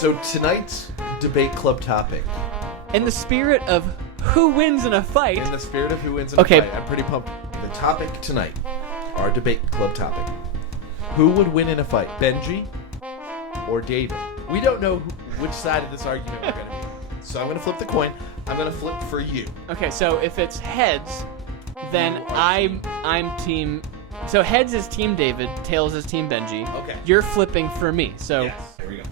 So tonight's debate club topic. In the spirit of who wins in a fight. In the spirit of who wins in a fight. I'm pretty pumped. The topic tonight, our debate club topic. Who would win in a fight, Benji or David? We don't know which side of this argument we're going to be. So I'm going to flip the coin. I'm going to flip for you. Okay, so if it's heads, then I'm team... So heads is team David, tails is team Benji. Okay. You're flipping for me, so... Yes, here we go.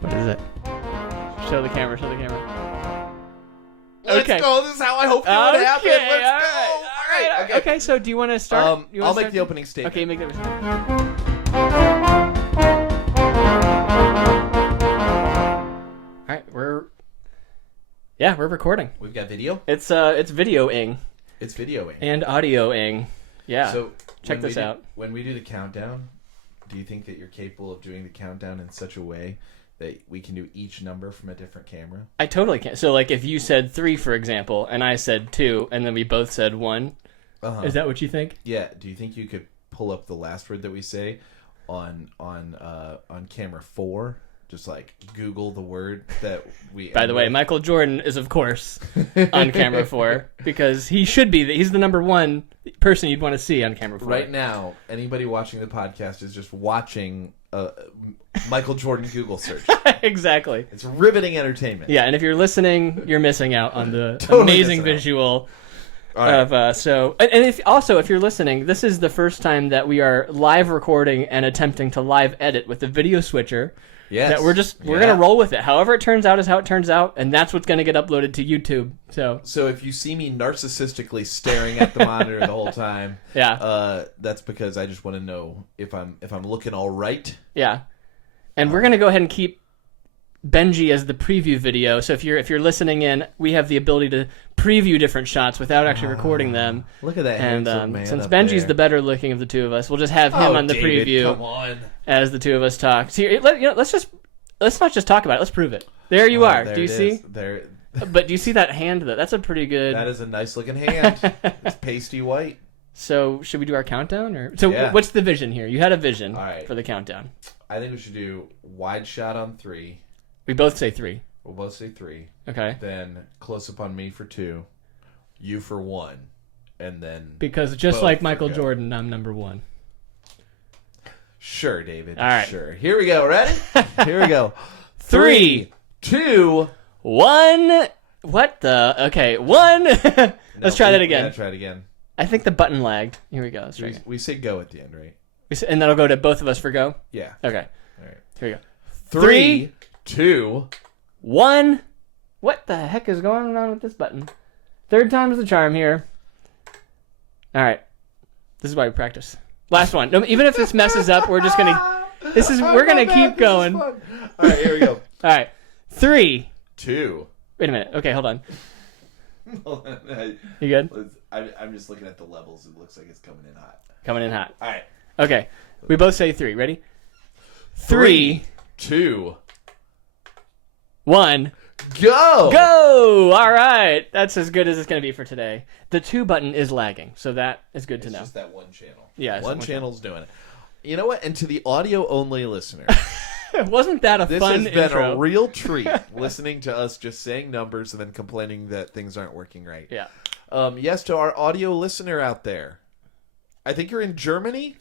What is it? Show the camera, Let's go. This is how I hope it would happen. Let's go. All right. Okay, so do you want to start? I'll make the opening statement. Okay, make the opening statement. All right, we're recording. We've got video. It's videoing. It's videoing. And audioing. Yeah. So check this out. When we do the countdown, do you think that you're capable of doing the countdown in such a way that we can do each number from a different camera? I totally can. So, like, if you said 3, for example, and I said 2, and then we both said 1, is that what you think? Yeah. Do you think you could pull up the last word that we say on camera 4? Just like Google the word that we. By the way, Michael Jordan is of course on camera 4 because he should be. He's the number 1 person you'd want to see on camera 4. Right now, anybody watching the podcast is just watching Michael Jordan Google search. Exactly. It's riveting entertainment. Yeah, and if you're listening, you're missing out on the Totally amazing visual. Right. Of if you're listening, this is the first time that we are live recording and attempting to live edit with the video switcher. Yes. That we're gonna roll with it. However it turns out is how it turns out, and that's what's gonna get uploaded to YouTube. So if you see me narcissistically staring at the monitor the whole time, that's because I just want to know if I'm looking all right. Yeah, and we're gonna go ahead and keep Benji as the preview video. So if you're listening in, we have the ability to preview different shots without actually recording them. Look at that and handsome man since up Benji's there. the better looking of the two of us, we'll just have him on the David, preview. Come on. As the two of us talk. So let's not just talk about it. Let's prove it. There you are. There do you see? There. But do you see that hand? That's a pretty good. That is a nice looking hand. It's pasty white. So should we do our countdown what's the vision here? You had a vision for the countdown. I think we should do wide shot on 3. We both say 3. We'll both say 3. Okay. Then close up on me for 2, you for 1, and then because just like Michael Jordan, I'm number 1. Sure, David. All right. Sure. Here we go. Ready? Here we go. 3, 2, 1. What the? Okay, 1. Let's try that again. Yeah, try it again. I think the button lagged. Here we go. Let's try again. We say go at the end, right? And that'll go to both of us for go? Yeah. Okay. All right. Here we go. 3, 2, 1. What the heck is going on with this button? Third time's the charm here. All right. This is why we practice. Last one. No, even if this messes up, we're just gonna. We're gonna keep going. All right, here we go. All right. 3, 2. Wait a minute. Okay, hold on. Hold on. You good? I'm just looking at the levels. It looks like it's coming in hot. Coming in hot. All right. Okay. We both say 3. Ready? 3, 2, 1. Go! Go! All right. That's as good as it's going to be for today. The 2 button is lagging, so that is good to know. It's just that one channel. Yeah. One channel's doing it. You know what? And to the audio-only listener, wasn't that a fun this has intro? been a real treat listening to us just saying numbers and then complaining that things aren't working right. Yeah. Yes, to our audio listener out there. I think you're in Germany.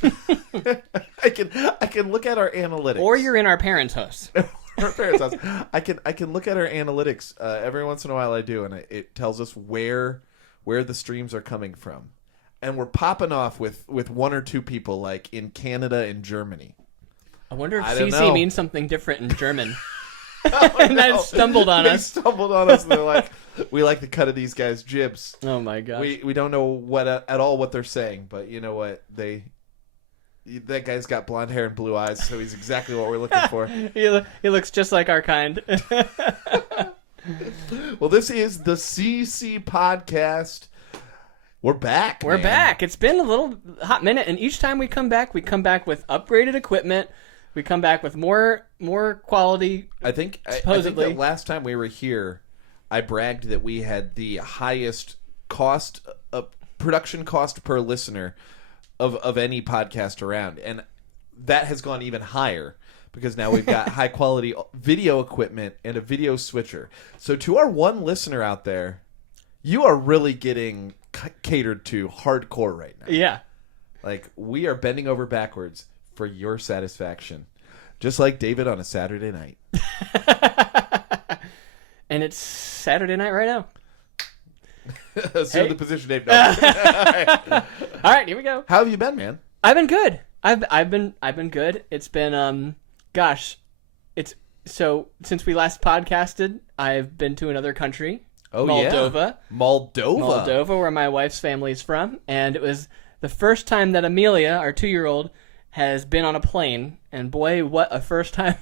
I can look at our analytics. Or you're in our parents' house. Our parents' house. I can look at our analytics every once in a while. I do, and it tells us where the streams are coming from, and we're popping off with 1 or 2 people like in Canada and Germany. I wonder if SeeSee SeeSee means something different in German. Oh, and no. that stumbled on us. They stumbled on us, and they're like, "We like the cut of these guys' jibs." Oh my gosh. We don't know at all what they're saying, but you know what that guy's got blonde hair and blue eyes, so he's exactly what we're looking for. He looks just like our kind. Well, this is the SeeSee Podcast. We're back. We're back. It's been a little hot minute, and each time we come back with upgraded equipment. We come back with more quality. I think supposedly. that last time we were here, I bragged that we had the highest production cost per listener of any podcast around. And that has gone even higher because now we've got high quality video equipment and a video switcher. So to our one listener out there, you are really getting catered to hardcore right now. Yeah. Like, we are bending over backwards for your satisfaction. Just like David on a Saturday night. And it's Saturday night right now. Assume the position, Dave. No. All right, here we go. How have you been, man? I've been good. I've been good. It's been since we last podcasted, I've been to another country. Oh, Moldova. Yeah. Moldova, where my wife's family's from, and it was the first time that Amelia, our 2-year-old, has been on a plane, and boy, what a first time.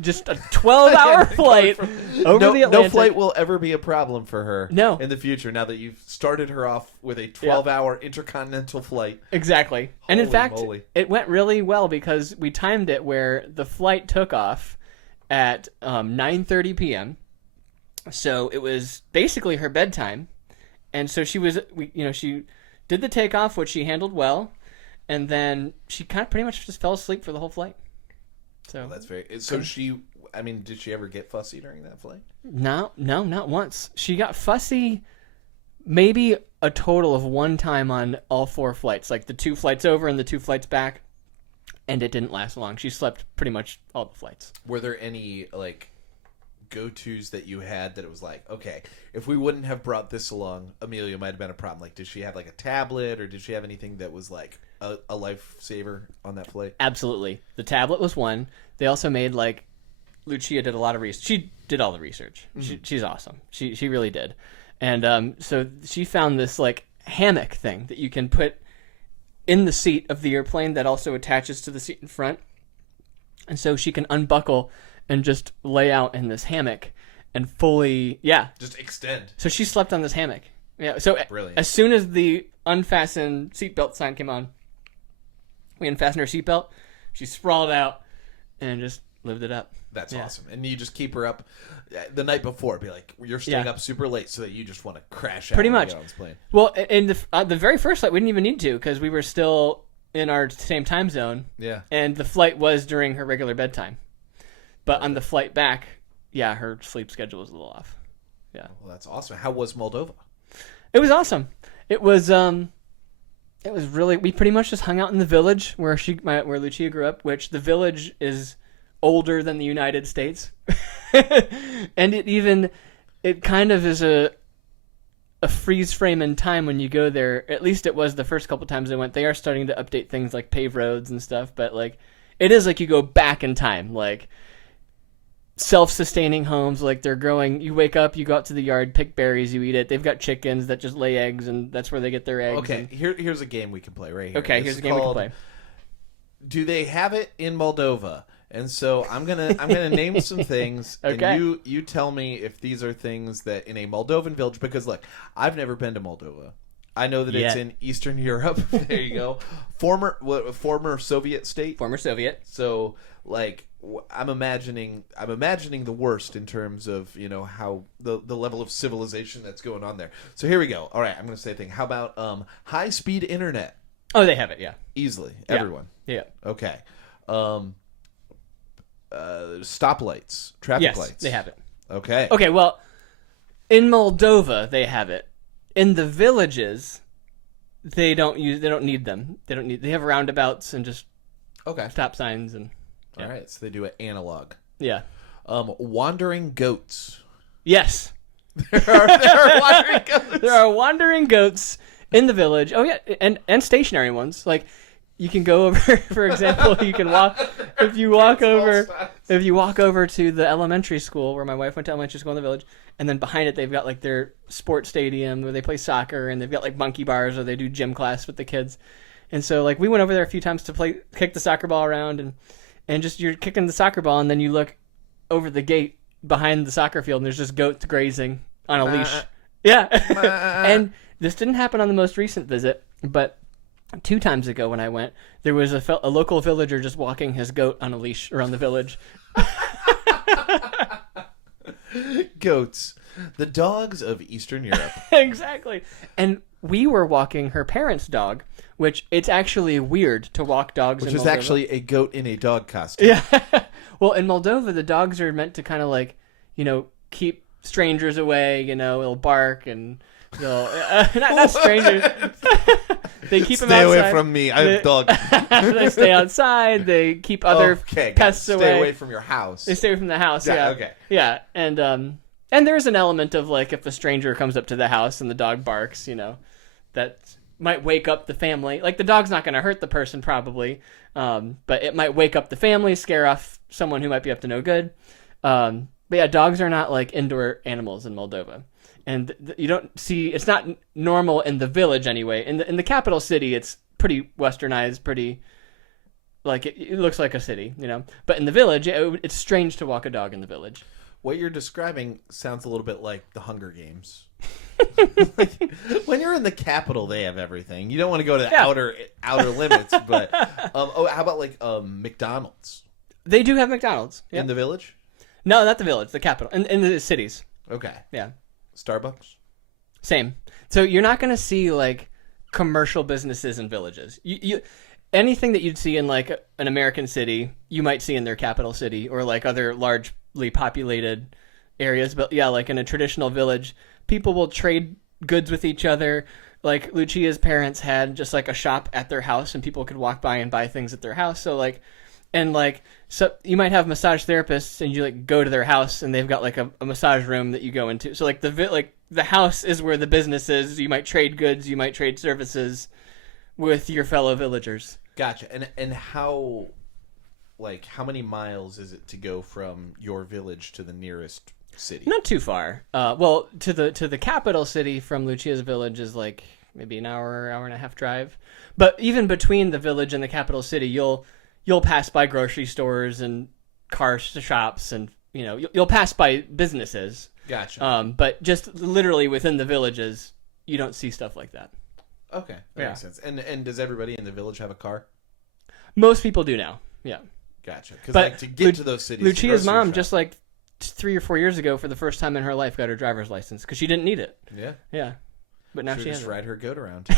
Just a 12-hour flight over the Atlantic. No flight will ever be a problem for her in the future, now that you've started her off with a 12-hour intercontinental flight. Exactly. And in fact, it went really well because we timed it where the flight took off at 9:30 p.m., so it was basically her bedtime, and so she did the takeoff, which she handled well, and then she kind of pretty much just fell asleep for the whole flight. So that's very. So did she ever get fussy during that flight? No, not once. She got fussy maybe a total of one time on all 4 flights, like the 2 flights over and the 2 flights back, and it didn't last long. She slept pretty much all the flights. Were there any go-tos that you had that it was like, okay, if we wouldn't have brought this along, Amelia might have been a problem? Like, did she have like a tablet, or did she have anything that was like a lifesaver on that flight? Absolutely. The tablet was one. They also made Lucia did a lot of research. She did all the research. Mm-hmm. She's awesome. She really did. And so she found this hammock thing that you can put in the seat of the airplane that also attaches to the seat in front. And so she can unbuckle and just lay out in this hammock and fully, just extend. So she slept on this hammock. Yeah. So brilliant. As soon as the unfastened seatbelt sign came on, we unfastened her seatbelt. She sprawled out and just lived it up. That's awesome. And you just keep her up the night before. Be like, you're staying up super late so that you just want to crash out. Pretty much. On this plane. Well, in the very first flight, we didn't even need to because we were still in our same time zone. Yeah. And the flight was during her regular bedtime. But on the flight back, her sleep schedule was a little off. Yeah. Well, that's awesome. How was Moldova? It was awesome. It was really, we pretty much just hung out in the village where where Lucia grew up, which the village is older than the United States. And it kind of is a freeze frame in time when you go there. At least it was the first couple times I went. They are starting to update things like pave roads and stuff, but it is you go back in time, self-sustaining homes, they're growing. You wake up, you go out to the yard, pick berries, you eat it. They've got chickens that just lay eggs, and that's where they get their eggs. Okay, here's a game we can play right here. Okay, here's a game we can play. Do they have it in Moldova? And so I'm gonna name some things, okay. And you tell me if these are things that in a Moldovan village. Because look, I've never been to Moldova. I know that it's in Eastern Europe. There you go. Former Soviet state. Former Soviet. So I'm imagining the worst in terms of how the level of civilization that's going on there. So here we go. All right, I'm going to say a thing. How about high speed internet? Oh, they have it. Yeah, easily. Everyone. Yeah. Okay. Stoplights, traffic lights. Yes, they have it. Okay. Okay. Well, in Moldova, they have it. In the villages, they don't need them. They have roundabouts and just stop signs and. All right, so they do it analog. Yeah. Wandering goats. Yes. There are wandering goats. There are wandering goats in the village. Oh yeah, and stationary ones. You can go over, for example, you can walk if you walk over to the elementary school where my wife went to elementary school in the village, and then behind it they've got their sports stadium where they play soccer, and they've got monkey bars where they do gym class with the kids. And so we went over there a few times to kick the soccer ball around and just you're kicking the soccer ball, and then you look over the gate behind the soccer field, and there's just goats grazing on a leash. Yeah. And this didn't happen on the most recent visit, but 2 times ago when I went, there was a local villager just walking his goat on a leash around the village. Goats. The dogs of Eastern Europe. Exactly. And we were walking her parents' dog, which it's actually weird to walk dogs in Moldova. Which is actually a goat in a dog costume. Yeah. Well, in Moldova, the dogs are meant to kind of like, keep strangers away, it'll bark and they'll... not strangers. They keep them outside. Stay away from me. I'm a dog. They stay outside. They keep other pests away. Stay away from your house. They stay away from the house, yeah. Okay. Yeah, and there's an element of, like, if a stranger comes up to the house and the dog barks, that might wake up the family. Like, the dog's not going to hurt the person, probably, but it might wake up the family, scare off someone who might be up to no good. But yeah, dogs are not, like, indoor animals in Moldova. And you don't see, it's not normal in the village anyway. In the capital city, it's pretty westernized, pretty, like, it looks like a city, But in the village, it's strange to walk a dog in the village. What you're describing sounds a little bit like the Hunger Games. When you're in the capital, they have everything. You don't want to go to the outer limits, but how about like McDonald's? They do have McDonald's. Yep. In the village? No, not the village, the capital. In the cities. Okay. Yeah. Starbucks? Same. So you're not going to see like commercial businesses in villages. You anything that you'd see in like an American city, you might see in their capital city or like other largely populated areas. But yeah, like in a traditional village, people will trade goods with each other. Like Lucia's parents had just like a shop at their house and people could walk by and buy things at their house. So like, so you might have massage therapists and you like go to their house and they've got like a massage room that you go into. So like the house is where the business is. You might trade goods, you might trade services with your fellow villagers. Gotcha. And how many miles is it to go from your village to the nearest city? Not too far. Well, to the capital city from Lucia's village is like maybe an hour and a half drive. But even between the village and the capital city, you'll pass by grocery stores and car shops, and you'll pass by businesses. Gotcha. But just literally within the villages, you don't see stuff like that. Okay, that makes sense. And does everybody in the village have a car? Most people do now. Yeah. Gotcha. Because to get to those cities, Lucia's mom just like 3 or 4 years ago, for the first time in her life, got her driver's license because she didn't need it. Yeah. Yeah. But now she has just it. ride her goat around.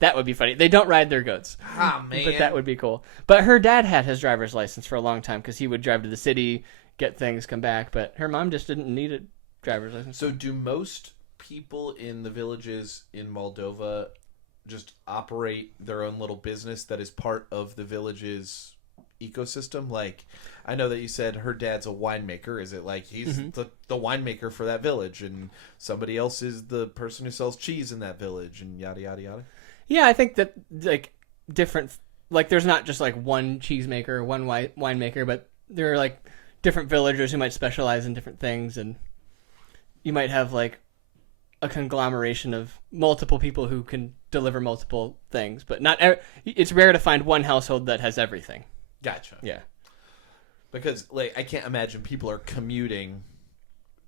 That would be funny. They don't ride their goats. Ah, man. But that would be cool. But her dad had his driver's license for a long time because he would drive to the city, get things, come back. But her mom just didn't need a driver's license. So do most people in the villages in Moldova just operate their own little business that is part of the village's ecosystem? Like, I know that you said her dad's a winemaker. Is it like he's the winemaker for that village and somebody else is the person who sells cheese in that village and yada, yada, yada? Yeah, I think that like different, like there's not just like one cheesemaker, one winemaker, but there are like different villagers who might specialize in different things, and you might have like a conglomeration of multiple people who can deliver multiple things, but not. It's rare to find one household that has everything. Gotcha. Yeah, because like I can't imagine people are commuting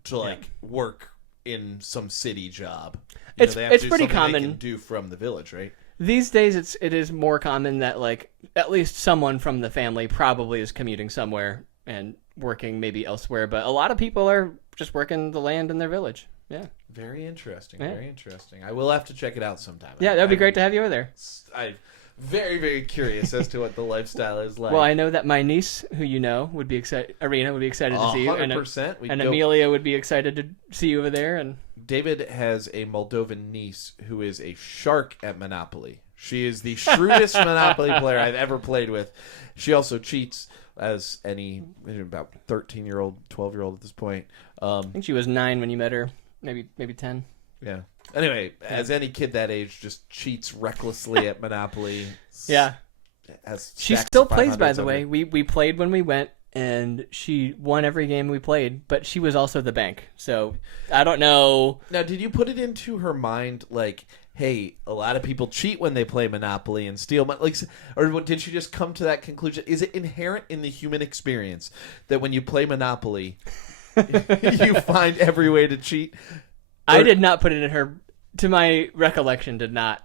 to like work in some city job. It's pretty common they can do from the village, right? These days. It is more common that like at least someone from the family probably is commuting somewhere and working maybe elsewhere, but a lot of people are just working the land in their village. Yeah. Very interesting. Yeah. Very interesting. I will have to check it out sometime. Yeah, that'd be great to have you over there. I'm very, very curious as to what the lifestyle is like. Well, I know that my niece, who you know, would be excited. Arena would be excited to see you. 100%. And Amelia would be excited to see you over there. And David has a Moldovan niece who is a shark at Monopoly. She is the shrewdest Monopoly player I've ever played with. She also cheats as any about 13-year-old, 12-year-old at this point. I think she was 9 when you met her. Maybe 10. Yeah. Anyway, as any kid that age just cheats recklessly at Monopoly. Yeah. She still plays, by the way. We played when we went, and she won every game we played, but she was also the bank. So, I don't know. Now, did you put it into her mind, like, hey, a lot of people cheat when they play Monopoly and steal money? Like, or did she just come to that conclusion? Is it inherent in the human experience that when you play Monopoly, you find every way to cheat? I did not put it in her, to my recollection, did not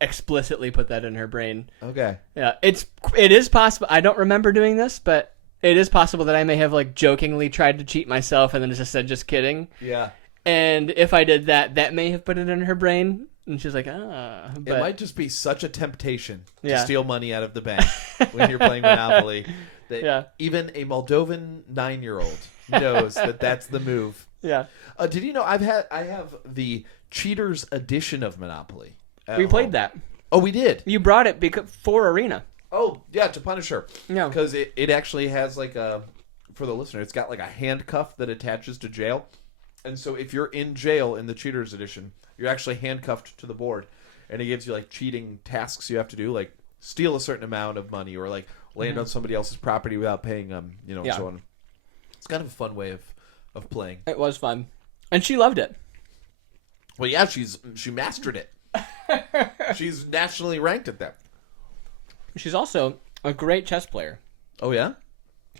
explicitly put that in her brain. Okay. Yeah, it is possible. I don't remember doing this, but it is possible that I may have like jokingly tried to cheat myself and then just said, just kidding. Yeah. And if I did that, that may have put it in her brain. And she's like, ah. But it might just be such a temptation to Yeah. steal money out of the bank when you're playing Monopoly that Yeah. even a Moldovan 9-year-old knows that that's the move. Yeah. Did you know I have the Cheaters edition of Monopoly? We played that. Oh, we did. You brought it for Arena. Oh, yeah, to punish her. Yeah. Because it actually has like a, for the listener, it's got like a handcuff that attaches to jail. And so if you're in jail in the Cheaters edition, you're actually handcuffed to the board. And it gives you like cheating tasks you have to do, like steal a certain amount of money or like land on somebody else's property without paying them, and so on. It's kind of a fun way of playing. It was fun. And she loved it. Well, yeah, she mastered it. She's nationally ranked at that. She's also a great chess player. Oh, yeah?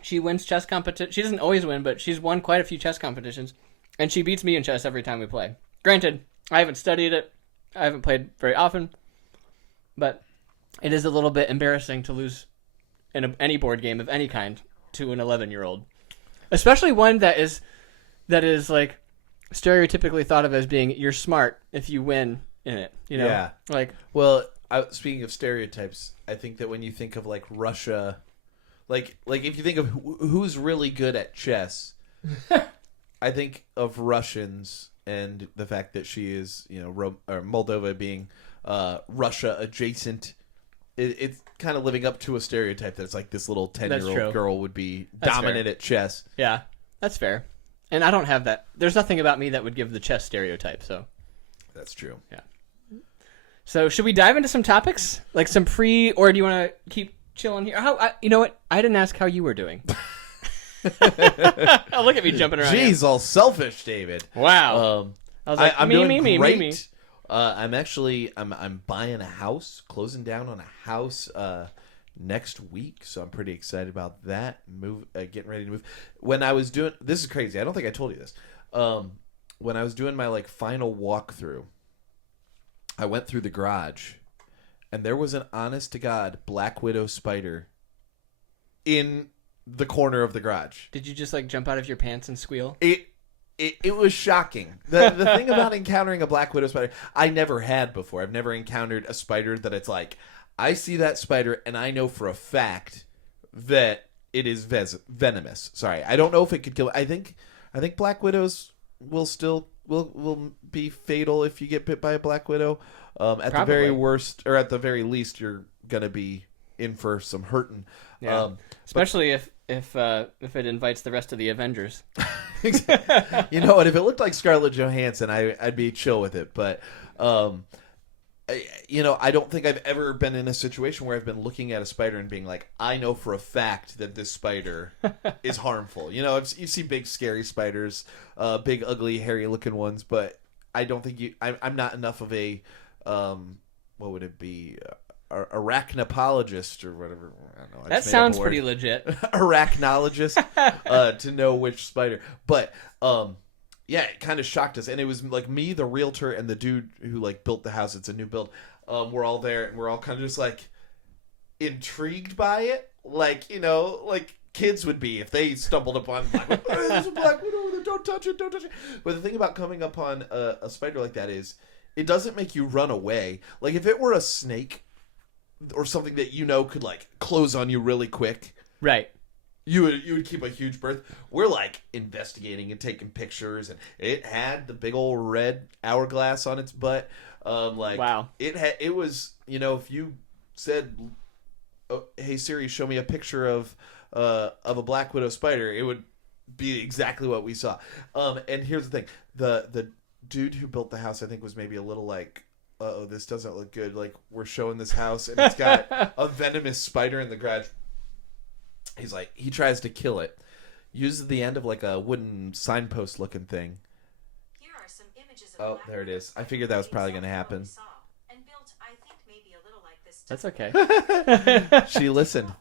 She wins chess competition. She doesn't always win, but she's won quite a few chess competitions. And she beats me in chess every time we play. Granted, I haven't studied it. I haven't played very often. But it is a little bit embarrassing to lose in any board game of any kind to an 11-year-old. Especially one that is like stereotypically thought of as being you're smart if you win in it. Yeah. Like, well, speaking of stereotypes, I think that when you think of like Russia, like if you think of who's really good at chess, I think of Russians and the fact that she is, or Moldova being Russia adjacent. It's kind of living up to a stereotype that it's like this little 10-year-old girl would be dominant at chess. Yeah, that's fair. And I don't have that. There's nothing about me that would give the chess stereotype, so. That's true. Yeah. So should we dive into some topics? Like some or do you want to keep chilling here? You know what? I didn't ask how you were doing. Oh, look at me jumping around. Jeez, all selfish, David. Wow. I was like, I'm doing great. Me. I'm buying a house, closing down on a house next week, so I'm pretty excited about that. Getting ready to move. When I was doing, this is crazy. I don't think I told you this. When I was doing my like final walkthrough, I went through the garage, and there was an honest to God black widow spider in the corner of the garage. Did you just like jump out of your pants and squeal? It was shocking. The thing about encountering a black widow spider, I never had before. I've never encountered a spider that it's like, I see that spider and I know for a fact that it is venomous. Sorry, I don't know if it could kill. I think black widows will be fatal if you get bit by a black widow. At the very worst, or at the very least, you're gonna be in for some hurting. Yeah. Especially if it invites the rest of the Avengers. You know what? If it looked like Scarlett Johansson, I'd be chill with it. But I don't think I've ever been in a situation where I've been looking at a spider and being like, I know for a fact that this spider is harmful. You see big scary spiders, big ugly hairy looking ones, but I don't think I'm not enough of a what would it be? Arachnopologist or whatever. I don't know. That sounds pretty legit. Arachnologist to know which spider. But yeah, it kind of shocked us. And it was like me, the realtor, and the dude who like built the house. It's a new build. We're all there, and we're all kind of just like intrigued by it. Like, like kids would be if they stumbled upon black widow. Oh, there's a black widow. Don't touch it. Don't touch it. But the thing about coming upon a spider like that is it doesn't make you run away. Like if it were a snake or something that could like close on you really quick, right? You would keep a huge berth. We're like investigating and taking pictures, and it had the big old red hourglass on its butt. Wow! It was if you said, oh, "Hey Siri, show me a picture of a black widow spider," it would be exactly what we saw. And here's the thing: the dude who built the house, I think, was maybe a little like, uh-oh, this doesn't look good. Like, we're showing this house, and it's got a venomous spider in the garage. He's like, he tries to kill it. Uses the end of, like, a wooden signpost-looking thing. Here are some images of there it is. I figured that was probably going to happen. That's okay. She listened.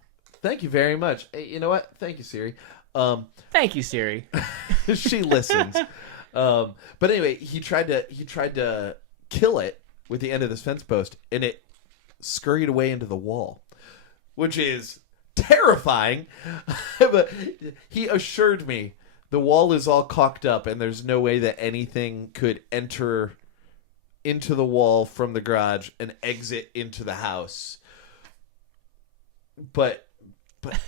Thank you very much. Hey, you know what? Thank you, Siri. Thank you, Siri. She listens. But anyway, he tried to kill it with the end of this fence post, and it scurried away into the wall, which is terrifying. But he assured me The wall is all caulked up, and there's no way that anything could enter into the wall from the garage and exit into the house. But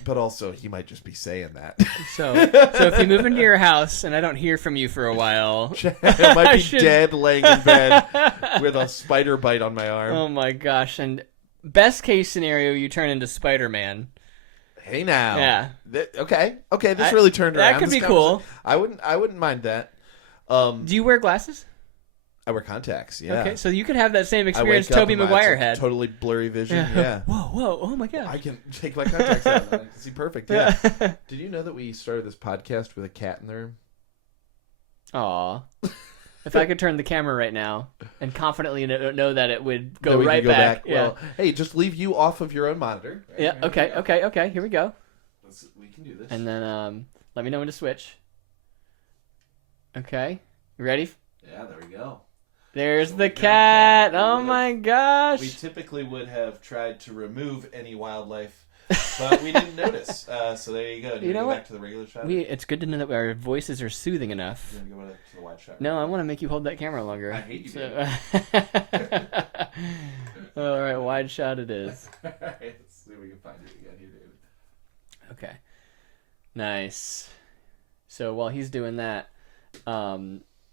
also, he might just be saying that. So if you move into your house and I don't hear from you for a while, I might be dead laying in bed with a spider bite on my arm. Oh my gosh! And best case scenario, you turn into Spider-Man. Hey now. Yeah. Okay. This really turned around. That could be cool. I wouldn't mind that. Do you wear glasses? I wear contacts. Yeah. Okay, so you could have that same experience Tobey Maguire had. Totally blurry vision. Yeah. Whoa! Oh my god! I can take my contacts out and I can see perfect. Yeah. Did you know that we started this podcast with a cat in the room? Aw. If I could turn the camera right now and confidently know that it would go That we right could go back. Yeah. Well, hey, just leave you off of your own monitor. Right? Yeah. Okay. Here we go. We can do this. And then let me know when to switch. Okay. You ready? Yeah. There we go. There's the cat. Oh my gosh. We typically would have tried to remove any wildlife, but we didn't notice. So there you go. You know go what? Back to the regular shot. It's good to know that our voices are soothing enough. You want to go to the wide shot? No, I want to make you hold that camera longer. I hate you. So, all right, wide shot it is. All right, let's see if we can find it again here, David. Okay. Nice. So while he's doing that,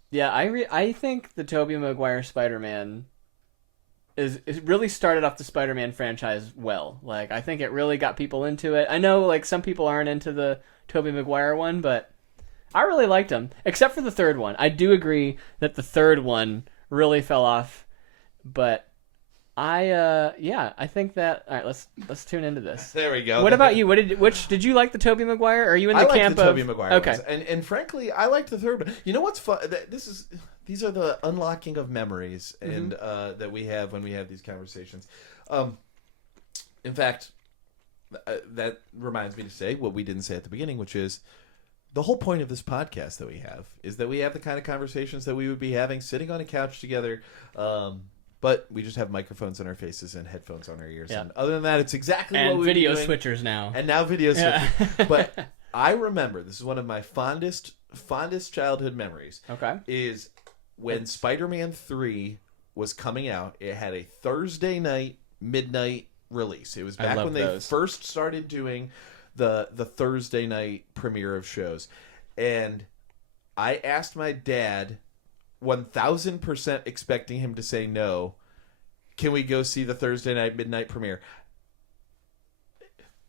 yeah, I think the Tobey Maguire Spider-Man is really started off the Spider-Man franchise well. Like, I think it really got people into it. I know, like, some people aren't into the Tobey Maguire one, but I really liked him, except for the third one. I do agree that the third one really fell off, but I think that. All right, let's tune into this. There we go. What about you? Did you like the Tobey Maguire? Or are you in the camp the of Tobey Maguire Okay. ones. And frankly, I liked the third one. You know what's fun? These are the unlocking of memories and that we have when we have these conversations. In fact, that reminds me to say what we didn't say at the beginning, which is the whole point of this podcast that we have is that we have the kind of conversations that we would be having sitting on a couch together. But we just have microphones on our faces and headphones on our ears. Yeah. And other than that, it's exactly what we're doing. And video switchers now. And now video switchers. But I remember, this is one of my fondest childhood memories. Okay. Is when Spider-Man 3 was coming out. It had a Thursday night, midnight release. It was back when they first started doing the Thursday night premiere of shows. And I asked my dad, 1,000% expecting him to say no, can we go see the Thursday night midnight premiere?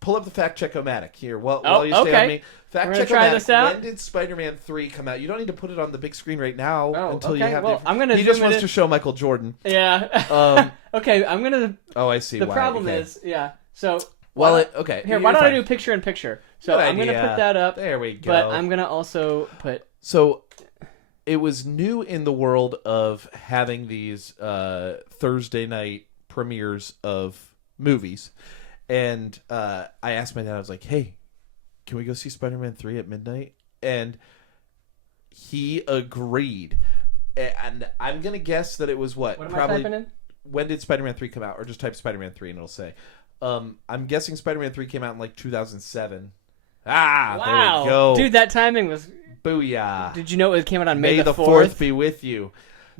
Pull up the fact check-o-matic here while you stay on me. Fact check-o-matic. When did Spider-Man 3 come out? You don't need to put it on the big screen right now until you have he just wants to show Michael Jordan. Yeah. Okay, I'm going to... Oh, I see. The problem is, so... Okay. Here, why don't I do picture-in-picture? So I'm going to put that up. There we go. But I'm going to also put... So... It was new in the world of having these Thursday night premieres of movies. And I asked my dad, I was like, hey, can we go see Spider-Man 3 at midnight? And he agreed. And I'm going to guess that it was what? What am I typing in? When did Spider-Man 3 come out? Or just type Spider-Man 3 and it'll say. I'm guessing Spider-Man 3 came out in like 2007. Wow. There we go. Dude, that timing was... Booyah. Did you know it came out on May the 4th be with you.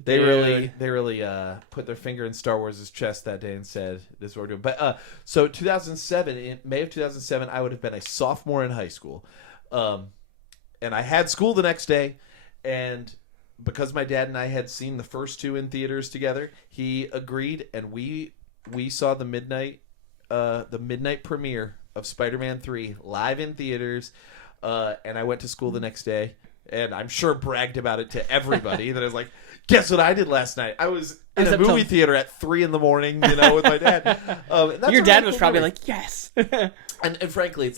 They really put their finger in Star Wars' chest that day and said, this is what we're doing. But so 2007, in May of 2007, I would have been a sophomore in high school. And I had school the next day. And because my dad and I had seen the first two in theaters together, he agreed. And we saw the midnight premiere of Spider-Man 3 live in theaters. And I went to school the next day, and I'm sure bragged about it to everybody that I was like, guess what I did last night? I was in a movie theater at 3 a.m, with my dad. Your dad was probably like, yes. and frankly,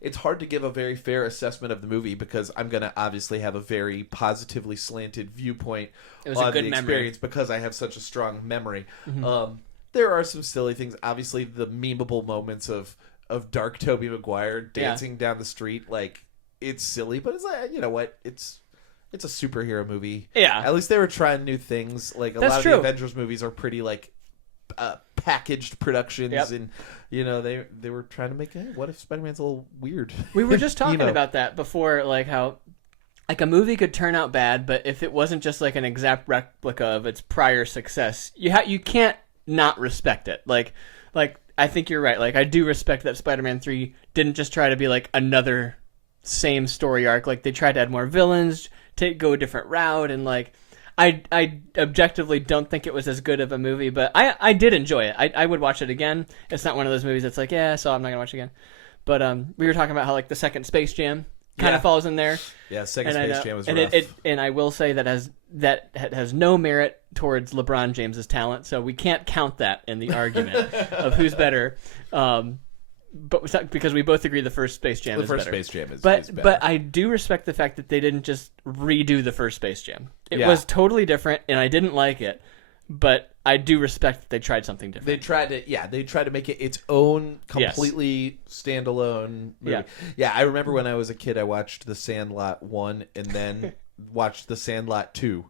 it's hard to give a very fair assessment of the movie because I'm going to obviously have a very positively slanted viewpoint on the experience because I have such a strong memory. Mm-hmm. There are some silly things. Obviously, the memeable moments of dark Tobey Maguire dancing down the street, like, it's silly, but it's like, you know what? It's a superhero movie. Yeah. At least they were trying new things. Like, a lot of the Avengers movies are pretty, like, packaged productions, and, they were trying to make, hey, what if Spider-Man's a little weird? We were just talking about that before, like, how like a movie could turn out bad, but if it wasn't just like an exact replica of its prior success, you can't not respect it. Like I think you're right. Like I do respect that Spider-Man 3 didn't just try to be like another same story arc. Like they tried to add more villains, to go a different route, and like I objectively don't think it was as good of a movie, but I did enjoy it. I would watch it again. It's not one of those movies that's like, yeah, so I'm not gonna watch it again. But we were talking about how like the second Space Jam kind of falls in there. Yeah, second Space Jam was and rough. And I will say that has no merit towards LeBron James's talent, so we can't count that in the argument of who's better. But because we both agree the first Space Jam is better. The first Space Jam is better. But But I do respect the fact that they didn't just redo the first Space Jam. It was totally different, and I didn't like it. But I do respect that they tried something different. They tried to make it its own, completely standalone movie. Yeah, I remember when I was a kid, I watched The Sandlot 1 and then watched The Sandlot 2.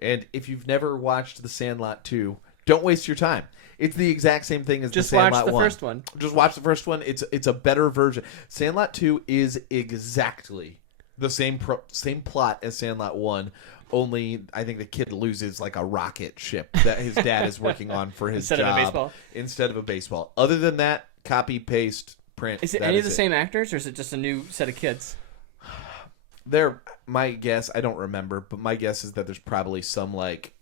And if you've never watched The Sandlot 2, don't waste your time. It's the exact same thing as The Sandlot 1. Just watch the first one. Just watch the first one. It's a better version. Sandlot 2 is exactly the same plot as Sandlot 1. Only, I think the kid loses like a rocket ship that his dad is working on for his job. Instead of a baseball. Other than that, copy, paste, print. Is it any of the same actors, or is it just a new set of kids? My guess, I don't remember, but my guess is that there's probably some like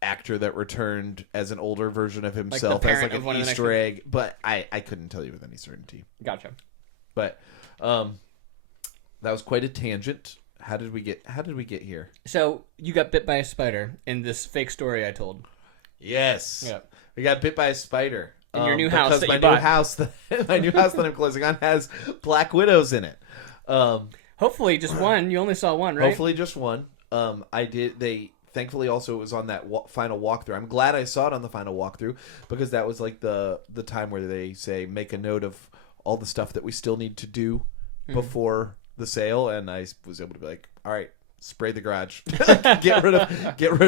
actor that returned as an older version of himself as like an Easter egg. But I couldn't tell you with any certainty. Gotcha. But that was quite a tangent. How did we get here? So you got bit by a spider in this fake story I told. Yes. Yeah. We got bit by a spider in your new house that my new house that I'm closing on has Black Widows in it. Hopefully just one. You only saw one, right? Hopefully just one. Thankfully also it was on that final walkthrough. I'm glad I saw it on the final walkthrough because that was like the time where they say make a note of all the stuff that we still need to do before the sale, and I was able to be like, all right, spray the garage, get rid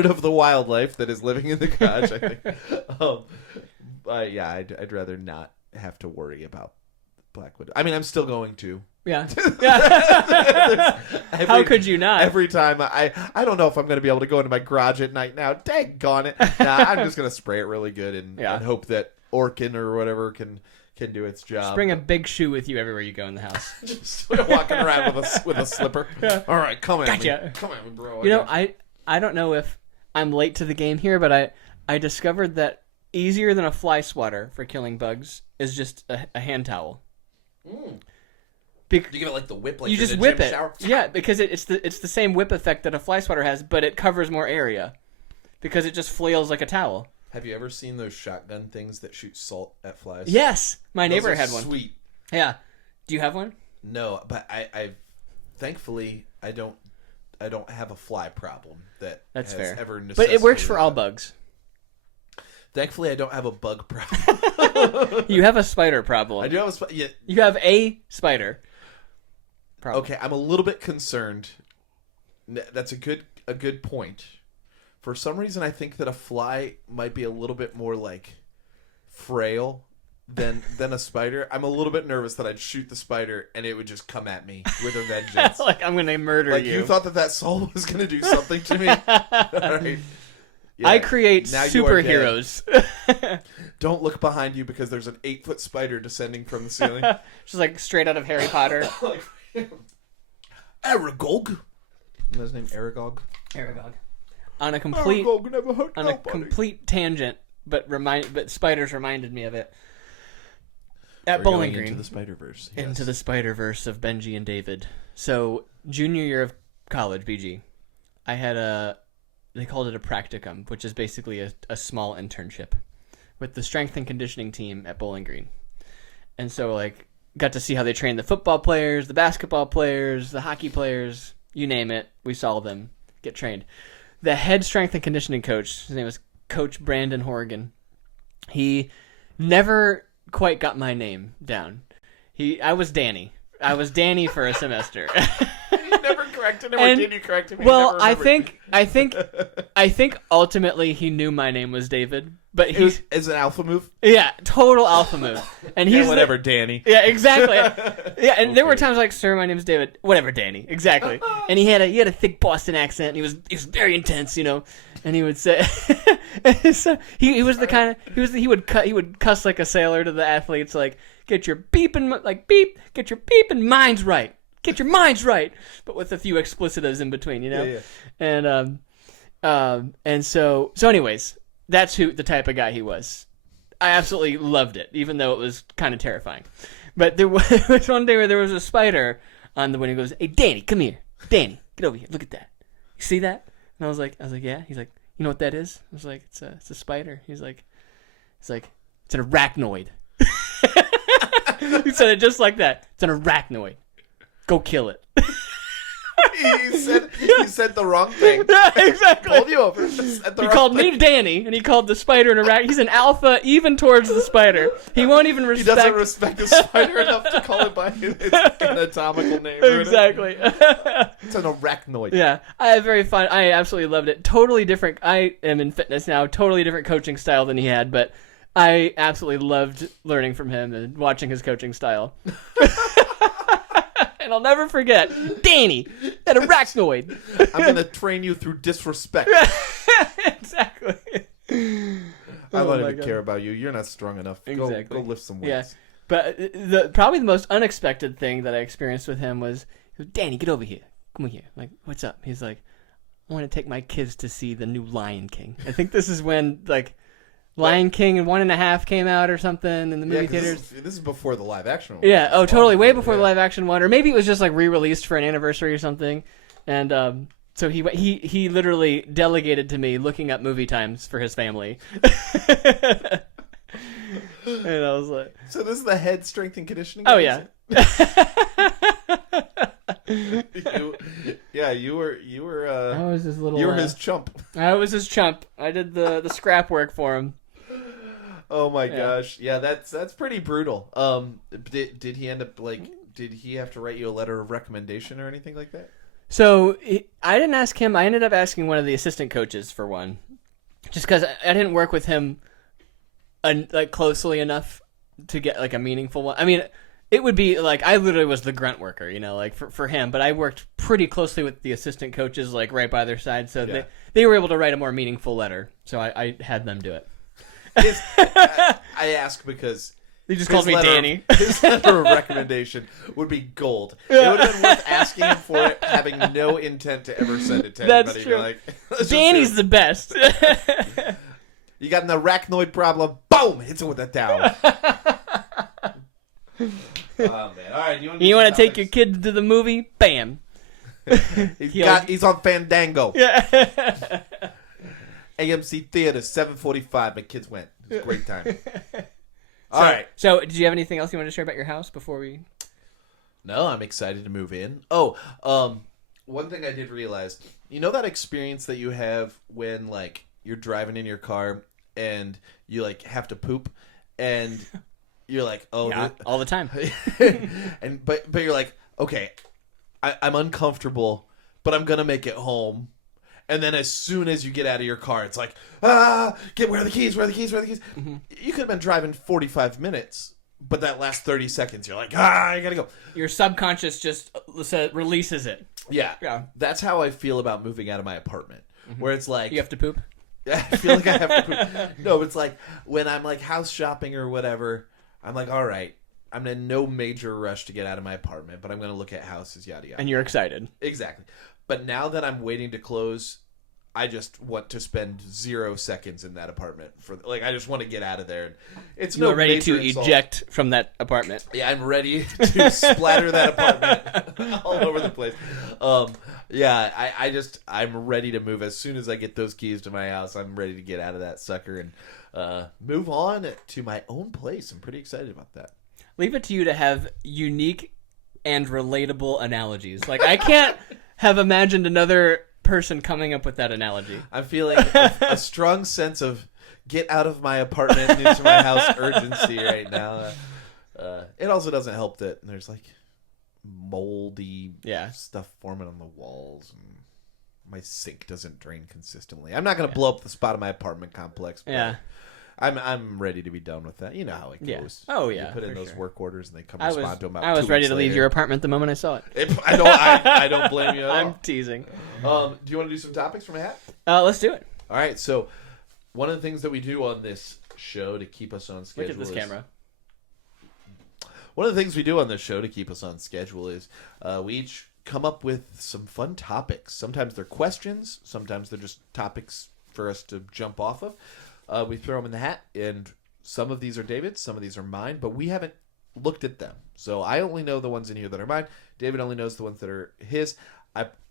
of the wildlife that is living in the garage. I think, I'd rather not have to worry about Black Widow. I mean, I'm still going to. Yeah. How could you not? Every time I don't know if I'm going to be able to go into my garage at night now. Daggone it! Nah, I'm just going to spray it really good and hope that Orkin or whatever can do its job. Just bring a big shoe with you everywhere you go in the house. Just walking around with a slipper. Yeah. All right, come at me, bro. You know, I don't know if I'm late to the game here, but I discovered that easier than a fly swatter for killing bugs is just a hand towel. You give it like the whip, like you just whip it. Shower. Yeah, because it's the same whip effect that a fly swatter has, but it covers more area because it just flails like a towel. Have you ever seen those shotgun things that shoot salt at flies? Yes, my neighbor had one. Sweet. Yeah. Do you have one? No, but I thankfully I don't have a fly problem that's has fair. Ever necessitated. But it works for all bugs. Thankfully, I don't have a bug problem. You have a spider problem. I do have a spider. Yeah. You have a spider problem. Okay, I'm a little bit concerned. That's a good point. For some reason, I think that a fly might be a little bit more like frail than a spider. I'm a little bit nervous that I'd shoot the spider and it would just come at me with a vengeance. Like I'm going to murder you. You thought that soul was going to do something to me. All right. Yeah, I create superheroes. Don't look behind you because there's an 8-foot spider descending from the ceiling. Just like straight out of Harry Potter. Aragog. Isn't that his name? Aragog? Aragog. On a complete tangent, but spiders reminded me of it. At Bowling Green. Into the Spider-Verse. Yes. Into the Spider-Verse of Benji and David. So, junior year of college, BG, I had they called it a practicum, which is basically a small internship with the strength and conditioning team at Bowling Green. And so, like, got to see how they train the football players, the basketball players, the hockey players, you name it. We saw them get trained. The head strength and conditioning coach, his name was Coach Brandon Horgan. He never quite got my name down. I was Danny. I was Danny for a semester. You never corrected him, or did you correct him? Well, I think ultimately he knew my name was David, But he's is an alpha move. Yeah, total alpha move. And he's whatever, Danny. Yeah, exactly. Yeah, and there were times like, "Sir, my name's David." Whatever, Danny. Exactly. And he had a thick Boston accent. And he was very intense, And he would say, so he was the kind of he would cuss like a sailor to the athletes, like, "Get your beeping get your beeping minds right. Get your minds right," but with a few explicitives in between, Yeah. And so anyways, that's the type of guy he was. I absolutely loved it, even though it was kind of terrifying. But there was one day where there was a spider on the window. He goes, "Hey, Danny, come here. Danny, get over here. Look at that. You see that?" And I was like, "Yeah." He's like, "You know what that is?" I was like, "It's a spider." He's like, "It's an arachnoid." He said it just like that. "It's an arachnoid. Go kill it." He said the wrong thing. Yeah, exactly. Pulled you over. He called me Danny, and he called the spider an arachnoid. He's an alpha even towards the spider. He won't even respect... He doesn't respect the spider enough to call it by its anatomical name. Exactly. It's an arachnoid. Yeah. I absolutely loved it. Totally different. I am in fitness now. Totally different coaching style than he had, but I absolutely loved learning from him and watching his coaching style. And I'll never forget, Danny, that arachnoid. I'm going to train you through disrespect. Exactly. I don't even care about you. You're not strong enough. Exactly. Go lift some weights. Yeah. But probably the most unexpected thing that I experienced with him was, "Danny, get over here. Come here." I'm like, "What's up?" He's like, "I want to take my kids to see the new Lion King." I think this is when, like, Lion King and 1.5 came out or something in the movie theaters. This is before the live action one. Yeah, totally. Way before the live action one. Or maybe it was just like re-released for an anniversary or something. And so he literally delegated to me looking up movie times for his family. And I was like... So this is the head strength and conditioning? Oh, yeah. You were I was his little... You were his chump. I was his chump. I did the scrap work for him. Oh my gosh. Yeah, that's pretty brutal. Did he end up did he have to write you a letter of recommendation or anything like that? So I didn't ask him. I ended up asking one of the assistant coaches for one, just because I didn't work with him closely enough to get like a meaningful one. I mean, it would be like I literally was the grunt worker, like for him, but I worked pretty closely with the assistant coaches, like right by their side, so they were able to write a more meaningful letter. So I had them do it. I ask because he just called me Danny. His letter of recommendation would be gold. It would have been worth asking him for it, having no intent to ever send it to anybody. That's true. Like, Danny's the best. You got an arachnoid problem? Boom! Hits it with a towel. Oh man! All right, you want to take your kid to the movie? Bam. He's on Fandango. Yeah. AMC Theater, 7:45. My kids went. It was a great time. All right. So, did you have anything else you wanted to share about your house before we... No, I'm excited to move in. Oh, one thing I did realize, that experience that you have when, like, you're driving in your car and you, like, have to poop and you're like, oh... Yeah, all the time. but you're like, okay, I'm uncomfortable, but I'm going to make it home. And then as soon as you get out of your car, it's like, where are the keys? Mm-hmm. You could have been driving 45 minutes, but that last 30 seconds, you're like, I gotta go. Your subconscious just releases it. Yeah. That's how I feel about moving out of my apartment, where it's like... You have to poop? I feel like I have to poop. No, it's like, when I'm like house shopping or whatever, I'm like, all right, I'm in no major rush to get out of my apartment, but I'm going to look at houses, yada, yada. And you're excited. Exactly. But now that I'm waiting to close, I just want to spend 0 seconds in that apartment. I just want to get out of there. You are ready to eject from that apartment. Yeah, I'm ready to splatter that apartment all over the place. I'm ready to move. As soon as I get those keys to my house, I'm ready to get out of that sucker and move on to my own place. I'm pretty excited about that. Leave it to you to have unique and relatable analogies. Like, I can't have imagined another person coming up with that analogy. I'm feeling a strong sense of get out of my apartment into my house urgency right now. It also doesn't help that there's like moldy stuff forming on the walls and my sink doesn't drain consistently. I'm not going to blow up the spot of my apartment complex. But, I'm ready to be done with that. You know how it goes. Oh yeah. You put in those sure. work orders and they come respond to them. I was ready to leave your apartment the moment I saw it. I don't blame you at all. I'm teasing. Do you want to do some topics from a hat? Let's do it. All right. So one of the things that we do on this show to keep us on schedule. Look at this camera. One of the things we do on this show to keep us on schedule is we each come up with some fun topics. Sometimes they're questions. Sometimes they're just topics for us to jump off of. We throw them in the hat, and some of these are David's, some of these are mine, but we haven't looked at them. So I only know the ones in here that are mine. David only knows the ones that are his.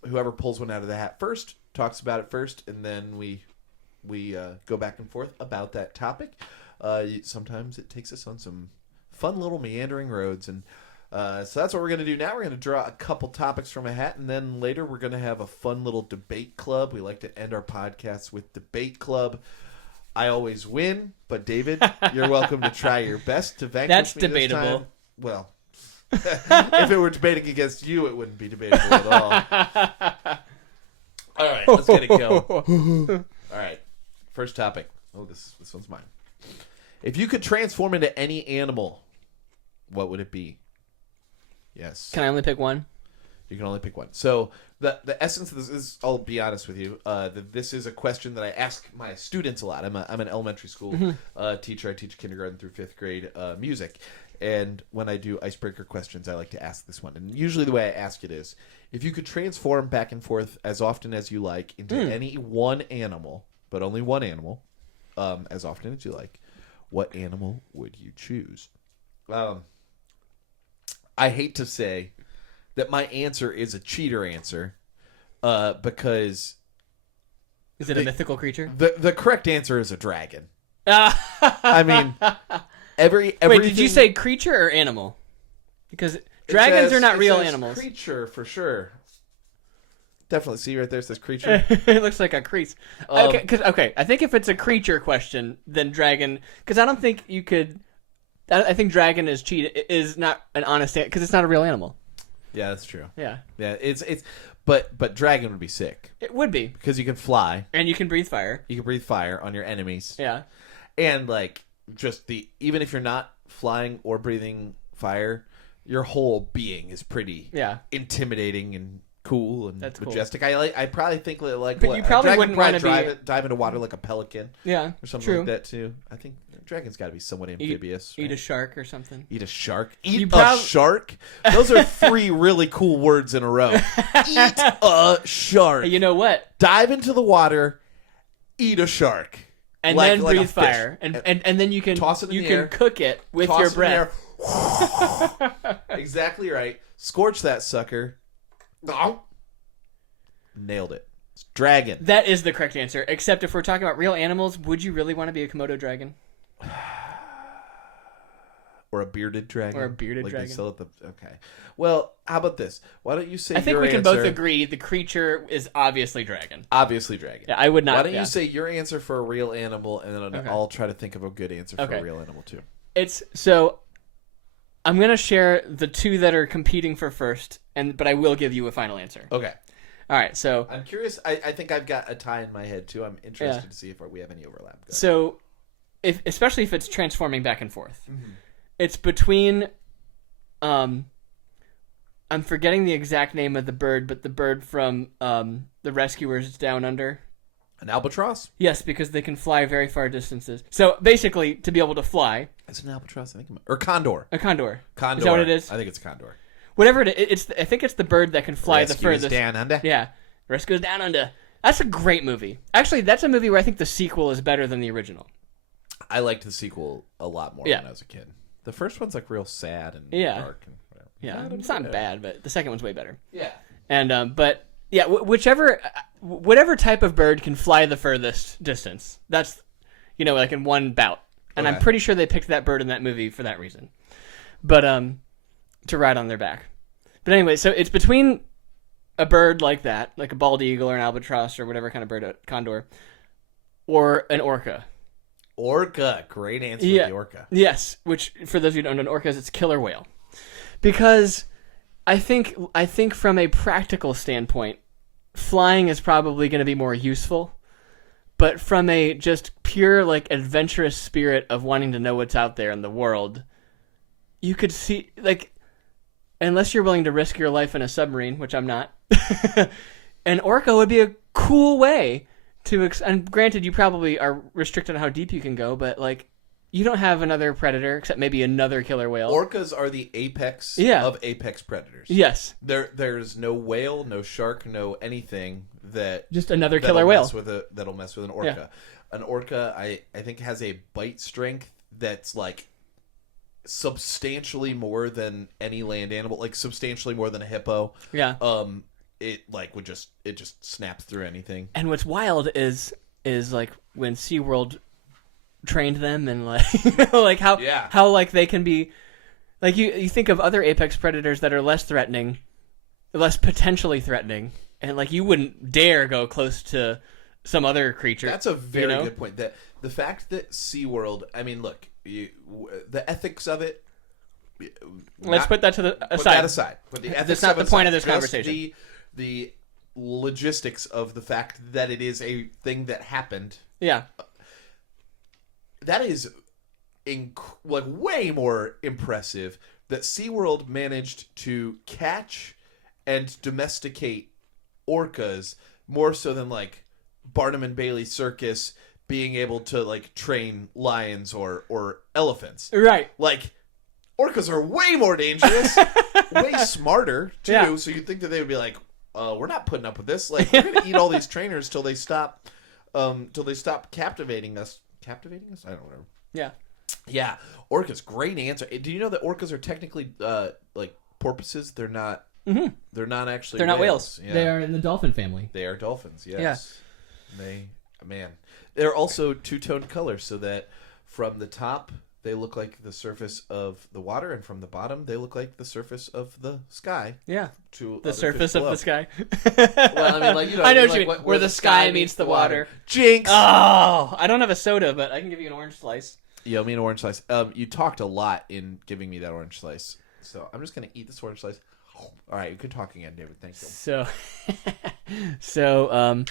Whoever pulls one out of the hat first talks about it first, and then we go back and forth about that topic. Sometimes it takes us on some fun little meandering roads, and so that's what we're going to do now. We're going to draw a couple topics from a hat, and then later we're going to have a fun little debate club. We like to end our podcasts with debate club. I always win, but David, you're welcome to try your best to vanquish That's me debatable. this time. Well, if it were debating against you, it wouldn't be debatable at all. All right, let's get it going. All right, first topic. Oh, this one's mine. If you could transform into any animal, what would it be? Yes. Can I only pick one? You can only pick one. So the essence of this is, I'll be honest with you, this is a question that I ask my students a lot. I'm an elementary school teacher. I teach kindergarten through 5th grade music. And when I do icebreaker questions, I like to ask this one. And usually the way I ask it is, if you could transform back and forth as often as you like into any one animal, but only one animal, as often as you like, what animal would you choose? I hate to say that my answer is a cheater answer, because is it a mythical creature? The correct answer is a dragon. I mean, Wait, did you say creature or animal? Because dragons are not real animals. Creature for sure. Definitely. See right there, it says creature. It looks like a crease. Okay. I think if it's a creature question, then dragon. Because I don't think you could. I think dragon is not an honest answer because it's not a real animal. Yeah, that's true. Yeah. Yeah, but dragon would be sick. It would be because you can fly and you can breathe fire. You can breathe fire on your enemies. Yeah. And like even if you're not flying or breathing fire, your whole being is pretty intimidating and cool and majestic. Cool. I probably think like but you probably wouldn't want to dive into water like a pelican. Yeah. Or something like that too. I think dragon's got to be somewhat amphibious. Eat a shark or something. Eat a shark. Eat a shark. Those are 3 really cool words in a row. Eat a shark. You know what? Dive into the water. Eat a shark. And then breathe fire. And then you can toss it in the air. You can cook it with your breath. Exactly right. Scorch that sucker. Nailed it. It's dragon. That is the correct answer. Except if we're talking about real animals, would you really want to be a Komodo dragon? Or a bearded dragon. Or a bearded dragon. They sell at okay. Well, how about this? Why don't you say I think we can both agree the creature is obviously dragon. Obviously dragon. Yeah, I would not. Why don't you say your answer for a real animal, and then I'll try to think of a good answer for a real animal too. I'm going to share the 2 that are competing for first, but I will give you a final answer. Okay. All right, so... I'm curious. I think I've got a tie in my head, too. I'm interested to see if we have any overlap. So, especially if it's transforming back and forth. Mm-hmm. It's between... I'm forgetting the exact name of the bird, but the bird from The Rescuers Down Under. An albatross? Yes, because they can fly very far distances. So, basically, to be able to fly... It's an albatross, I think. Or condor. A condor. Condor. Is that what it is? I think it's condor. Whatever it is, I think it's the bird that can fly the furthest. Down Under? Yeah. Rescuers Down Under. That's a great movie. Actually, that's a movie where I think the sequel is better than the original. I liked the sequel a lot more when I was a kid. The first one's like real sad and dark. And whatever. Yeah, it's not bad, but the second one's way better. Yeah. And, but, yeah, whatever type of bird can fly the furthest distance. That's, like in one bout. And I'm pretty sure they picked that bird in that movie for that reason. But, to ride on their back. But anyway, so it's between a bird like that, like a bald eagle or an albatross or whatever kind of bird, a condor, or an orca. Orca. Great answer for the orca. Yes, which, for those of you who don't know orcas, it's killer whale. Because I think from a practical standpoint, flying is probably going to be more useful. But from a just pure like adventurous spirit of wanting to know what's out there in the world, you could see like, unless you're willing to risk your life in a submarine, which I'm not, an orca would be a cool way to. And granted, you probably are restricted on how deep you can go, but like, you don't have another predator except maybe another killer whale. Orcas are the apex of apex predators. Yes. There's no whale, no shark, no anything that just another killer whale that'll mess with an orca. Yeah. An orca, I think, has a bite strength that's like substantially more than any land animal, like substantially more than a hippo. Yeah. It like it just snaps through anything. And what's wild is like when SeaWorld trained them and like like how like they can be like you think of other apex predators that are less potentially threatening, and like you wouldn't dare go close to some other creature. That's a very good point. That the fact that SeaWorld, I mean, look, the ethics of it. Let's put that to the aside. Put that aside. But the ethics that's not the point of this conversation. The logistics of the fact that it is a thing that happened. Yeah. That is like way more impressive that SeaWorld managed to catch and domesticate orcas more so than like Barnum and Bailey Circus being able to like train lions or elephants. Right. Like orcas are way more dangerous, way smarter too. Yeah. So you'd think that they would be like, we're not putting up with this. Like we're gonna eat all these trainers till they stop captivating us. Captivating us? I don't know. Yeah. Yeah. Orcas, great answer. Do you know that orcas are technically like porpoises? They're not. Mm-hmm. They're not actually. They're not whales. Yeah. They are in the dolphin family. They are dolphins. Yes. Yeah. They're also two-toned colors, so that from the top they look like the surface of the water, and from the bottom they look like the surface of the sky. Yeah. To the surface of the sky. Well, I mean, like I know what you mean. Where the sky meets the water. Jinx. Oh, I don't have a soda, but I can give you an orange slice. Yeah, me an orange slice. You talked a lot in giving me that orange slice, so I'm just gonna eat this orange slice. All right, you can talk again, David. Thank you. So,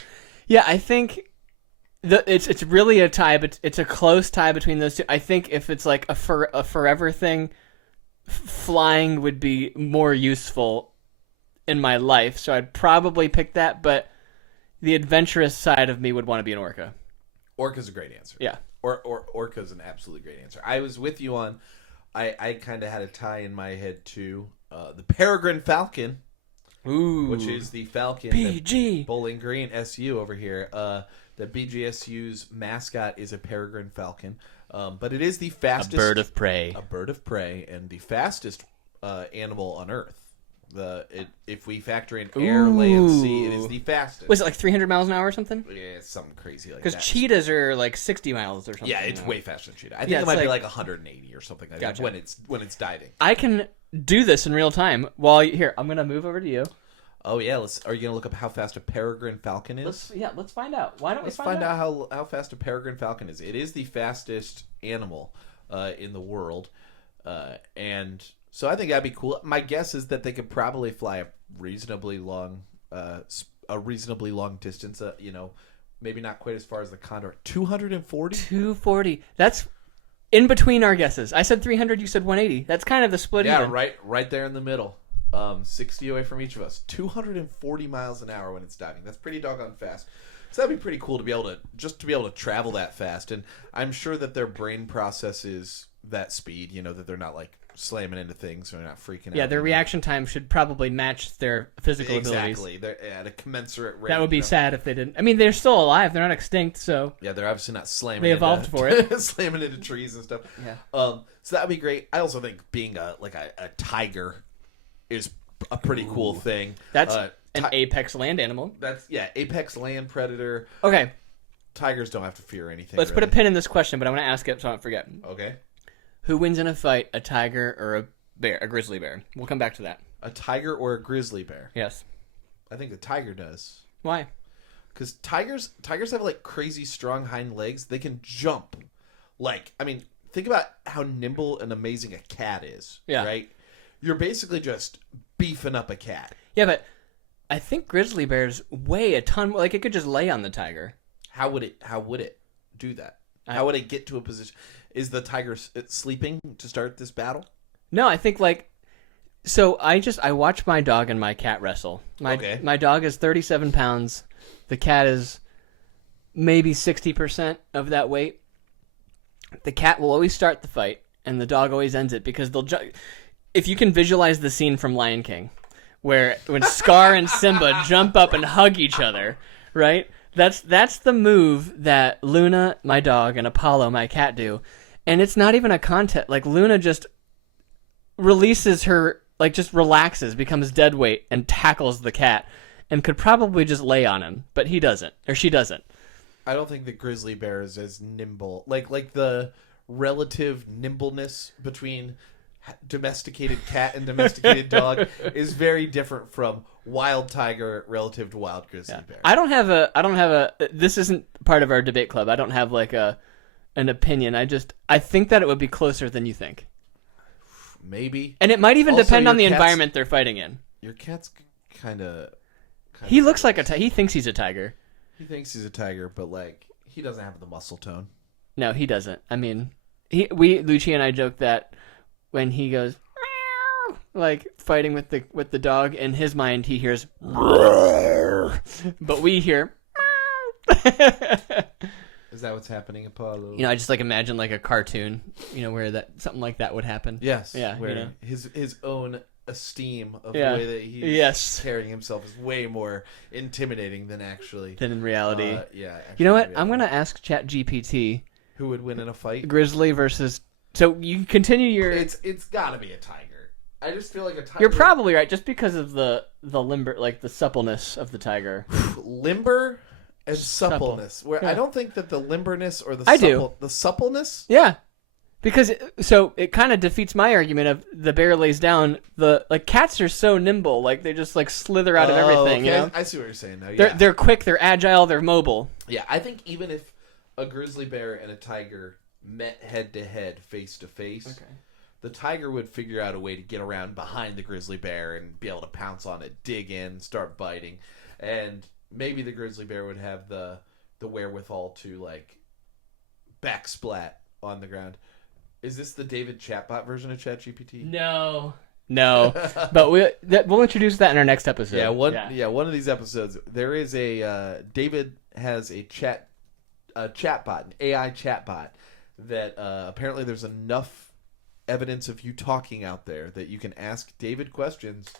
yeah, I think it's really a tie, but it's a close tie between those two. I think if it's like a forever thing, flying would be more useful in my life, so I'd probably pick that. But the adventurous side of me would want to be an orca. Orca's a great answer. Yeah, or orca's an absolutely great answer. I was with you on. I kind of had a tie in my head too. The peregrine falcon, which is the falcon. BG Bowling Green SU over here. The BGSU's mascot is a peregrine falcon, but it is the fastest bird of prey. A bird of prey, and the fastest animal on Earth. If we factor in air, land, sea, it is the fastest. Was it like 300 miles an hour or something? Yeah, it's something crazy like that. Because cheetahs are like 60 miles or something. Yeah, it's way faster than cheetah. I think it might be like 180 or something like that when it's diving. I can do this in real time. Here, I'm gonna move over to you. Oh yeah, are you gonna look up how fast a peregrine falcon is? Let's find out. Why don't we find out how fast a peregrine falcon is? It is the fastest animal in the world, and so I think that'd be cool. My guess is that they could probably fly a reasonably long distance. Maybe not quite as far as the condor. 240. 240. That's in between our guesses. I said 300. You said 180. That's kind of the split. Yeah, even. right there in the middle. 60 away from each of us. 240 miles an hour when it's diving. That's pretty doggone fast. So that'd be pretty cool to be able to travel that fast. And I'm sure that their brain processes that speed. That they're not like slamming into things or they're not freaking out. Yeah, their reaction time should probably match their physical abilities. Exactly. They're at a commensurate rate. That would be sad if they didn't. I mean, they're still alive. They're not extinct, so yeah, they're obviously not slamming. They evolved for it, slamming into trees and stuff. Yeah. So that would be great. I also think being a tiger is a pretty cool thing. That's an apex land animal. Apex land predator. Okay. Tigers don't have to fear anything. Let's put a pin in this question, but I want to ask it so I don't forget. Okay. Who wins in a fight, a tiger or a bear, a grizzly bear? We'll come back to that. A tiger or a grizzly bear? Yes. I think the tiger does. Why? Because tigers have like crazy strong hind legs. They can jump. Think about how nimble and amazing a cat is. Yeah. Right? You're basically just beefing up a cat. Yeah, but I think grizzly bears weigh a ton. Like, it could just lay on the tiger. How would it do that? How would it get to a position? Is the tiger sleeping to start this battle? No, I think so I watch my dog and my cat wrestle. My dog is 37 pounds. The cat is maybe 60% of that weight. The cat will always start the fight, and the dog always ends it because if you can visualize the scene from Lion King, where when Scar and Simba jump up and hug each other, right? That's the move that Luna, my dog, and Apollo, my cat, do. And it's not even a contest. Like, Luna just releases her, just relaxes, becomes dead weight, and tackles the cat, and could probably just lay on him, but he doesn't, or she doesn't. I don't think the grizzly bear is as nimble. Like the relative nimbleness between domesticated cat and domesticated dog is very different from wild tiger relative to wild grizzly bear. I don't have a this isn't part of our debate club. I don't have an opinion. I think that it would be closer than you think. Maybe. And it might even depend on the environment they're fighting in. Your cat's kind of He looks like he thinks he's a tiger. He thinks he's a tiger, but he doesn't have the muscle tone. No, he doesn't. I mean, Lucia and I joke that when he goes fighting with the dog, in his mind he hears but we hear Is that what's happening, Apollo? I just imagine a cartoon, where something like that would happen. Yes. Yeah. Where his own esteem of the way that he's carrying himself is way more intimidating than in reality. You know what? I'm going to ask ChatGPT who would win in a fight. Grizzly versus. So you continue your. It's got to be a tiger. I just feel like a tiger. You're probably right, just because of the limber, the suppleness of the tiger. Limber and suppleness. Where I don't think that the limberness or the the suppleness. Yeah. Because it kind of defeats my argument of the bear lays down. Cats are so nimble, they just slither out of everything. Okay. I see what you're saying now. Yeah. They're quick, they're agile, they're mobile. Yeah, I think even if a grizzly bear and a tiger met head to head, face to face, the tiger would figure out a way to get around behind the grizzly bear and be able to pounce on it, dig in, start biting, and maybe the grizzly bear would have the wherewithal to backsplat on the ground. Is this the David chatbot version of ChatGPT? No. But we'll introduce that in our next episode. One of these episodes. There is David has a chatbot, an AI chatbot that apparently there's enough evidence of you talking out there that you can ask David questions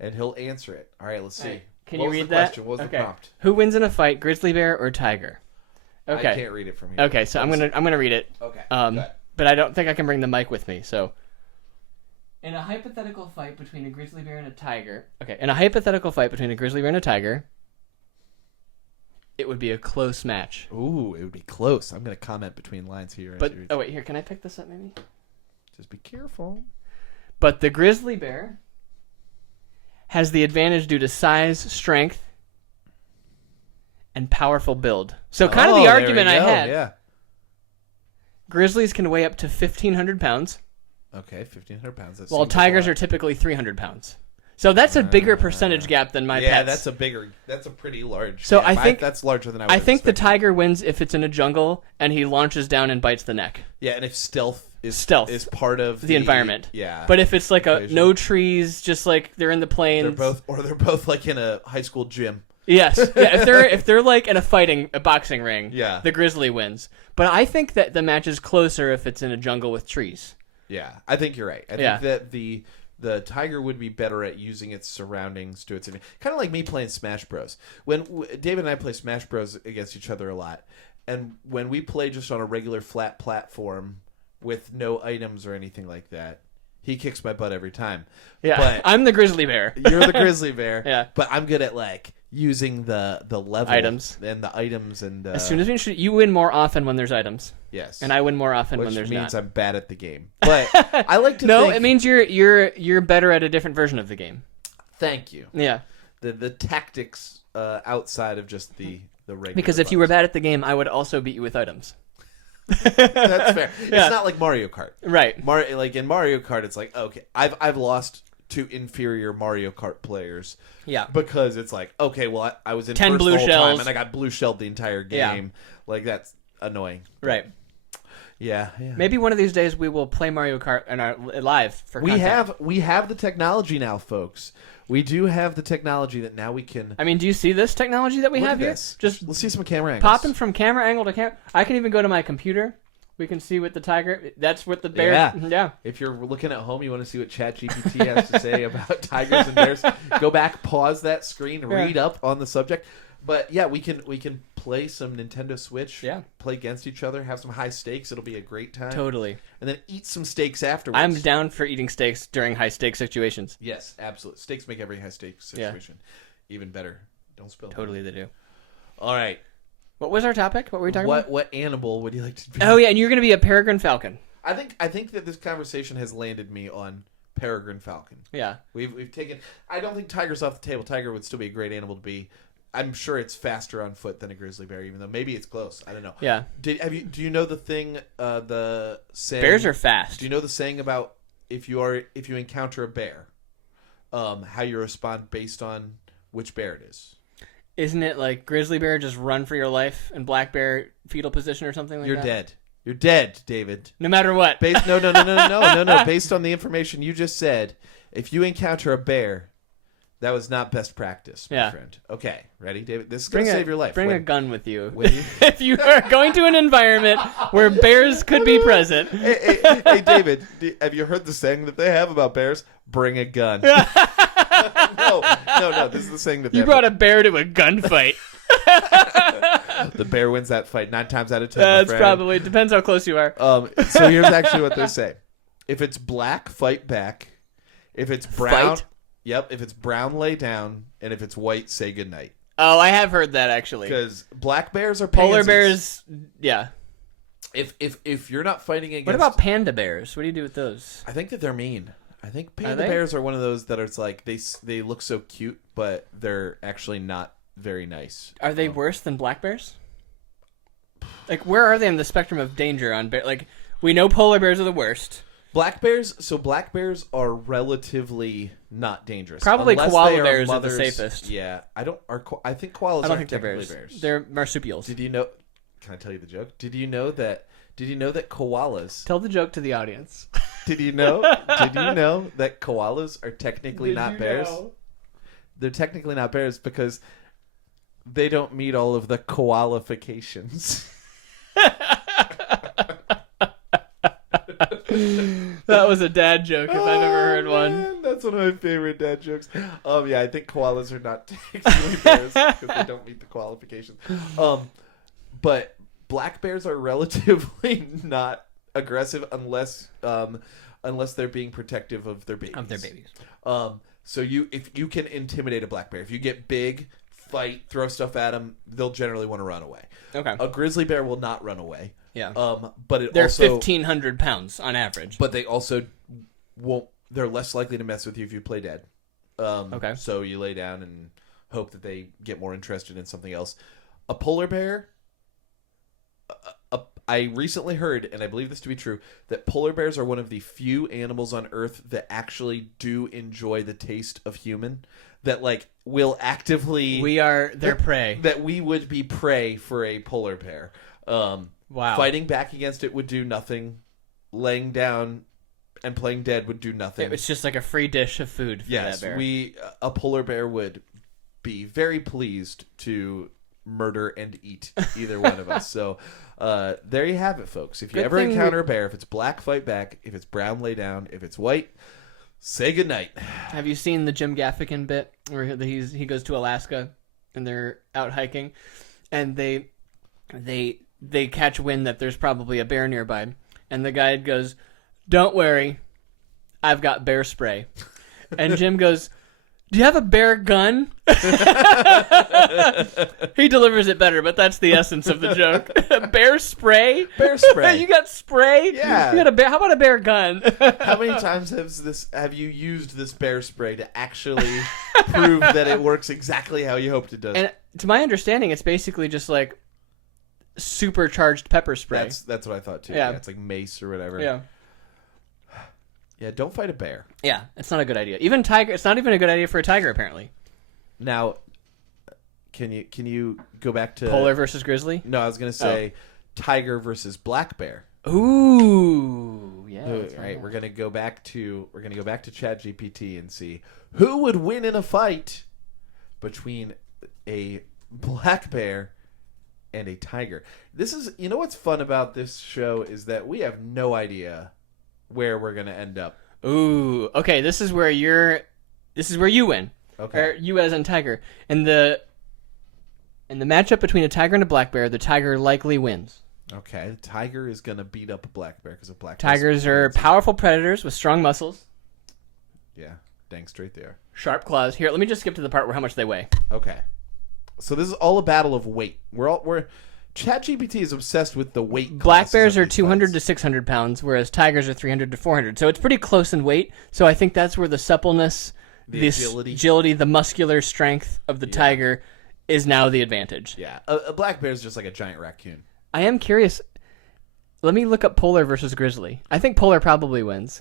and he'll answer it. All right, let's see. Right. Can you read that? What was the prompt? Who wins in a fight, grizzly bear or tiger? Okay. I can't read it from here. Okay, so I'm gonna read it. Okay. But I don't think I can bring the mic with me, so. In a hypothetical fight between a grizzly bear and a tiger. Okay, in a hypothetical fight between a grizzly bear and a tiger, it would be a close match. Ooh, it would be close. I'm going to comment between lines here. But wait, here, can I pick this up maybe? Just be careful. But the grizzly bear has the advantage due to size, strength, and powerful build. So kind of the argument I had. Yeah. Grizzlies can weigh up to 1,500 pounds. Okay, 1,500 pounds. While tigers are typically 300 pounds. So that's a bigger percentage gap than my pets. Yeah, that's a pretty large. So I think that's larger than I would think the tiger wins if it's in a jungle and he launches down and bites the neck. Yeah, and if stealth is part of the environment. Yeah. But if it's no trees, just they're in the plains. They're both in a high school gym. Yes. Yeah, if they're in a boxing ring, the grizzly wins. But I think that the match is closer if it's in a jungle with trees. Yeah, I think you're right. I think that the tiger would be better at using its surroundings to its advantage. Kind of like me playing Smash Bros. When David and I play Smash Bros against each other a lot, and when we play just on a regular flat platform with no items or anything like that, he kicks my butt every time. Yeah, but I'm the grizzly bear. You're the grizzly bear. Yeah, but I'm good at using the level items and the items and as soon as we shoot, you win more often when there's items. Yes, and I win more often when there's not. Which means I'm bad at the game. But I like to. No, it means you're better at a different version of the game. Thank you. Yeah, the tactics outside of just the regular. Because if you were bad at the game, I would also beat you with items. That's fair. It's not like Mario Kart, right? In Mario Kart, it's okay, I've lost to inferior Mario Kart players. Yeah. Because it's like, okay, well, I was in 10 first blue the whole shells. time, and I got blue shelled the entire game. Yeah. Like, that's annoying. Right. Yeah. Maybe one of these days we will play Mario Kart in our live for content. We have the technology now, folks. We do have the technology that now we can. I mean, do you see this technology that we Look have at here? this. Just let's see some camera angles. popping from camera angle to camera. I can even go to my computer. We can see what the tiger. That's what the bear. Yeah. If you're looking at home, you want to see what ChatGPT has to say about tigers and bears. Go back, pause that screen, read up on the subject. But yeah, we can play some Nintendo Switch. Yeah. Play against each other, have some high stakes. It'll be a great time. Totally. And then eat some steaks afterwards. I'm down for eating steaks during high stakes situations. Yes, absolutely. Steaks make every high stakes situation even better. Don't spill. Totally, they do. All right. What was our topic? What were we talking about? What animal would you like to be? Oh yeah, and you're going to be a peregrine falcon. I think that this conversation has landed me on peregrine falcon. Yeah. We've taken. I don't think tiger's off the table. Tiger would still be a great animal to be. I'm sure it's faster on foot than a grizzly bear, even though maybe it's close. I don't know. Yeah. Do you know the thing? The saying. Bears are fast. Do you know the saying about if you encounter a bear, how you respond based on which bear it is? Isn't it like grizzly bear just run for your life and black bear fetal position or something like You're that? dead. You're dead, David. No matter what. No. Based on the information you just said, if you encounter a bear, that was not best practice, my friend. Okay, ready, David? This is going to save your life. Bring a gun with you. When you... if you are going to an environment where bears could be present. Hey, David, have you heard the saying that they have about bears? Bring a gun. No. This is the saying that you brought a bear to a gunfight. The bear wins that fight 9 times out of 10. That's probably depends how close you are. So here's actually what they say: if it's black, fight back. If it's brown, if it's brown, lay down, and if it's white, say goodnight. Oh, I have heard that actually. Because black bears are polar pansies. bears. Yeah. If you're not fighting against, what about panda bears? What do you do with those? I think that they're mean. I think panda bears are one of those that are like they look so cute, but they're actually not very nice. Are they worse than black bears? Like, where are they on the spectrum of danger on bear? Like, we know polar bears are the worst. Black bears are relatively not dangerous. Probably koala bears are the safest. Yeah, I think koalas aren't technically bears. They're marsupials. Did you know? Can I tell you the joke? Did you know that koalas? Tell the joke to the audience. Did you know that koalas are technically not bears? They're technically not bears because they don't meet all of the koalifications. That was a dad joke if I've ever heard one. Man, that's one of my favorite dad jokes. Yeah, I think koalas are not technically bears because they don't meet the qualifications. But black bears are relatively not aggressive unless they're being protective of their babies. So if you can intimidate a black bear, if you get big, fight, throw stuff at them, they'll generally want to run away. Okay. A grizzly bear will not run away. Yeah. But they're 1,500 pounds on average. But they also won't. They're less likely to mess with you if you play dead. Okay. So you lay down and hope that they get more interested in something else. A polar bear. I recently heard, and I believe this to be true, that polar bears are one of the few animals on Earth that actually do enjoy the taste of human. That will actively. We are their prey. That we would be prey for a polar bear. Wow. Fighting back against it would do nothing. Laying down and playing dead would do nothing. It's just like a free dish of food for that bear. A polar bear would be very pleased to murder and eat either one of us. So there you have it, folks. If you ever encounter a bear, if it's black, fight back. If it's brown, lay down. If it's white, say goodnight. Have you seen the Jim Gaffigan bit where he goes to Alaska and they're out hiking and they catch wind that there's probably a bear nearby, and the guide goes, "Don't worry, I've got bear spray." And Jim goes, "Do you have a bear gun?" He delivers it better, but that's the essence of the joke. Bear spray? Bear spray. You got spray? Yeah. You got a bear? How about a bear gun? How many times have you used this bear spray to actually prove that it works exactly how you hoped it does? And to my understanding, it's basically just like supercharged pepper spray. That's what I thought too. Yeah. It's like mace or whatever. Yeah. Yeah, don't fight a bear. Yeah, it's not a good idea. Even tiger. It's not even a good idea for a tiger, apparently. Now, can you go back to polar versus grizzly? No, I was gonna say tiger versus black bear. Ooh, yeah. Right, we're gonna go back to ChatGPT and see who would win in a fight between a black bear and a tiger. This is, you know what's fun about this show is that we have no idea where we're gonna end up. Ooh, okay. This is where you win. Okay. Or you as in tiger. In the matchup between a tiger and a black bear, the tiger likely wins. Okay, the tiger is gonna beat up a black bear because a black tigers are powerful predators with strong muscles. Yeah, dang straight they are. Sharp claws. Here, let me just skip to the part where how much they weigh. Okay, so this is all a battle of weight. ChatGPT is obsessed with the weight. Black bears are 200 to 600 pounds, whereas tigers are 300 to 400. So it's pretty close in weight. So I think that's where the suppleness, the agility, the muscular strength of the tiger is now the advantage. Yeah, a black bear is just like a giant raccoon. I am curious. Let me look up polar versus grizzly. I think polar probably wins.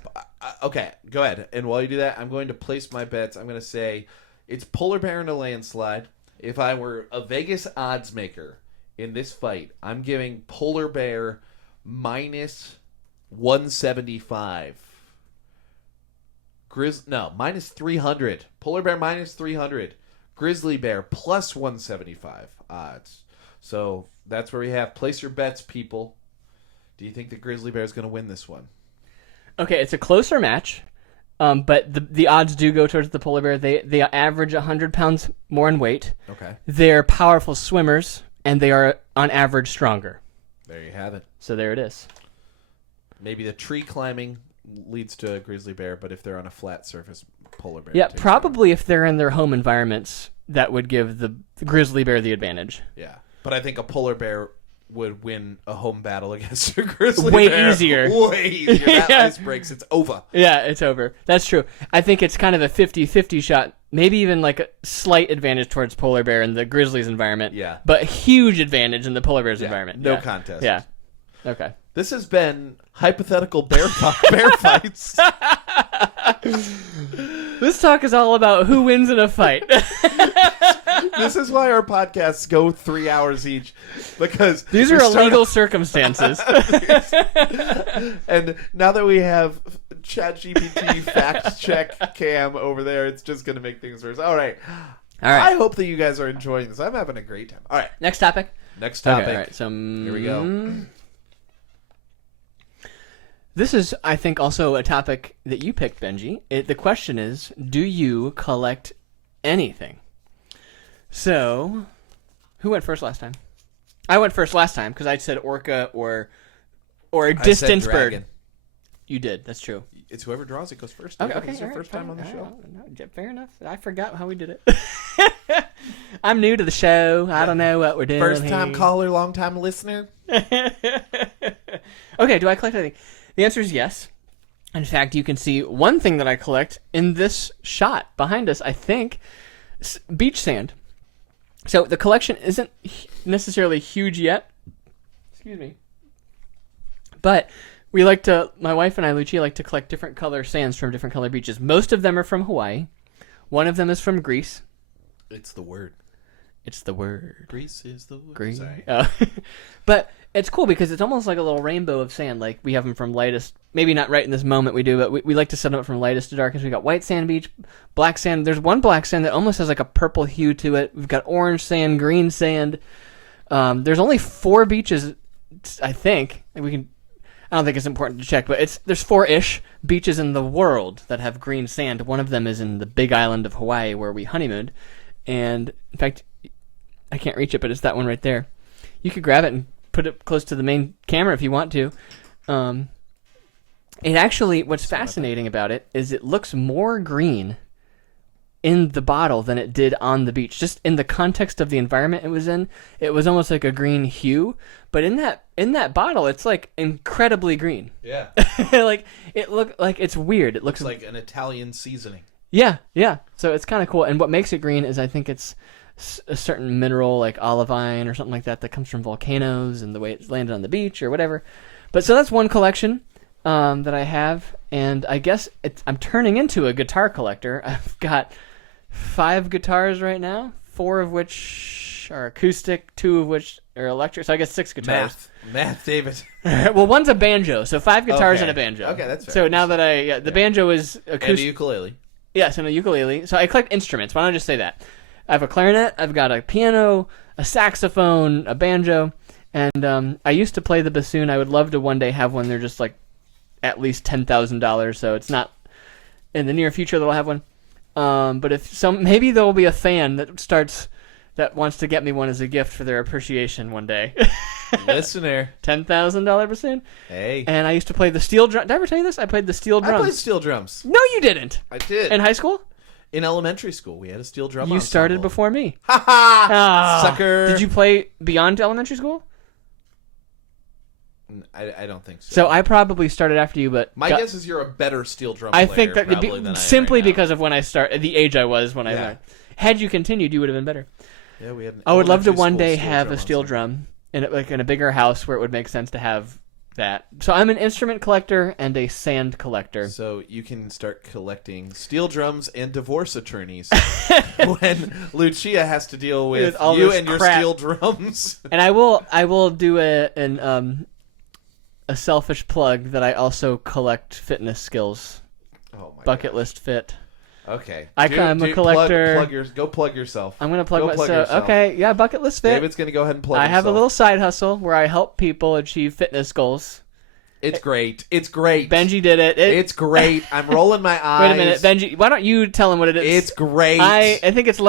Okay, go ahead. And while you do that, I'm going to place my bets. I'm going to say it's polar bear in a landslide. If I were a Vegas odds maker in this fight, I'm giving polar bear minus 175. Minus 300. Polar bear minus 300. Grizzly bear plus 175 odds. So that's where we have. Place your bets, people. Do you think the grizzly bear is going to win this one? Okay, it's a closer match, but the odds do go towards the polar bear. They average 100 pounds more in weight. Okay. They're powerful swimmers, and they are, on average, stronger. There you have it. So there it is. Maybe the tree climbing leads to a grizzly bear, but if they're on a flat surface, polar bear. Yeah, probably if they're in their home environments, that would give the grizzly bear the advantage. Yeah. But I think a polar bear would win a home battle against a grizzly bear. Way easier. That ice breaks. It's over. Yeah, it's over. That's true. I think it's kind of a 50-50 shot. Maybe even like a slight advantage towards polar bear in the grizzly's environment. Yeah. But huge advantage in the polar bear's environment. No contest. Yeah. Okay. This has been hypothetical bear fights. This talk is all about who wins in a fight. This is why our podcasts go 3 hours each, because these are illegal circumstances. And now that we have ChatGPT fact check cam over there, it's just going to make things worse. All right. I hope that you guys are enjoying this. I'm having a great time. All right. Next topic. Okay, all right. So here we go. This is, I think, also a topic that you picked, Benji. The question is, do you collect anything? So, who went first last time? I went first last time because I said orca or a distance bird. You did. That's true. It's whoever draws it goes first. Okay. It's your first time on the show. No, fair enough. I forgot how we did it. I'm new to the show. I don't know what we're doing. First time caller, long time listener. Okay, do I collect anything? The answer is yes. In fact, you can see one thing that I collect in this shot behind us, I think, beach sand. So the collection isn't necessarily huge yet. Excuse me. But we like to, my wife and I, Lucia, like to collect different color sands from different color beaches. Most of them are from Hawaii. One of them is from Greece. It's the word. It's the word. Greece is the word. Greece. Sorry. But it's cool because it's almost like a little rainbow of sand. Like we have them from lightest, maybe not right in this moment we do, but we like to set them up from lightest to darkest. We got white sand beach, black sand. There's one black sand that almost has like a purple hue to it. We've got orange sand, green sand. There's only 4 beaches, I think. I don't think it's important to check, but there's 4-ish beaches in the world that have green sand. One of them is in the big island of Hawaii where we honeymooned. And in fact, I can't reach it, but it's that one right there. You could grab it and put it close to the main camera if you want to. It actually, what's fascinating about it is it looks more green in the bottle than it did on the beach. Just in the context of the environment it was in, it was almost like a green hue. But in that bottle, it's like incredibly green. Yeah. Like it looked like it's weird. It looks like an Italian seasoning. Yeah. So it's kind of cool. And what makes it green is I think it's a certain mineral like olivine or something like that that comes from volcanoes and the way it's landed on the beach or whatever. But so that's one collection. that I have, and I guess I'm turning into a guitar collector. I've got 5 guitars right now, 4 of which are acoustic, 2 of which are electric, so I guess 6 guitars. Math, David. Well, one's a banjo, so 5 guitars and a banjo. Okay, that's fair. So now that the banjo is acoustic. And a ukulele. Yes, and a ukulele. So I collect instruments. Why don't I just say that? I have a clarinet, I've got a piano, a saxophone, a banjo, and I used to play the bassoon. I would love to one day have one. They're just like at least $10,000, so it's not in the near future that I'll have one. But maybe there will be a fan that wants to get me one as a gift for their appreciation one day. Listener. $10,000 bassoon. Hey. And I used to play the steel drum. Did I ever tell you this? I played the steel drums. I played steel drums. No, you didn't. I did. In high school? In elementary school, we had a steel drum You ensemble. started before me. Ha ha! Sucker. Did you play beyond elementary school? I don't think so. So I probably started after you, but my guess is you're a better steel drum player. I think that probably than simply I am right because of when I started, the age I was when I learned. Had you continued, you would have been better. Yeah, we had. I would love to one day have a steel drum in a bigger house where it would make sense to have that. So I'm an instrument collector and a sand collector. So you can start collecting steel drums and divorce attorneys when Lucia has to deal with you and your steel drums. And I will do a selfish plug that I also collect fitness skills. Oh my Bucket list fit. Okay. I'm a collector. Go plug yourself. I'm going to plug myself. Yourself. Okay, yeah, bucket list fit. David's going to go ahead and plug I himself. have a little side hustle where I help people achieve fitness goals. It's great. It's great. Benji did it. It's great. I'm rolling my eyes. Wait a minute, Benji. Why don't you tell him what it is? It's great. I think it's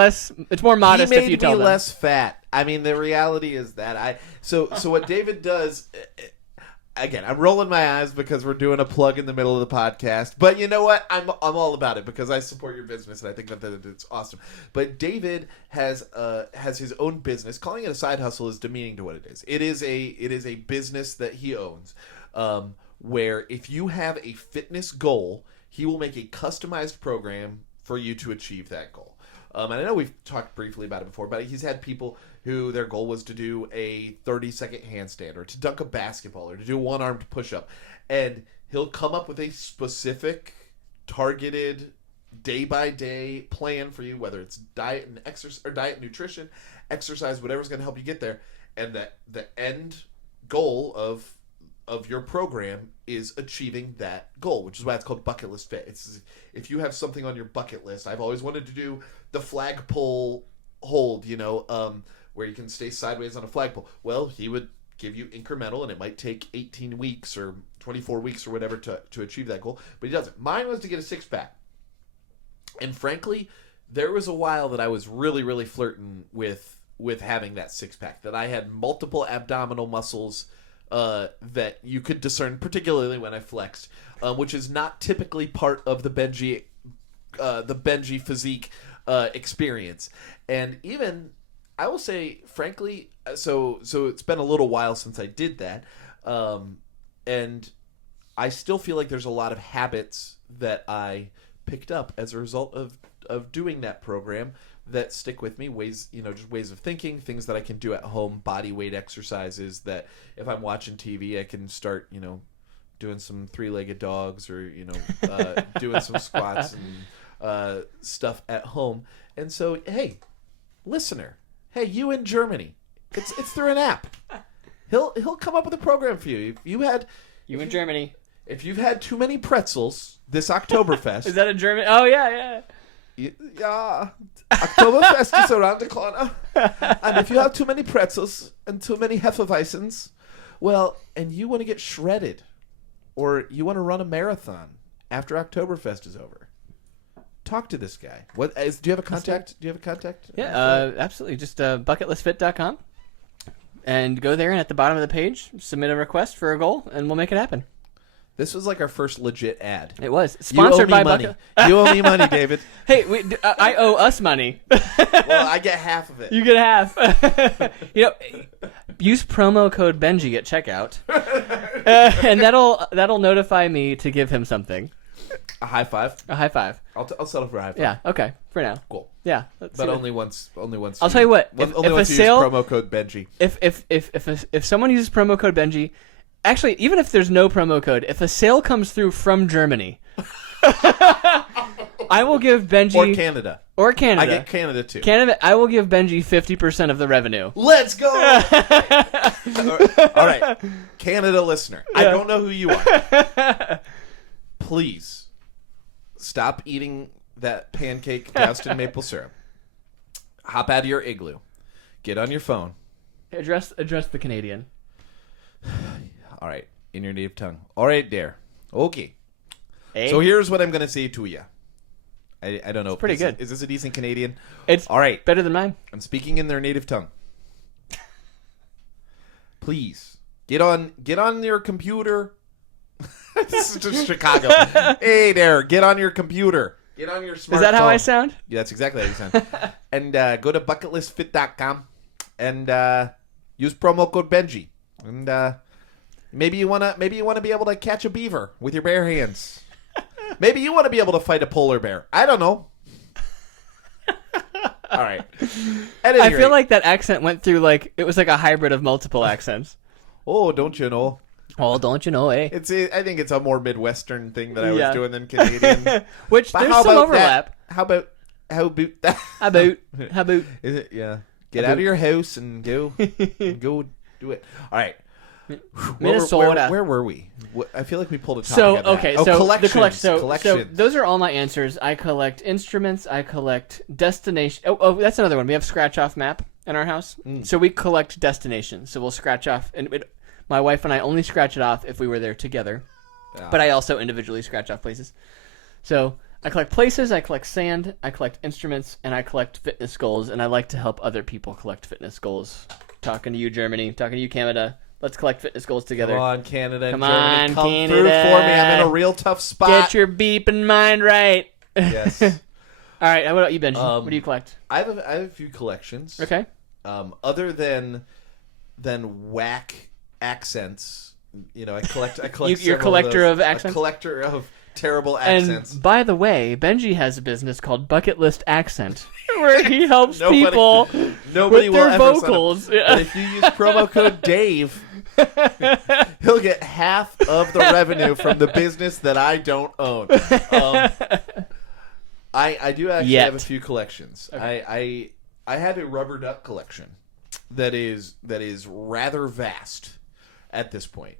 more modest if you tell them. He made me less fat. I mean, the reality is that So what David does... Again, I'm rolling my eyes because we're doing a plug in the middle of the podcast. But you know what? I'm all about it because I support your business and I think that it's awesome. But David has his own business. Calling it a side hustle is demeaning to what it is. It is a business that he owns, where if you have a fitness goal, he will make a customized program for you to achieve that goal. And I know we've talked briefly about it before, but he's had people who their goal was to do a 30-second handstand or to dunk a basketball or to do a one-armed push-up. And he'll come up with a specific, targeted, day-by-day plan for you, whether it's diet and exercise or diet and nutrition, exercise, whatever's going to help you get there. And that the end goal of your program is achieving that goal, which is why it's called Bucket List Fit. It's if you have something on your bucket list. I've always wanted to do the flagpole hold, where you can stay sideways on a flagpole. Well, he would give you incremental, and it might take 18 weeks or 24 weeks or whatever to achieve that goal, but he doesn't. Mine was to get a six-pack. And frankly, there was a while that I was really, really flirting with having that six-pack, that I had multiple abdominal muscles that you could discern, particularly when I flexed, which is not typically part of the Benji physique experience. And even, I will say, frankly, so it's been a little while since I did that, and I still feel like there's a lot of habits that I picked up as a result of doing that program that stick with me, just ways of thinking, things that I can do at home, body weight exercises that if I'm watching TV, I can start, doing some three-legged dogs or, doing some squats and stuff at home. And so, hey, listener, hey, you in Germany, it's through an app. He'll come up with a program for you. In Germany. If you've had too many pretzels this Oktoberfest. Is that a German? Oh, yeah. Yeah, Oktoberfest is around the corner. And if you have too many pretzels and too many Hefeweizens, well, and you want to get shredded, or you want to run a marathon after Oktoberfest is over, talk to this guy. Do you have a contact? Yeah, absolutely. Just bucketlistfit.com. And go there, and at the bottom of the page, submit a request for a goal, and we'll make it happen. This was like our first legit ad. It was. Sponsored by money. You owe me money, David. Hey, I owe us money. Well, I get half of it. You get half. Use promo code Benji at checkout. And that'll notify me to give him something. A high five? A high five. I'll settle for a high five. Yeah, okay. For now. Cool. Yeah. But only once. I'll tell you what. Only once you use promo code Benji. If someone uses promo code Benji, Actually, even if there's no promo code, if a sale comes through from Germany, I will give Benji... Or Canada. Or Canada. I get Canada, too. Canada, I will give Benji 50% of the revenue. Let's go! All right. Canada listener. I don't know who you are. Please stop eating that pancake doused in maple syrup. Hop out of your igloo. Get on your phone. Address the Canadian. All right. In your native tongue. All right, there. Okay. Hey. So here's what I'm going to say to you. I don't know. It's pretty good. Is this a decent Canadian? It's all right. Better than mine. I'm speaking in their native tongue. Please get on your computer. This is just Chicago. Hey there, get on your computer. Get on your smartphone. Is that how I sound? Yeah, that's exactly how you sound. And go to bucketlistfit.com and use promo code Benji. And maybe you wanna be able to catch a beaver with your bare hands. Maybe you want to be able to fight a polar bear. I don't know. All right. I feel like that accent went through it was like a hybrid of multiple accents. Oh, don't you know? Oh, don't you know, eh? I think it's a more Midwestern thing that I was doing than Canadian. Which but there's some overlap. How about that? How about? Is it? Yeah. Get out of your house and go do it. All right. Minnesota. Where were we? I feel like we pulled a topic. So on that. okay, so so collections. collections. So those are all my answers. I collect instruments. I collect destination. Oh, that's another one. We have scratch off map in our house, so we collect destinations. So we'll scratch off, and my wife and I only scratch it off if we were there together. But I also individually scratch off places. So I collect places. I collect sand. I collect instruments, and I collect fitness goals. And I like to help other people collect fitness goals. Talking to you, Germany. Talking to you, Canada. Let's collect fitness goals together. Come on, Canada and Come Germany. on, Come Canada. through for me. I'm in a real tough spot. Get your beeping mind right. Yes. All right. What about you, Benji? What do you collect? I have a few collections. Okay. Other than whack accents, I collect. You're a collector of accents. A collector of terrible accents. And by the way, Benji has a business called Bucket List Accent, where he helps people nobody with will their ever vocals. But if you use promo code Dave, he'll get half of the revenue from the business that I don't own. I do actually have a few collections. Okay. I have a rubber duck collection that is rather vast at this point.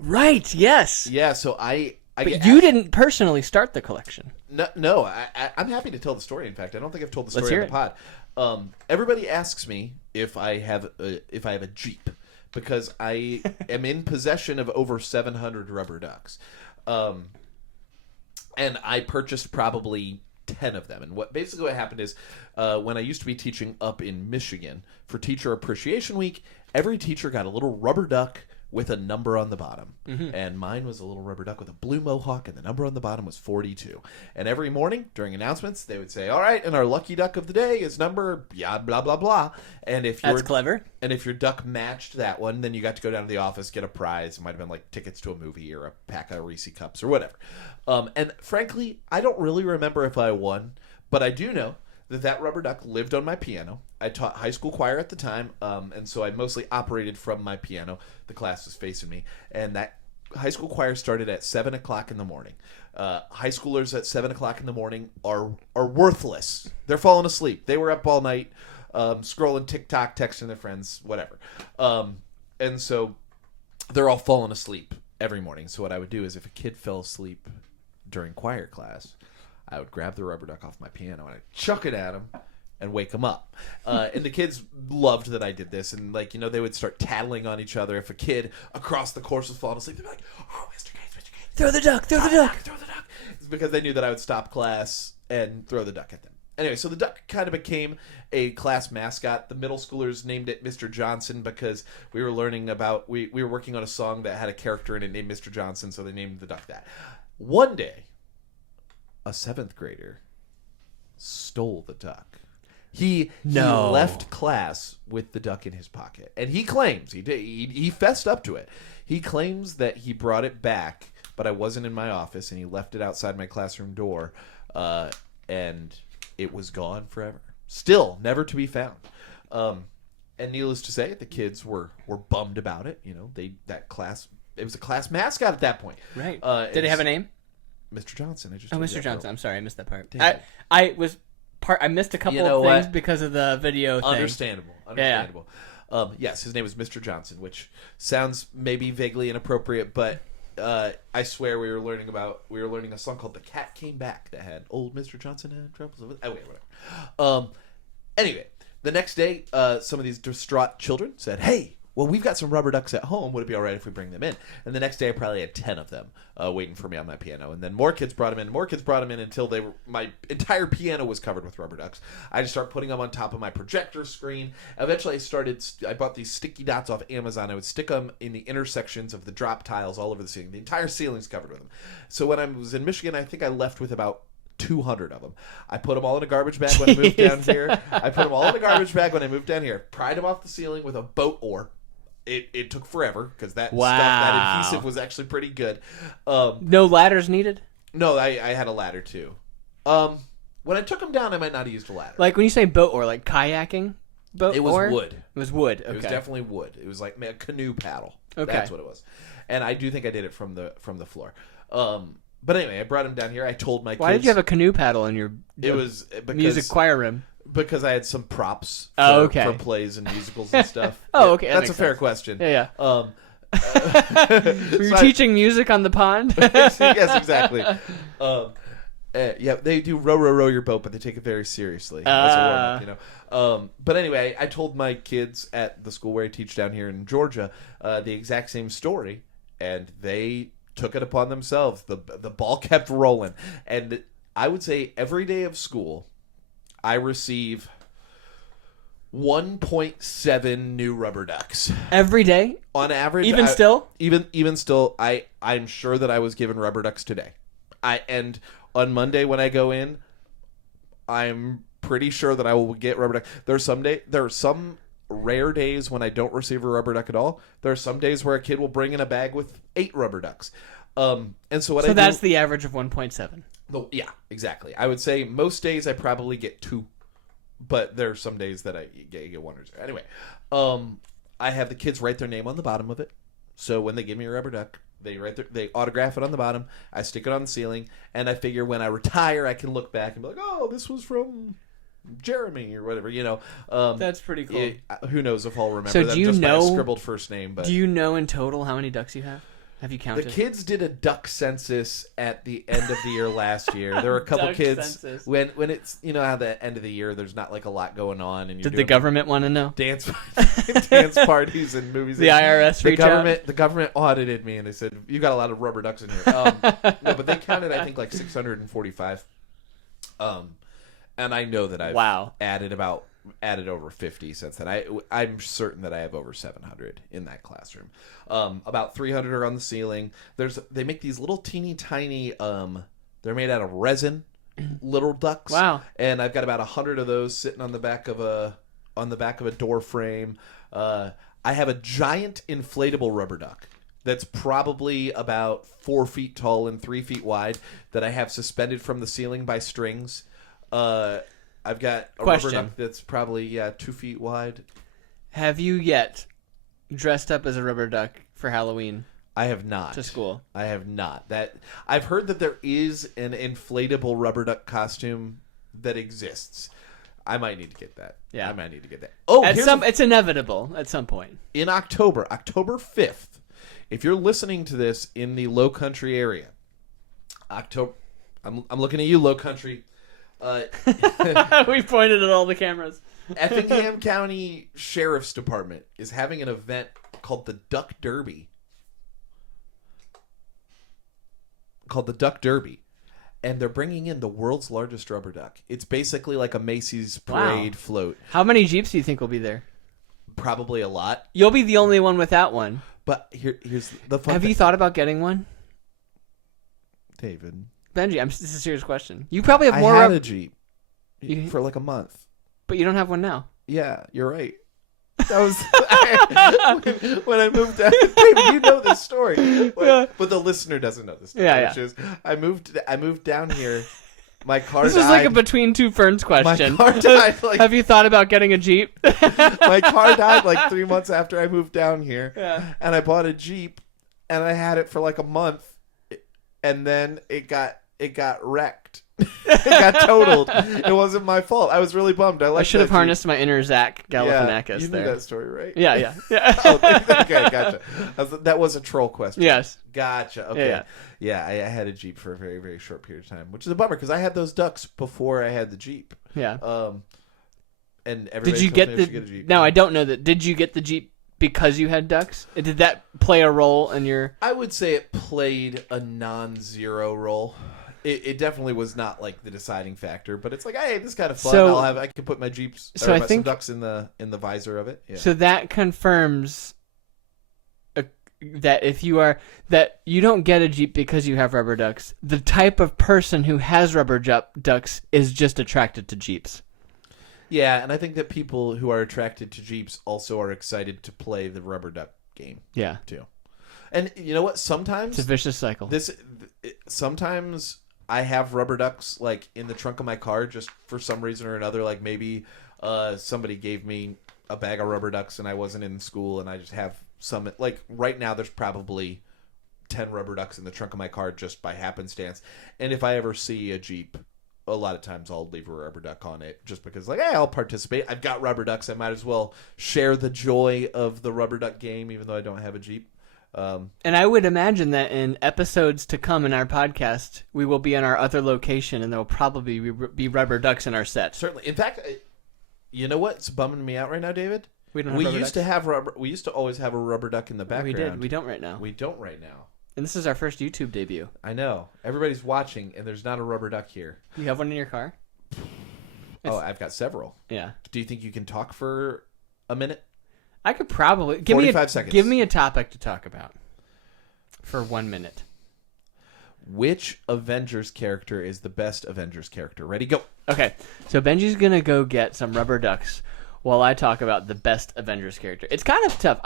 Right. Yes. Yeah. So But you didn't personally start the collection. No. I'm happy to tell the story. In fact, I don't think I've told the story on the pod. Everybody asks me if I have a Jeep because I am in possession of over 700 rubber ducks, and I purchased probably 10 of them. And what happened is when I used to be teaching up in Michigan for Teacher Appreciation Week, every teacher got a little rubber duck with a number on the bottom. Mm-hmm. And mine was a little rubber duck with a blue mohawk, and the number on the bottom was 42. And every morning during announcements, they would say, all right, and our lucky duck of the day is number blah, blah, blah, blah. And if That's clever. And if your duck matched that one, then you got to go down to the office, get a prize. It might have been like tickets to a movie or a pack of Reese Cups or whatever. And frankly, I don't really remember if I won, but I do know that rubber duck lived on my piano. I taught high school choir at the time, and so I mostly operated from my piano. The class was facing me, and that high school choir started at 7 o'clock in the morning. High schoolers at 7 o'clock in the morning are worthless. They're falling asleep. They were up all night, scrolling TikTok, texting their friends, whatever. And so they're all falling asleep every morning. So what I would do is if a kid fell asleep during choir class, I would grab the rubber duck off my piano and I'd chuck it at him and wake them up. And the kids loved that I did this. And, they would start tattling on each other. If a kid across the course was falling asleep, they'd be like, oh, Mr. Gates. Throw the duck. Throw the duck. It's because they knew that I would stop class and throw the duck at them. Anyway, so the duck kind of became a class mascot. The middle schoolers named it Mr. Johnson because we were learning about, we were working on a song that had a character in it named Mr. Johnson, so they named the duck that. One day, a 7th grader stole the duck. He left class with the duck in his pocket, and he claims he fessed up to it. He claims that he brought it back, but I wasn't in my office, and he left it outside my classroom door, and it was gone forever. Still never to be found. And needless to say, the kids were bummed about it. It was a class mascot at that point. Right. Did it have a name? Mr. Johnson. Mr. Johnson. I'm sorry, I missed that part. Damn. I missed a couple of things because of the video thing. Understandable. Yes, his name was Mr. Johnson, which sounds maybe vaguely inappropriate, but I swear we were learning a song called "The Cat Came Back" that had old Mr. Johnson and troubles with. Oh wait, whatever. Anyway, the next day, some of these distraught children said, "Hey, well, we've got some rubber ducks at home. Would it be all right if we bring them in?" And the next day, I probably had 10 of them waiting for me on my piano. And then more kids brought them in until my entire piano was covered with rubber ducks. I just started putting them on top of my projector screen. Eventually, I bought these sticky dots off Amazon. I would stick them in the intersections of the drop tiles all over the ceiling. The entire ceiling's covered with them. So when I was in Michigan, I think I left with about 200 of them. I put them all in a garbage bag when I moved down here. Pried them off the ceiling with a boat oar. It took forever because that adhesive was actually pretty good. No ladders needed? No, I had a ladder too. When I took them down, I might not have used a ladder. Like when you say boat oar, like kayaking boat It was oar? wood. It was wood. Okay. It was definitely wood. It was like a canoe paddle. Okay. That's what it was. And I do think I did it from the floor. But anyway, I brought them down here. I told my kids. Why did you have a canoe paddle in your music choir room? Because I had some props for plays and musicals and stuff. Okay. That's a fair question. Yeah. Were you teaching music on the pond? Yes, exactly. They do row your boat, but they take it very seriously. As a warm-up, But anyway, I told my kids at the school where I teach down here in Georgia the exact same story, and they took it upon themselves. The ball kept rolling, and I would say every day of school, I receive 1.7 new rubber ducks every day on average. Even still, I'm sure that I was given rubber ducks today. And on Monday when I go in, I'm pretty sure that I will get rubber duck. There are some rare days when I don't receive a rubber duck at all. There are some days where a kid will bring in a bag with 8 rubber ducks. And so that's the average of 1.7. Yeah, exactly. I would say most days I probably get 2, but there are some days that I get 1 or 0. Anyway, I have the kids write their name on the bottom of it. So when they give me a rubber duck, they autograph it on the bottom. I stick it on the ceiling, and I figure when I retire, I can look back and be like, "Oh, this was from Jeremy," or whatever. That's pretty cool. Who knows if I'll remember so them just by a scribbled first name. But do you know in total how many ducks you have? Have you counted? The kids did a duck census at the end of the year last year. There were a couple kids census. when it's how the end of the year there's not like a lot going on, and did the government want to know dance parties and movies? The IRS the government audited me and they said you got a lot of rubber ducks in here. No, but they counted I think like 645. And I know that I've added over 50 since then. I'm certain that I have over 700 in that classroom. About 300 are on the ceiling. They make these little teeny tiny. They're made out of resin, little ducks. Wow! And I've got about 100 of those sitting on the back of a door frame. I have a giant inflatable rubber duck that's probably about 4 feet tall and 3 feet wide that I have suspended from the ceiling by strings. I've got a rubber duck that's probably 2 feet wide. Have you yet dressed up as a rubber duck for Halloween? I have not. To school? I have not. I've heard that there is an inflatable rubber duck costume that exists. I might need to get that. Yeah, I might need to get that. It's inevitable at some point in October 5th. If you're listening to this in the Low Country area, October. I'm looking at you, Low Country. We pointed at all the cameras. Effingham County Sheriff's Department is having an event called the Duck Derby. And they're bringing in the world's largest rubber duck. It's basically like a Macy's parade float. How many Jeeps do you think will be there? Probably a lot. You'll be the only one without one. But here's the fun Have you thought about getting one? David. Benji, this is a serious question. You probably have more. I had a Jeep for like a month. But you don't have one now. Yeah, you're right. That was when I moved down. David, you know this story, but the listener doesn't know this story. Yeah. Which is, I moved down here My car This died. is like a between two ferns question. My car died like Have you thought about getting a Jeep? my car died like 3 months after I moved down here. Yeah. And I bought a Jeep and I had it for like a month and then it got wrecked. It got totaled. It wasn't my fault. I was really bummed. I should have Jeep. harnessed my inner Zach Galifianakis You there. knew that story, right? Yeah. Oh, okay, gotcha. That was a troll question. Yes. Gotcha. Okay. Yeah. I had a Jeep for a very, very short period of time, which is a bummer because I had those ducks before I had the Jeep. Yeah. And everybody Did you told get me I the? should get a Jeep. No, I don't know that. Did you get the Jeep because you had ducks? Did that play a role in your? I would say it played a non-zero role. It definitely was not like the deciding factor, but it's like, hey, this is kind of fun. So- I can put my Jeeps, So I think- some ducks in the visor of it. Yeah. So that confirms that if you are that you don't get a Jeep because you have rubber ducks. The type of person who has rubber ducks is just attracted to Jeeps. Yeah, and I think that people who are attracted to Jeeps also are excited to play the rubber duck game Yeah. too. And you know what? Sometimes It's a vicious cycle. sometimes I have rubber ducks like in the trunk of my car just for some reason or another. Like maybe somebody gave me a bag of rubber ducks and I wasn't in school and I just have some. Like right now, there's probably 10 rubber ducks in the trunk of my car just by happenstance. And if I ever see a Jeep, a lot of times I'll leave a rubber duck on it just because, like, hey, I'll participate. I've got rubber ducks. I might as well share the joy of the rubber duck game, even though I don't have a Jeep. And I would imagine that in episodes to come in our podcast, we will be in our other location, and there will probably be rubber ducks in our set. Certainly. In fact, you know what's bumming me out right now, David? We don't have rubber used ducks. to have rubber. We used to always have a rubber duck in the background. We did. We don't right now. We don't right now. And this is our first YouTube debut. I know. Everybody's watching, and there's not a rubber duck here. You have one in your car? Oh, I've got several. Yeah. Do you think you can talk for a minute? I could probably 45 seconds. Give me a topic to talk about for 1 minute. Which Avengers character is the best Avengers character? Ready, go. Okay, so Benji's gonna go get some rubber ducks while I talk about the best Avengers character. It's kind of tough.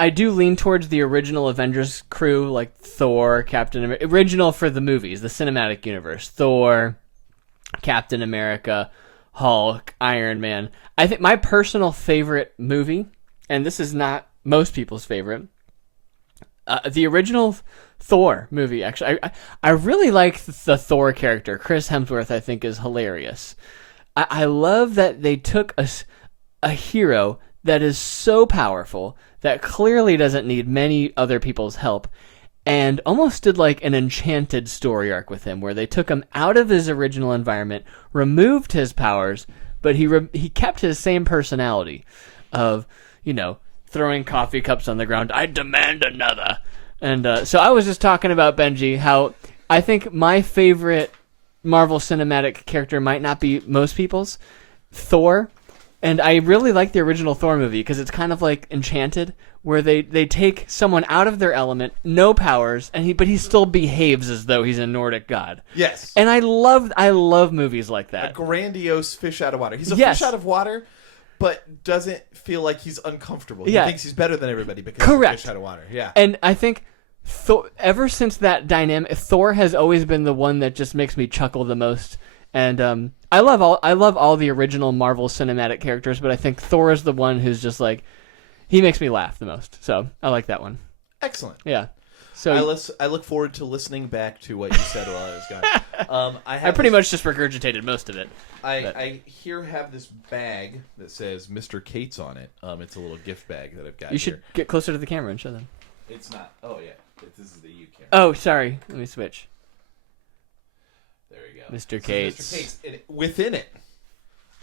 I do lean towards the original Avengers crew, like Thor, Captain America, original for the movies, the cinematic universe. Thor, Captain America, Hulk, Iron Man. I think my personal favorite movie, and this is not most people's favorite, the original Thor movie. Actually, I really like the Thor character. Chris Hemsworth, I think, is hilarious. I love that they took a hero that is so powerful that clearly doesn't need many other people's help, and almost did like an Enchanted story arc with him, where they took him out of his original environment, removed his powers, but he kept his same personality of, throwing coffee cups on the ground. I demand another. And so I was just talking about Benji, how I think my favorite Marvel Cinematic character might not be most people's, Thor. And I really like the original Thor movie because it's kind of like Enchanted, where they take someone out of their element, no powers, but he still behaves as though he's a Nordic god. Yes. And I love movies like that. A grandiose fish out of water. He's a Yes. fish out of water, but doesn't feel like he's uncomfortable. Yeah. He thinks he's better than everybody because Correct. he's a fish out of water. Yeah. And I think ever since that dynamic, Thor has always been the one that just makes me chuckle the most. And I love all the original Marvel Cinematic characters, but I think Thor is the one who's just like, he makes me laugh the most. So I like that one. Excellent. Yeah. So I look forward to listening back to what you said while I was gone. I pretty much just regurgitated most of it. I here have this bag that says Mr. Cates on it. It's a little gift bag that I've got. You should get closer to the camera and show them. It's not. Oh yeah, this is the U camera. Oh, sorry. Let me switch. There we go. Mr. Cates. Mr. Cates. And within it,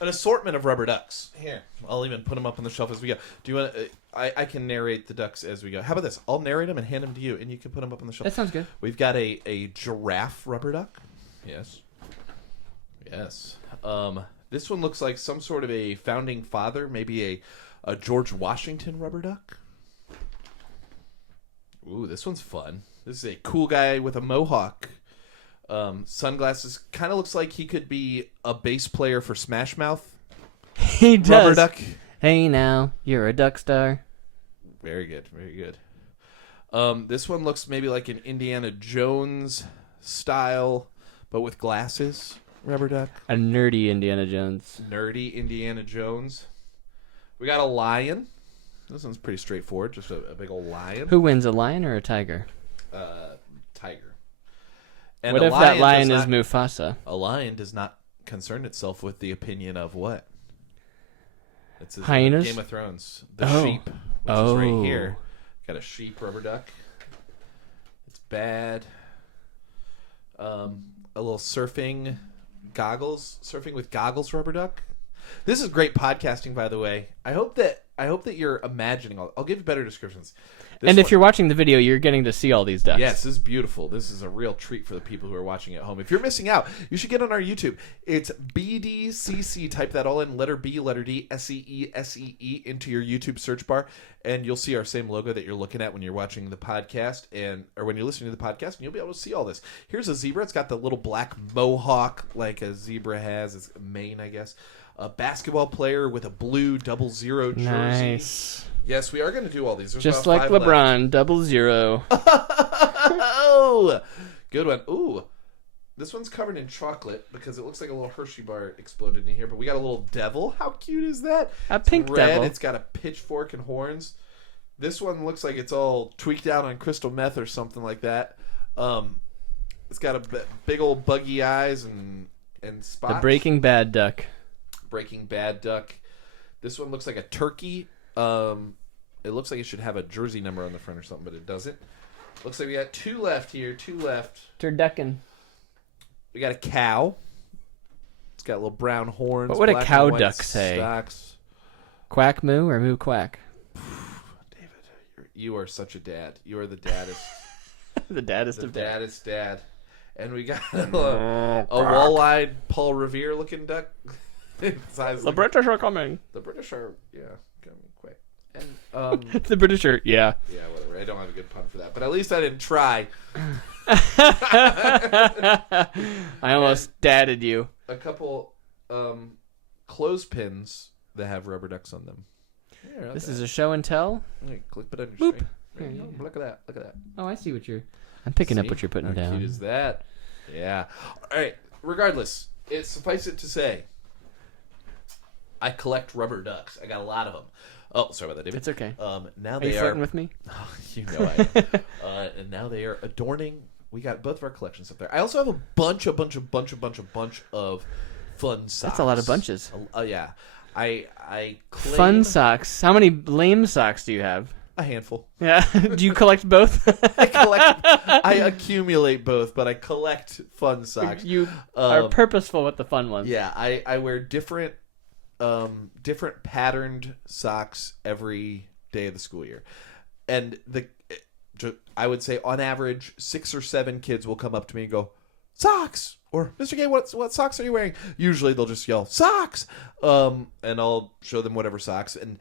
an assortment of rubber ducks. Here, I'll even put them up on the shelf as we go. Do you want? I can narrate the ducks as we go. How about this? I'll narrate them and hand them to you, and you can put them up on the shelf. That sounds good. We've got a giraffe rubber duck. Yes. Yes. This one looks like some sort of a founding father, maybe a George Washington rubber duck. Ooh, this one's fun. This is a cool guy with a mohawk. Sunglasses. Kind of looks like he could be a bass player for Smash Mouth. He does. Rubber duck. Hey now, you're a duck star. Very good. Very good. This one looks maybe like an Indiana Jones style, but with glasses rubber duck. A nerdy Indiana Jones. Nerdy Indiana Jones. We got a lion. This one's pretty straightforward. Just a big old lion. Who wins, a lion or a tiger? Tiger. And What if that lion is Mufasa? A lion does not concern itself with the opinion of what? It's hyenas? Game of Thrones. The sheep, which is right here. Got a sheep rubber duck. It's bad. A little surfing with goggles rubber duck. This is great podcasting, by the way. I hope that you're imagining all. I'll give you better descriptions. If you're watching the video, you're getting to see all these ducks. Yes, this is beautiful. This is a real treat for the people who are watching at home. If you're missing out, you should get on our YouTube. It's BDCC. Type that all in, letter B, letter D, SEE into your YouTube search bar, and you'll see our same logo that you're looking at when you're watching the podcast, or when you're listening to the podcast, and you'll be able to see all this. Here's a zebra. It's got the little black mohawk like a zebra has. It's a mane, I guess. A basketball player with a blue 00 jersey. Nice. Yes, we are going to do all these. There's just about like 5 LeBron, 00. Oh, good one. Ooh, this one's covered in chocolate because it looks like a little Hershey bar exploded in here. But we got a little devil. How cute is that? A pink red. devil. It's got a pitchfork and horns. This one looks like it's all tweaked out on crystal meth or something like that. It's got a big old buggy eyes and spots. The Breaking Bad duck. Breaking Bad duck. This one looks like a turkey. It looks like it should have a jersey number on the front or something, but it doesn't. Looks like we got 2 left here. 2 left. Turducken. We got a cow. It's got little brown horns. What would a black cow and white duck say? Stocks. Quack moo or moo quack? David, you are such a dad. You are the daddest. The daddest of dads. Daddest dad. And we got a wall-eyed Paul Revere looking duck. The British are coming. The British are, coming quick. And the British are, yeah, whatever. I don't have a good pun for that, but at least I didn't try. I almost dadded you. A couple clothespins that have rubber ducks on them. Yeah, this is a show and tell. Clip it on your Boop. string. Here you go. Look at that. Look at that. Oh, I see what you're. I'm picking up what you're putting down. How cute is that? Yeah. All right. Regardless, suffice it to say, I collect rubber ducks. I got a lot of them. Oh, sorry about that, David. It's okay. Now are they you flirting with me? Oh, you know I am. And now they are adorning. We got both of our collections up there. I also have a bunch of fun socks. That's a lot of bunches. Yeah. I claim Fun socks. How many lame socks do you have? a handful. Yeah. Do you collect both? I accumulate both, but I collect fun socks. You are purposeful with the fun ones. Yeah, I wear different patterned socks every day of the school year. And I would say on average 6 or 7 kids will come up to me and go, "Socks!" Or, "Mr. Gay, what socks are you wearing?" Usually they'll just yell, "Socks!" And I'll show them whatever socks. And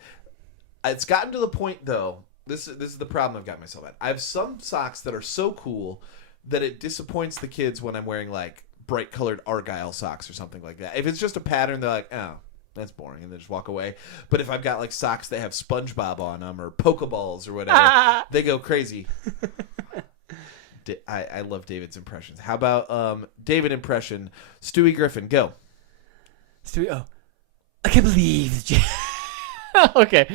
it's gotten to the point, though, this is the problem I've got myself at. I have some socks that are so cool that it disappoints the kids when I'm wearing, like, bright colored Argyle socks or something like that. If it's just a pattern, they're like, "Oh, that's boring," and they just walk away. But if I've got, like, socks that have SpongeBob on them or Pokeballs or whatever, they go crazy. I love David's impressions. How about David impression? Stewie Griffin, go. Stewie, I can't believe okay.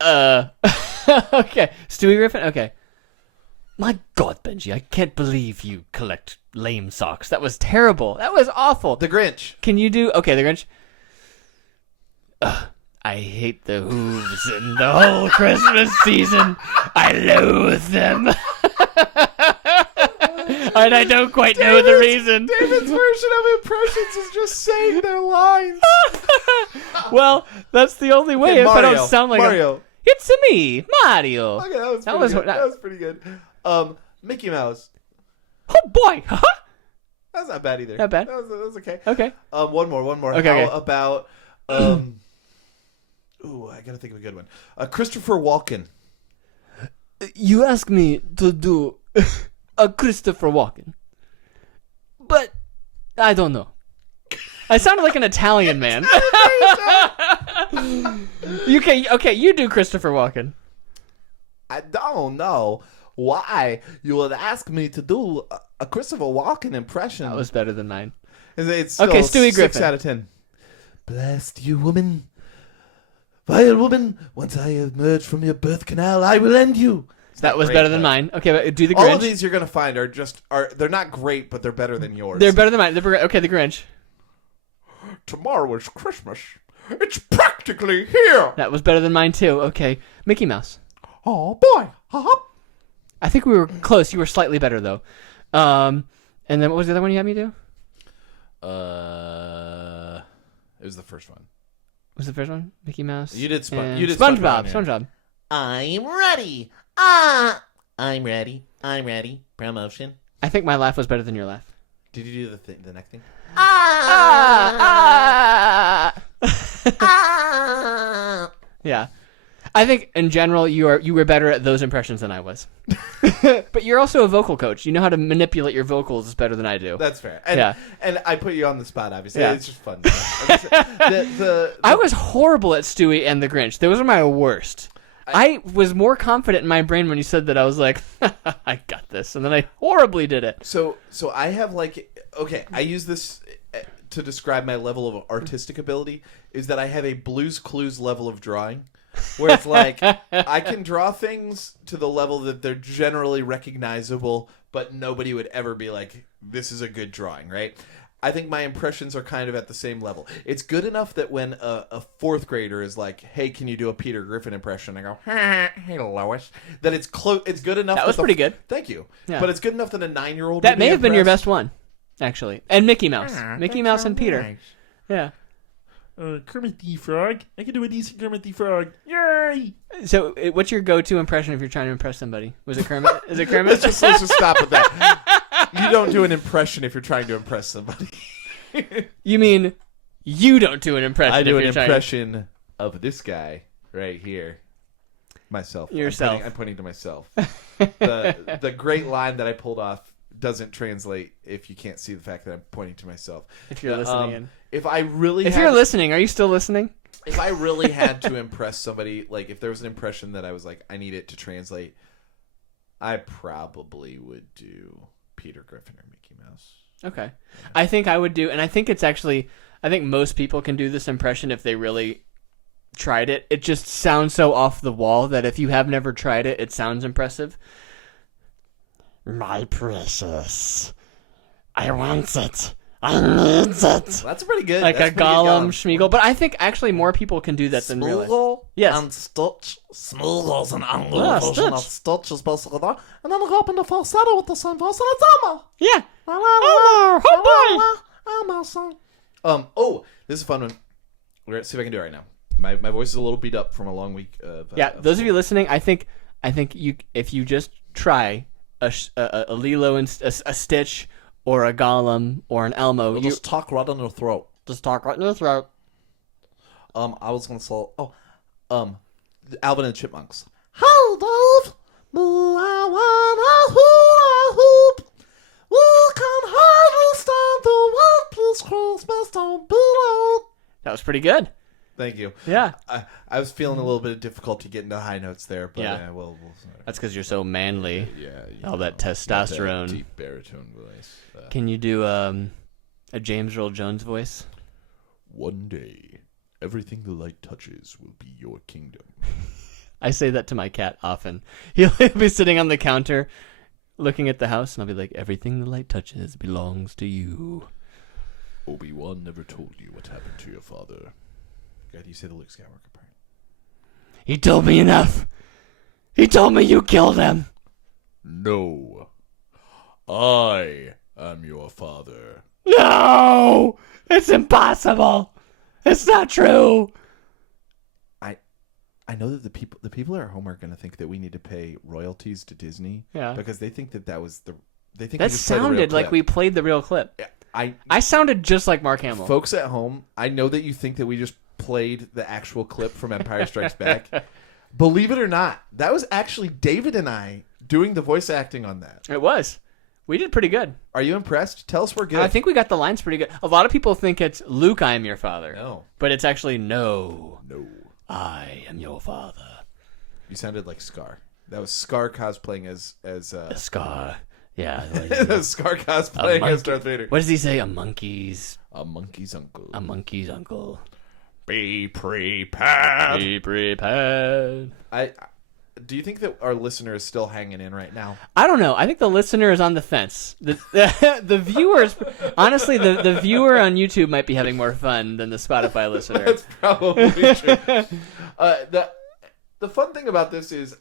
Okay. Stewie Griffin, okay. My God, Benji, I can't believe you collect lame socks. That was terrible. That was awful. The Grinch. Can you do... Okay, the Grinch. I hate the hooves in the whole Christmas season. I loathe them. And I don't quite know the reason. David's version of impressions is just saying their lines. Well, that's the only way. Okay, if Mario, I don't sound like Mario. It's me, Mario. Okay, that was pretty good. Mickey Mouse. Oh boy. That's not bad either. Not bad. That was okay. Okay. One more. Okay. How about ooh, I gotta think of a good one. Christopher Walken. You asked me to do a Christopher Walken, but I don't know. I sounded like an Italian man. Okay, you do Christopher Walken. I don't know. why you would ask me to do a Christopher Walken impression. That was better than mine. It's still Okay, Stewie 6 Griffin. out of 10. Blessed you, woman. Vile woman, once I emerge from your birth canal, I will end you. That was better than mine. Okay, but do the Grinch. All of these you're going to find are they're not great, but they're better than yours. They're better than mine. Okay, the Grinch. Tomorrow is Christmas. It's practically here. That was better than mine, too. Okay, Mickey Mouse. Oh, boy. I think we were close. You were slightly better, though. And then what was the other one you had me do? It was the first one. Was the first one? Mickey Mouse? You did SpongeBob. SpongeBob. I'm ready. I'm ready. I'm ready. Promotion. I think my laugh was better than your laugh. Did you do the neck thing? Yeah. I think in general you were better at those impressions than I was. But you're also a vocal coach. You know how to manipulate your vocals better than I do. That's fair. And I put you on the spot, obviously. Yeah. It's just fun. I I was horrible at Stewie and the Grinch. Those were my worst. I was more confident in my brain when you said that. I was like, I got this. And then I horribly did it. So I have I use this to describe my level of artistic ability, is that I have a Blue's Clues level of drawing. Where it's like, I can draw things to the level that they're generally recognizable, but nobody would ever be like, this is a good drawing, right? I think my impressions are kind of at the same level. It's good enough that when a fourth grader is like, hey, can you do a Peter Griffin impression? I go, hey, Lois. That it's close. It's good enough. That was pretty good. Thank you. Yeah. But it's good enough that a 9-year-old That would may be have been your impressed. best one, actually. And Mickey Mouse. Mickey Mouse and Peter. Nice. Yeah. Kermit the Frog. I can do a decent Kermit the Frog. Yay! So, what's your go-to impression if you're trying to impress somebody? Was it Kermit? Is it Kermit? Let's just stop with that. You don't do an impression if you're trying to impress somebody. You mean you don't do an impression? I do if an you're trying impression of this guy right here. Myself. Yourself. I'm pointing to myself. The great line that I pulled off doesn't translate if you can't see the fact that I'm pointing to myself. If you're listening in. If you're listening, are you still listening? If I really had to impress somebody, like if there was an impression that I was like, I need it to translate, I probably would do Peter Griffin or Mickey Mouse. Okay. Yeah. I think I would do, and I think it's actually, I think most people can do this impression if they really tried it. It just sounds so off the wall that if you have never tried it, it sounds impressive. My precious. I want it. I need it. That's pretty good. Like That's a Gollum Schmeagol. But I think actually more people can do that than realize. Smeagol Yes. and Stitch. Smeagol's an angry Ah, version of Stitch. Stitch is basically that. And then go up in the falsetto with the same voice, and it's Elmo. Yeah. Elmo. Oh Elmo song. This is a fun one. We're gonna see if I can do it right now. My voice is a little beat up from a long week of Yeah, those of you listening, I think you if you just try a Lilo and a Stitch or a Gollum or an Elmo, You'll just talk right in your throat. just talk right in your throat. I was gonna say, Alvin and the Chipmunks. Hold up, I wanna hula hoop. We can hardly stand the one plus Christmas don't belong. That was pretty good. Thank you. Yeah. I was feeling a little bit of difficulty getting the high notes there, but Yeah. we'll That's because you're so manly. yeah. All that testosterone. Deep baritone voice. Can you do a James Earl Jones voice? One day, everything the light touches will be your kingdom. I say that to my cat often. He'll be sitting on the counter looking at the house, and I'll be like, everything the light touches belongs to you. Obi-Wan never told you what happened to your father. God, you say the Luke Skywalker part. He told me enough. He told me you killed him. No. I am your father. No! It's impossible. It's not true. I know that the people at home are going to think that we need to pay royalties to Disney. Yeah. Because they think that was the... They think That we just played a real sounded like clip. we played the real clip. I sounded just like Mark Hamill. Folks at home, I know that you think that we just played the actual clip from Empire Strikes Back. Believe it or not, that was actually David and I doing the voice acting on that. It was. We did pretty good. Are you impressed? Tell us we're good. I think we got the lines pretty good. A lot of people think it's Luke, I am your father. No. But it's actually no. No. I am your father. You sounded like Scar. That was Scar cosplaying as Scar. Yeah. Scar cosplaying as Darth Vader. What does he say? A monkey's uncle. A monkey's uncle. Be prepared. Be prepared. Do you think that our listener is still hanging in right now? I don't know. I think the listener is on the fence. The viewers, honestly, the viewer on YouTube might be having more fun than the Spotify listener. That's probably true. The fun thing about this is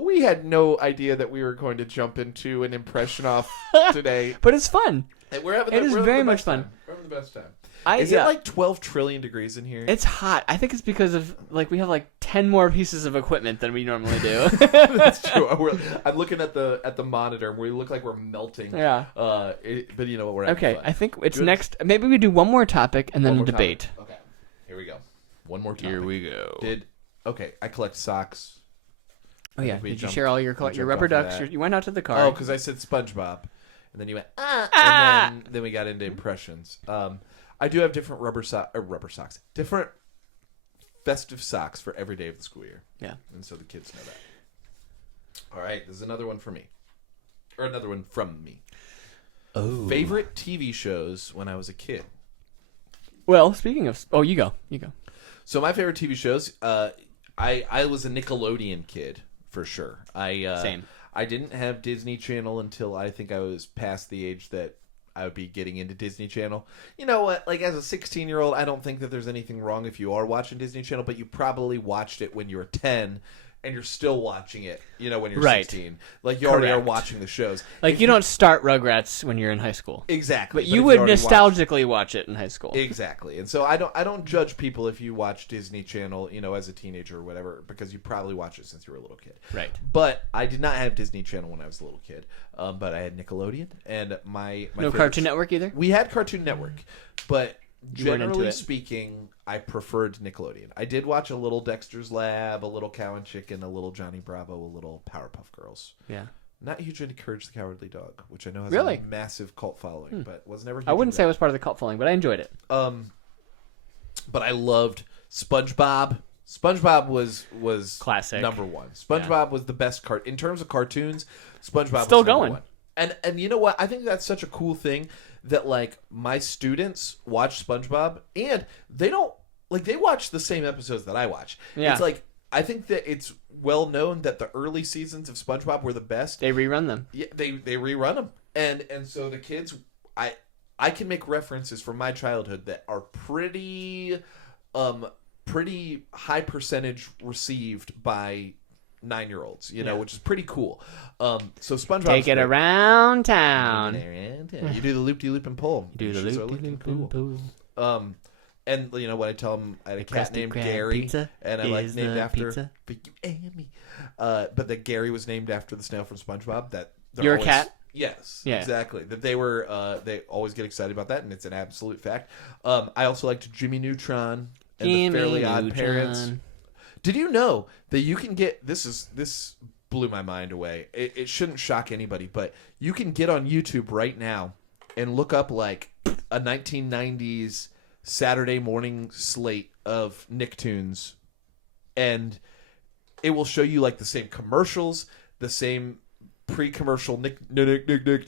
we had no idea that we were going to jump into an impression off today. But it's fun. And we're having It is very much fun. We're having the best time. Is it like 12 trillion degrees in here? It's hot. I think it's because of we have 10 more pieces of equipment than we normally do. That's true. I'm looking at the monitor and we look like we're melting. Yeah. But you know what? We're having okay. fun. I think it's next. Maybe we do one more topic and then a debate. Topic. Okay. Here we go. One more topic. Here we go. Okay. I collect socks. Oh yeah. Did you share all your rubber ducks? You went out to the car. Oh, because I said SpongeBob, and then you went and then we got into impressions. I do have different rubber socks, different festive socks for every day of the school year. Yeah, and so the kids know that. All right, there's another one for me, or another one from me. Oh, favorite TV shows when I was a kid. Well, speaking of, you go. So my favorite TV shows, I was a Nickelodeon kid for sure. Same. I didn't have Disney Channel until I think I was past the age that I would be getting into Disney Channel. You know what? As a 16-year-old, I don't think that there's anything wrong if you are watching Disney Channel, but you probably watched it when you were 10, and you're still watching it, when you're 16. You already are watching the shows. You don't start Rugrats when you're in high school. Exactly. But you would nostalgically watch it in high school. Exactly. And so I don't judge people if you watch Disney Channel, as a teenager or whatever, because you probably watched it since you were a little kid. Right. But I did not have Disney Channel when I was a little kid. But I had Nickelodeon and my no Cartoon Network either? We had Cartoon Network, but generally it. speaking, I preferred Nickelodeon. I did watch a little Dexter's Lab, a little Cow and Chicken, a little Johnny Bravo, a little Powerpuff Girls. Yeah. Not huge into Courage the Cowardly Dog, which I know has really? a massive cult following, but was never huge I wouldn't into say it was part of the cult following, but I enjoyed it. But I loved SpongeBob. SpongeBob was classic number one. SpongeBob was the best in terms of cartoons. SpongeBob still was going. One. And you know what? I think that's such a cool thing that my students watch SpongeBob and they don't they watch the same episodes that I watch. Yeah. It's I think that it's well known that the early seasons of SpongeBob were the best. They rerun them. Yeah, they rerun them. And so the kids I can make references from my childhood that are pretty high percentage received by 9-year-olds, which is pretty cool. So SpongeBob take it around town. You do the loop-de-loop and pull. You do the loop-de-loop and pull. And when I tell them I had a cat named Gary, and I named after but you and me. But that Gary was named after the snail from SpongeBob. That your cat. Yes, yeah. Exactly. That they were. They always get excited about that, and it's an absolute fact. I also liked Jimmy Neutron and the Fairly Odd Parents. Did you know that you can get this blew my mind away. It shouldn't shock anybody, but you can get on YouTube right now and look up a 1990s Saturday morning slate of Nicktoons, and it will show you the same commercials, the same pre-commercial Nick bumpers.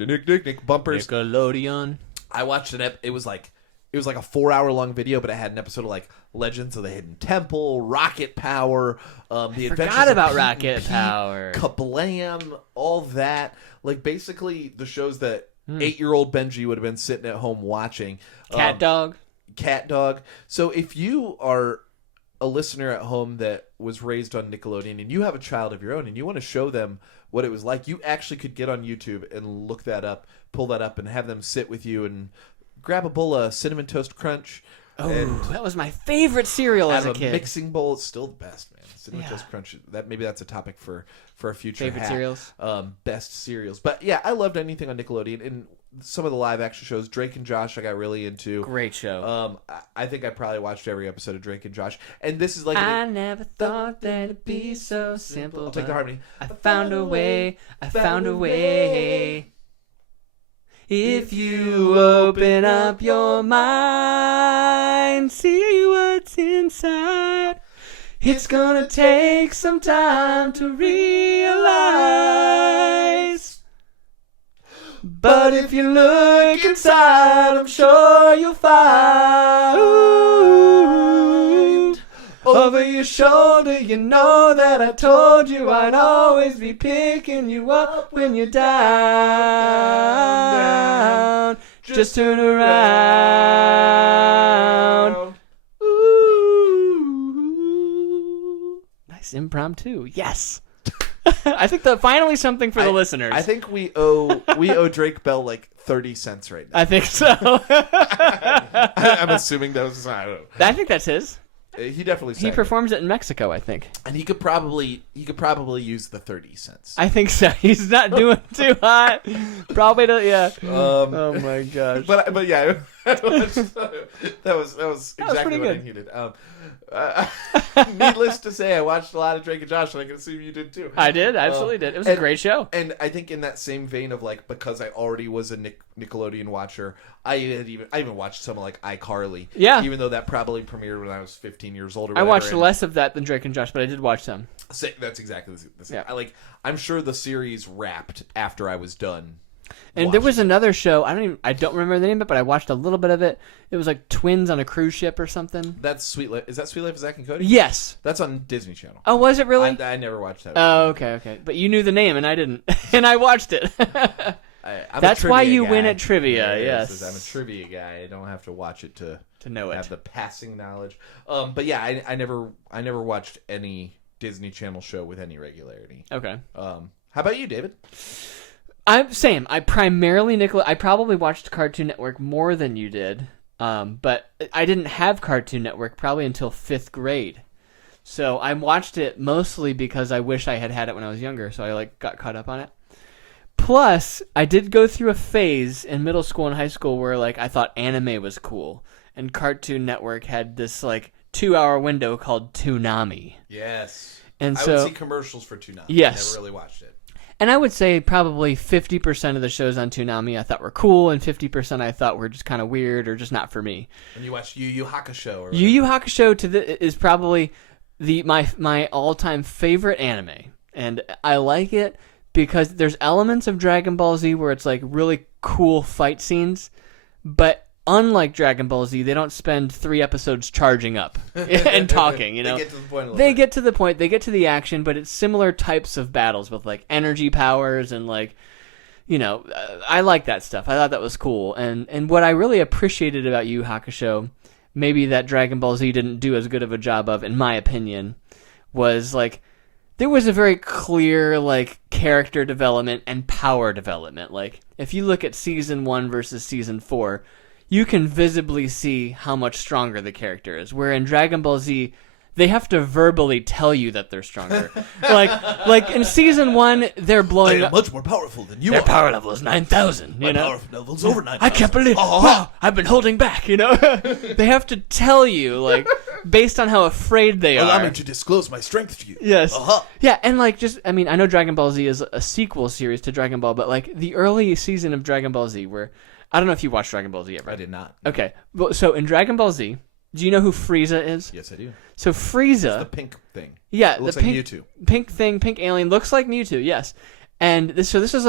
Nickelodeon. I watched it was like a 4-hour long video, but it had an episode of Legends of the Hidden Temple, Rocket Power, the Adventures forgot of about Pete Rocket and Pete, Power, Kablam, all that. Basically the shows that 8-year-old Benji would have been sitting at home watching. Cat Dog. So if you are a listener at home that was raised on Nickelodeon and you have a child of your own and you want to show them what it was like, you actually could get on YouTube and look that up, pull that up, and have them sit with you and grab a bowl of Cinnamon Toast Crunch. Oh, that was my favorite cereal as a kid. Mixing bowl. It's still the best, man. Cinnamon Toast Crunch. Maybe that's a topic for a future favorite cereals. Best cereals. But yeah, I loved anything on Nickelodeon. And some of the live action shows, Drake and Josh, I got really into. Great show. I think I probably watched every episode of Drake and Josh. And this is I never thought that it'd be so simple. I'll take the harmony. I found a way. I found a way. If you open up your mind, see what's inside. It's gonna take some time to realize. But if you look inside, I'm sure you'll find. Over your shoulder, you know that I told you I'd always be picking you up when you're down. Just turn around. Ooh. Nice impromptu. Yes. I think that finally something for the listeners. I think we owe Drake Bell like 30 cents right now. I think so. I'm assuming that was, I don't know. I think that's his. He definitely He performs it in Mexico, I think. And he could probably use the 30 cents. I think so. He's not doing too hot. Probably don't, yeah. Oh my gosh. But yeah, that was exactly what I good. needed. Needless to say, I watched a lot of Drake and Josh, and I can assume you did too. I did, absolutely did. It was a great show. And I think in that same vein of like, because I already was a Nickelodeon watcher, I even watched some of like iCarly. Yeah. Even though that probably premiered when I was 15 years old or I whatever. watched less of that than Drake and Josh, but I did watch some. That's exactly the same. Yeah. I'm sure the series wrapped after I was done. And there was another show. I don't remember the name of it, but I watched a little bit of it. It was like twins on a cruise ship or something. That's Sweet Life. Is that Sweet Life of Zack and Cody? Yes. That's on Disney Channel. Oh, was it really? I never watched that. Oh, okay. But you knew the name, and I didn't. And I watched it. That's why you win at trivia, yes. I'm a trivia guy. I don't have to watch it to know have it. the passing knowledge. But yeah, I never watched any Disney Channel show with any regularity. Okay. How about you, David? Same. I primarily I probably watched Cartoon Network more than you did, but I didn't have Cartoon Network probably until 5th grade. So I watched it mostly because I wish I had it when I was younger, so I got caught up on it. Plus, I did go through a phase in middle school and high school where I thought anime was cool, and Cartoon Network had this 2-hour window called Toonami. Yes. And I so would see commercials for Toonami. Yes. I never really watched it. And I would say probably 50% of the shows on Toonami I thought were cool, and 50% I thought were just kind of weird or just not for me. And you watched Yu Yu Hakusho? Yu Yu Hakusho is probably my all-time favorite anime, and I like it because there's elements of Dragon Ball Z where it's really cool fight scenes, but unlike Dragon Ball Z, they don't spend 3 episodes charging up and talking, They get to the point a little They bit. get to the point, they get to the action, but it's similar types of battles with energy powers and I like that stuff. I thought that was cool. And what I really appreciated about Yu Yu Hakusho, maybe that Dragon Ball Z didn't do as good of a job of, in my opinion, was there was a very clear character development and power development. If you look at season 1 versus season 4, you can visibly see how much stronger the character is. Where in Dragon Ball Z, they have to verbally tell you that they're stronger. like in season 1, they're blowing up. Much more powerful than you Their are. power level is 9,000. My power level's over 9,000. I can't believe. Wow, I've been holding back. They have to tell you based on how afraid they are. Allow me to disclose my strength to you. Yes. Uh-huh. Yeah, and I know Dragon Ball Z is a sequel series to Dragon Ball, but the early season of Dragon Ball Z, where I don't know if you watched Dragon Ball Z ever. I did not. Okay, well, so in Dragon Ball Z, do you know who Frieza is? Yes, I do. So Frieza, It's the pink thing. yeah, It looks the like pink, Mewtwo. pink alien looks like Mewtwo, yes. And this is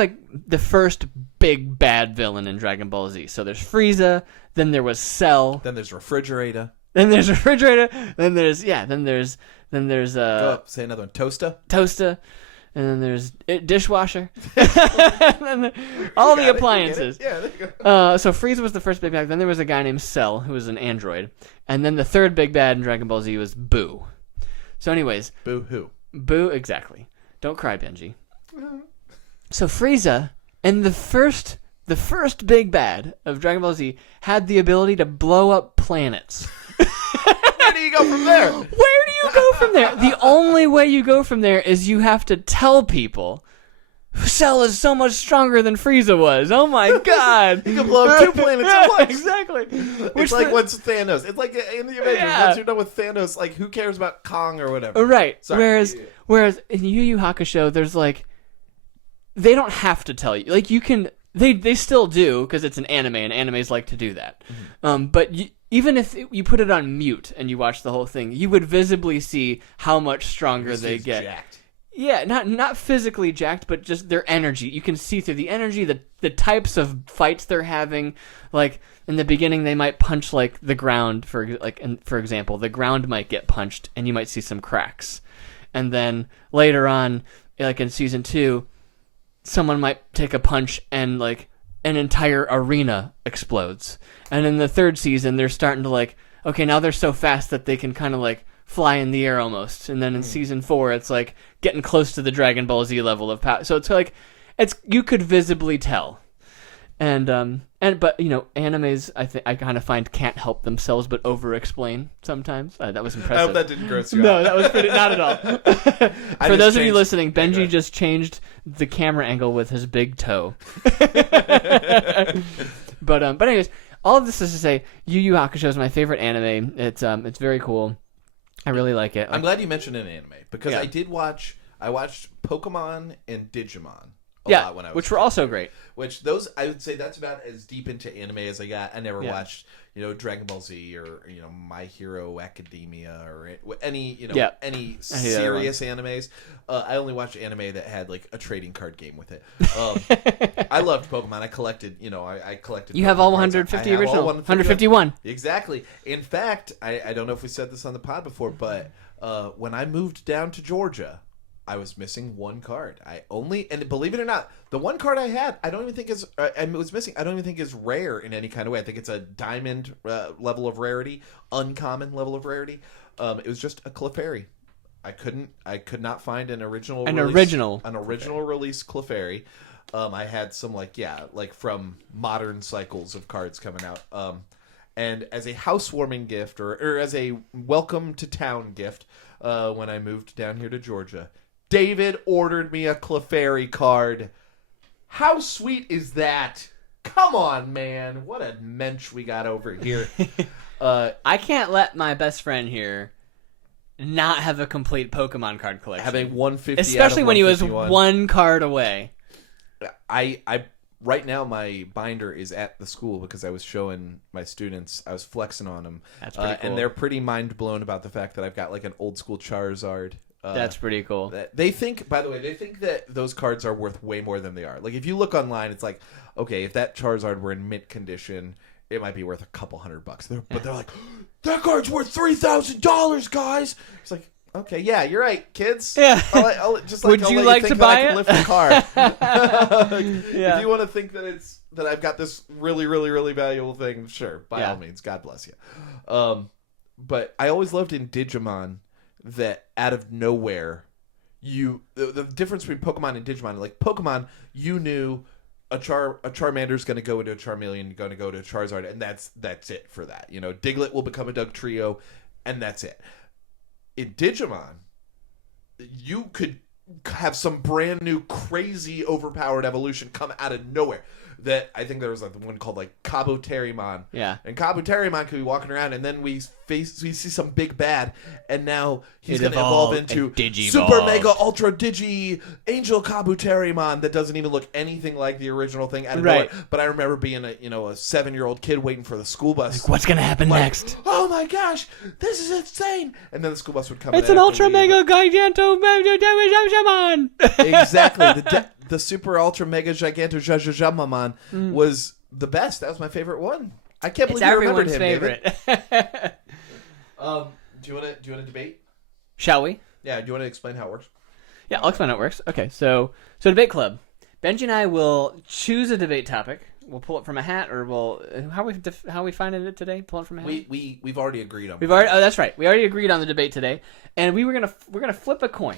the first big bad villain in Dragon Ball Z. So there's Frieza, then there was Cell, Then there's Refrigerator. then there's Refrigerator, then there's Go up, say another one. Toaster. Toaster, and then there's dishwasher, and then all the appliances. Yeah, there you go. So Frieza was the first big bad. Then there was a guy named Cell, who was an android, and then the third big bad in Dragon Ball Z was Boo. So, anyways, Boo-hoo. Boo, exactly. Don't cry, Benji. So Frieza, and the first big bad of Dragon Ball Z, had the ability to blow up planets. Where do you go from there? Where do you go from there? The only way you go from there is you have to tell people Cell is so much stronger than Frieza was. Oh my god. You can blow up 2 planets at once. Exactly. It's like what's Thanos. It's like in the Avengers, Yeah. once you're done with Thanos, who cares about Kong or whatever? Right. Sorry. Whereas in Yu Yu Hakusho, there's they don't have to tell you. You can they still do because it's an anime and animes like to do that. Mm-hmm. But even if you put it on mute and you watch the whole thing, you would visibly see how much stronger they get. Jacked. Yeah, not physically jacked, but just their energy. You can see through the energy, the types of fights they're having. Like in the beginning, they might punch like the ground for example, the ground might get punched, and you might see some cracks. And then later on, like in season 2, someone might take a punch and like an entire arena explodes. And in the 3rd season, they're starting to like, okay, now they're so fast that they can kind of like fly in the air almost. And then in season 4, it's like getting close to the Dragon Ball Z level of power. So it's like, you could visibly tell. But animes, I kind of find can't help themselves but over-explain sometimes. That was impressive. I hope that didn't gross you out. No, that was pretty, not at all. For those of you listening, Benji just changed the camera angle with his big toe. But anyways, all of this is to say, Yu Yu Hakusho is my favorite anime. It's very cool. I really like it. I'm glad you mentioned an anime because I watched Pokemon and Digimon a lot when I was which were also great. Which those, I would say that's about as deep into anime as I got. I never watched, Dragon Ball Z or, My Hero Academia or any, any serious animes. I only watched anime that had like a trading card game with it. I loved Pokemon. I collected, I collected. You have all 150 original? 151. Exactly. In fact, I don't know if we said this on the pod before, but when I moved down to Georgia, I was missing one card. And believe it or not, the one card I had, I don't even think is, and it was missing, I don't even think is rare in any kind of way. I think it's a diamond level of rarity, uncommon level of rarity. It was just a Clefairy. I could not find an original release Clefairy. I had some from modern cycles of cards coming out. And as a housewarming gift or as a welcome to town gift, when I moved down here to Georgia, David ordered me a Clefairy card. How sweet is that? Come on, man. What a mensch we got over here. I can't let my best friend here not have a complete Pokemon card collection. Having 150 especially out of when he was 151. one card away. I right now my binder is at the school because I was showing my students, I was flexing on them. That's pretty cool. And they're pretty mind blown about the fact that I've got like an old school Charizard. That's pretty cool. They think, by the way, that those cards are worth way more than they are. Like if you look online, it's like, okay, if that Charizard were in mint condition, it might be worth a couple $100. But they're like, that card's worth $3,000, guys. It's like, okay, yeah, you're right, kids. Yeah. Would you like to buy it? Lift the car. If you want to think that I've got this really, really, really valuable thing, sure, by all means, God bless you. But I always loved in Digimon that out of nowhere, the difference between Pokemon and Digimon, like Pokemon, you knew a Charmander's going to go into a Charmeleon, going to go to a Charizard, and that's it for that. Diglett will become a Dugtrio, and that's it. In Digimon, you could have some brand new crazy overpowered evolution come out of nowhere. That I think there was like the one called like Kabuterimon. Yeah. And Kabuterimon could be walking around, and then we see some big bad, and now he's going to evolve into Super Mega Ultra Digi Angel Kabuterimon that doesn't even look anything like the original thing out of nowhere. But I remember being a 7-year-old kid waiting for the school bus. Like, what's going to happen next? Oh my gosh, this is insane! And then the school bus would come. It's an Ultra Mega Giganto Shaman. Exactly. The Super Ultra Mega Giganto Jajajamamon was the best. That was my favorite one. I can't believe you remembered him, favorite. David. Do you want to debate? Shall we? Yeah. Do you want to explain how it works? Yeah, I'll explain how it works. Okay, so debate club. Benji and I will choose a debate topic. We'll pull it from a hat, or how we finding it today? Pull it from a hat. We've already agreed on. Oh, that's right. We already agreed on the debate today, and we're gonna flip a coin.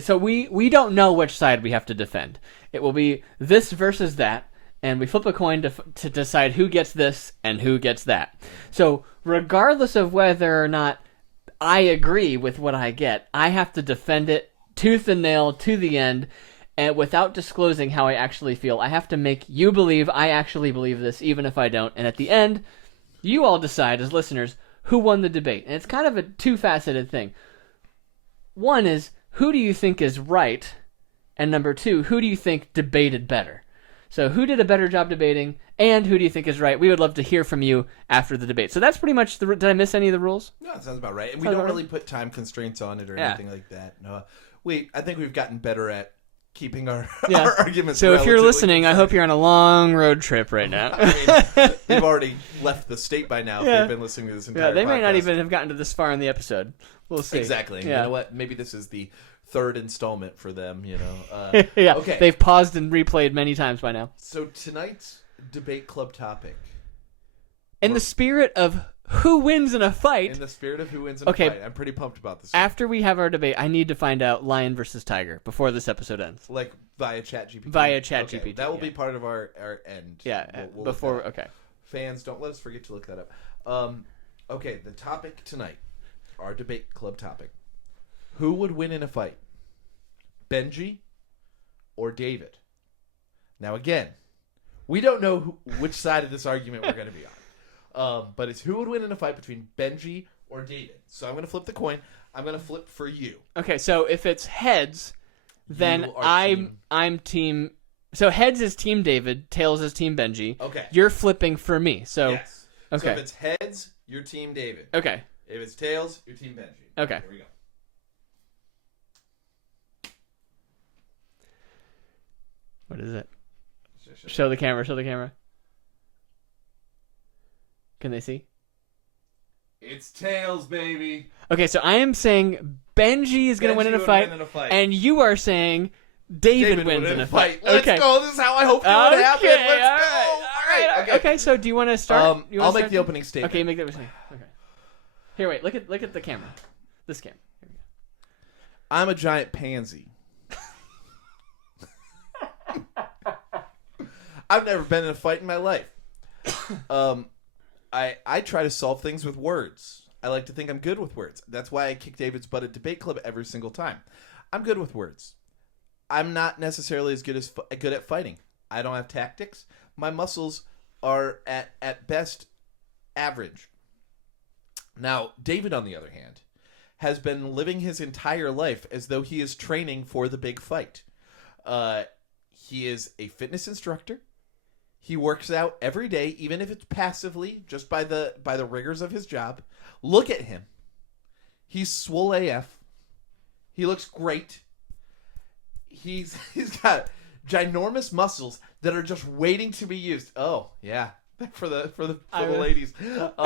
So we don't know which side we have to defend. It will be this versus that, and we flip a coin to decide who gets this and who gets that. So regardless of whether or not I agree with what I get, I have to defend it tooth and nail to the end, and without disclosing how I actually feel. I have to make you believe I actually believe this, even if I don't. And at the end, you all decide as listeners who won the debate. And it's kind of a two-faceted thing. One is, who do you think is right? And number two, who do you think debated better? So who did a better job debating, And who do you think is right? We would love to hear from you after the debate. So that's pretty much did I miss any of the rules? No, that sounds about right. And we don't really put time constraints on it or anything like that. No, I think we've gotten better at keeping our arguments. So if you're listening, I hope you're on a long road trip right now. I mean, they've already left the state by now if they've been listening to this entire they podcast. may not even have gotten to this far in the episode. We'll see. Exactly. Yeah. You know what? Maybe this is the third installment for them, you know. Yeah. Okay. They've paused and replayed many times by now. So tonight's debate club topic. In the spirit of who wins in a fight. In the spirit of who wins in a fight. I'm pretty pumped about this. After we have our debate, I need to find out lion versus tiger before this episode ends. Like via ChatGPT. Via ChatGPT. That will be part of our end. Yeah. We'll before. Okay. Fans, don't let us forget to look that up. Okay, the topic tonight, our debate club topic. Who would win in a fight? Benji or David? Now again, we don't know which side of this argument we're going to be on. But it's who would win in a fight between Benji or David. So I'm going to flip the coin. I'm going to flip for you. Okay, so if it's heads, then I'm team. So heads is team David, tails is team Benji. Okay. You're flipping for me. So yes. Okay. So if it's heads, you're team David. Okay. If it's tails, you're team Benji. Okay. Here we go. What is it? Show the camera. Show the camera. Can they see? It's tails, baby. Okay, so I am saying Benji is going to win in a fight, and you are saying David wins in a fight. Let's go. This is how I hope it would happen. Let's go. All right. Okay, so do you want to start? I'll make the opening statement. Okay, make the opening. Okay. Here, wait. Look at the camera. This camera. Here we go. I'm a giant pansy. I've never been in a fight in my life. I try to solve things with words. I like to think I'm good with words. That's why I kick David's butt at debate club every single time. I'm good with words. I'm not necessarily as good at fighting. I don't have tactics. My muscles are at best average. Now, David, on the other hand, has been living his entire life as though he is training for the big fight. He is a fitness instructor. He works out every day, even if it's passively, just by the rigors of his job. Look at him. He's swole AF. He looks great. He's got ginormous muscles that are just waiting to be used. Oh, yeah. For the ladies. That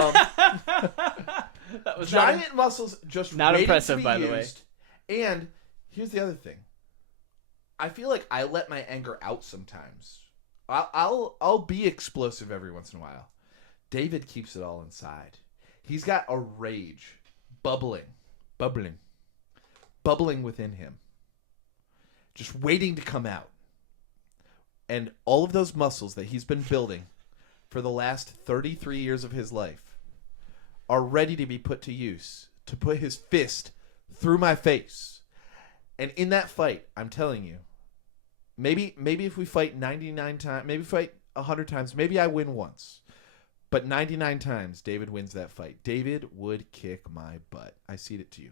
was giant muscles just not waiting impressive, to be by used. the way. And here's the other thing. I feel like I let my anger out sometimes. I'll be explosive every once in a while. David keeps it all inside. He's got a rage bubbling within him, just waiting to come out. And all of those muscles that he's been building for the last 33 years of his life are ready to be put to use, to put his fist through my face. And in that fight, I'm telling you, maybe if we fight 99 times, maybe fight 100 times, maybe I win once. But 99 times, David wins that fight. David would kick my butt. I cede it to you.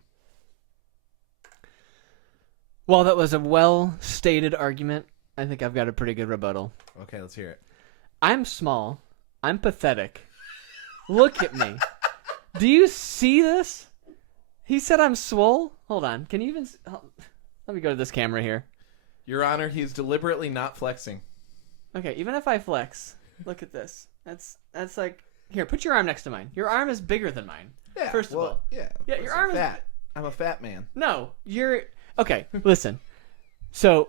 Well, that was a well-stated argument. I think I've got a pretty good rebuttal. Okay, let's hear it. I'm small. I'm pathetic. Look at me. Do you see this? He said I'm swole. Hold on. Can you even... Let me go to this camera here. Your Honor, he's deliberately not flexing. Okay, even if I flex, look at this. That's like... Here, put your arm next to mine. Your arm is bigger than mine. Yeah, First of all. Yeah, your arm is... fat. I'm a fat man. No, you're... Okay, listen. So,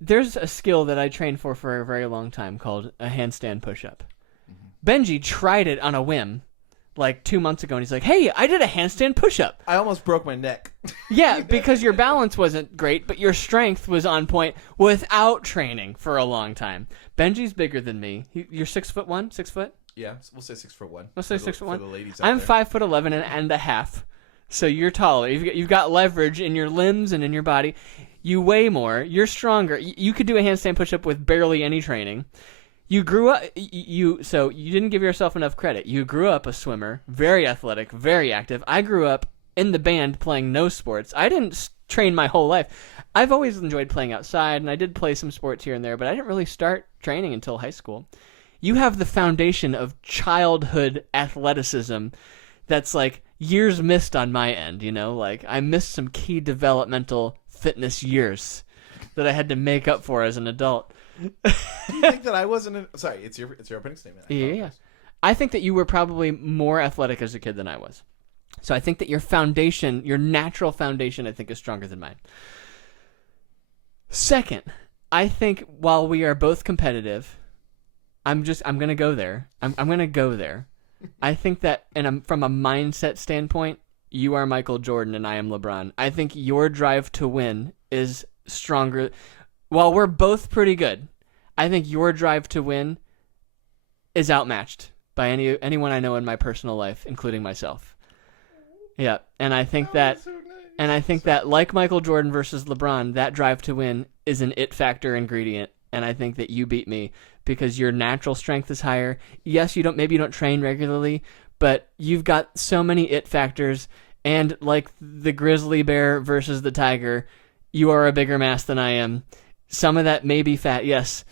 there's a skill that I trained for a very long time called a handstand push-up. Mm-hmm. Benji tried it on a whim like 2 months ago, and he's like, hey, I did a handstand push-up. I almost broke my neck. Yeah, because your balance wasn't great, but your strength was on point without training for a long time. Benji's bigger than me. You're 6'1"? 6 foot? Yeah, we'll say 6'1". Let's say 6'1". For the ladies out I'm there. 5'11" and a half. So you're taller. You've got leverage in your limbs and in your body. You weigh more. You're stronger. You could do a handstand push-up with barely any training. You grew up. So you didn't give yourself enough credit. You grew up a swimmer, very athletic, very active. I grew up in the band playing no sports. I didn't train my whole life. I've always enjoyed playing outside, and I did play some sports here and there, but I didn't really start training until high school. you have the foundation of childhood athleticism that's like years missed on my end, you know? Like, I missed some key developmental fitness years that I had to make up for as an adult. Do you think that I wasn't? Sorry, it's your opening statement. Yeah. I think that you were probably more athletic as a kid than I was. So I think that your foundation, your natural foundation, I think is stronger than mine. Second, I think while we are both competitive, I'm going to go there. I'm going to go there. I think that from a mindset standpoint, you are Michael Jordan and I am LeBron. I think your drive to win is stronger. While we're both pretty good, I think your drive to win is outmatched by anyone I know in my personal life, including myself. Yeah, and I think that like Michael Jordan versus LeBron, that drive to win is an it factor ingredient, and I think that you beat me because your natural strength is higher. Yes, maybe you don't train regularly, but you've got so many it factors, and like the grizzly bear versus the tiger, you are a bigger mass than I am. Some of that may be fat, yes,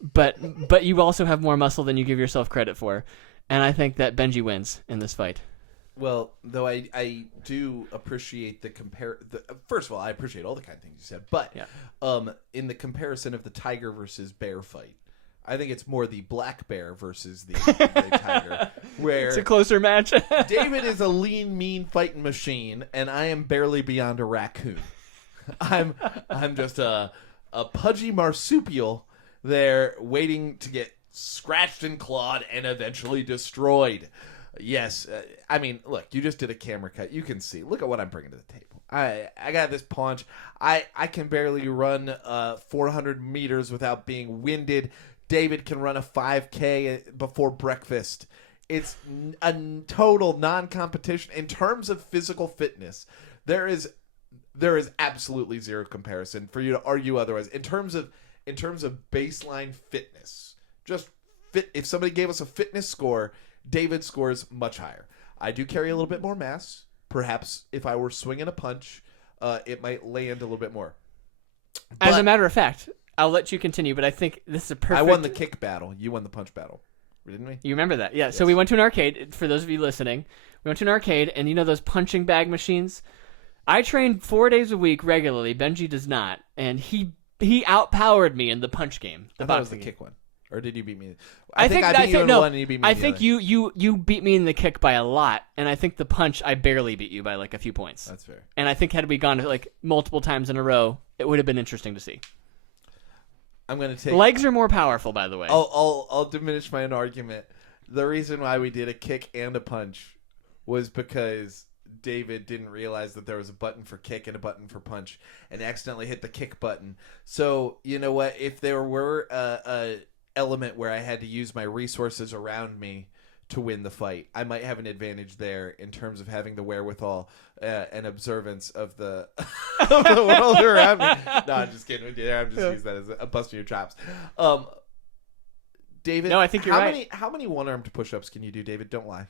but you also have more muscle than you give yourself credit for, and I think that Benji wins in this fight. Well, though I do appreciate first of all, I appreciate all the kind of things you said, but in the comparison of the tiger versus bear fight, I think it's more the black bear versus the tiger, where it's a closer match. David is a lean, mean fighting machine, and I am barely beyond a raccoon. I'm just a pudgy marsupial there waiting to get scratched and clawed and eventually destroyed. Yes, I mean, look, you just did a camera cut. You can see. Look at what I'm bringing to the table. I got this punch. I can barely run 400 meters without being winded. David can run a 5K before breakfast. It's a total non-competition. In terms of physical fitness, there is absolutely zero comparison for you to argue otherwise. In terms of baseline fitness, just fit. If somebody gave us a fitness score, David scores much higher. I do carry a little bit more mass. Perhaps if I were swinging a punch, it might land a little bit more. As a matter of fact, I'll let you continue, but I think this is a perfect... I won the kick battle. You won the punch battle. Didn't we? You remember that? Yeah. Yes. So we went to an arcade. For those of you listening, we went to an arcade, and you know those punching bag machines? I train 4 days a week regularly. Benji does not. And he outpowered me in the punch game. I thought it was the kick one. Or did you beat me? I think I beat you in one and you beat me in the other. you beat me in the kick by a lot, and I think the punch I barely beat you by like a few points. That's fair. And I think had we gone like multiple times in a row, it would have been interesting to see. I'm going to take... Legs are more powerful, by the way. I'll diminish my own argument. The reason why we did a kick and a punch was because David didn't realize that there was a button for kick and a button for punch and accidentally hit the kick button. So, you know what? If there were a element where I had to use my resources around me to win the fight, I might have an advantage there in terms of having the wherewithal and observance of the, of the world around me. No, I'm just kidding. I'm just using that as a busting your chops. David, no, I think you're right. How many one-armed push-ups can you do, David? Don't lie.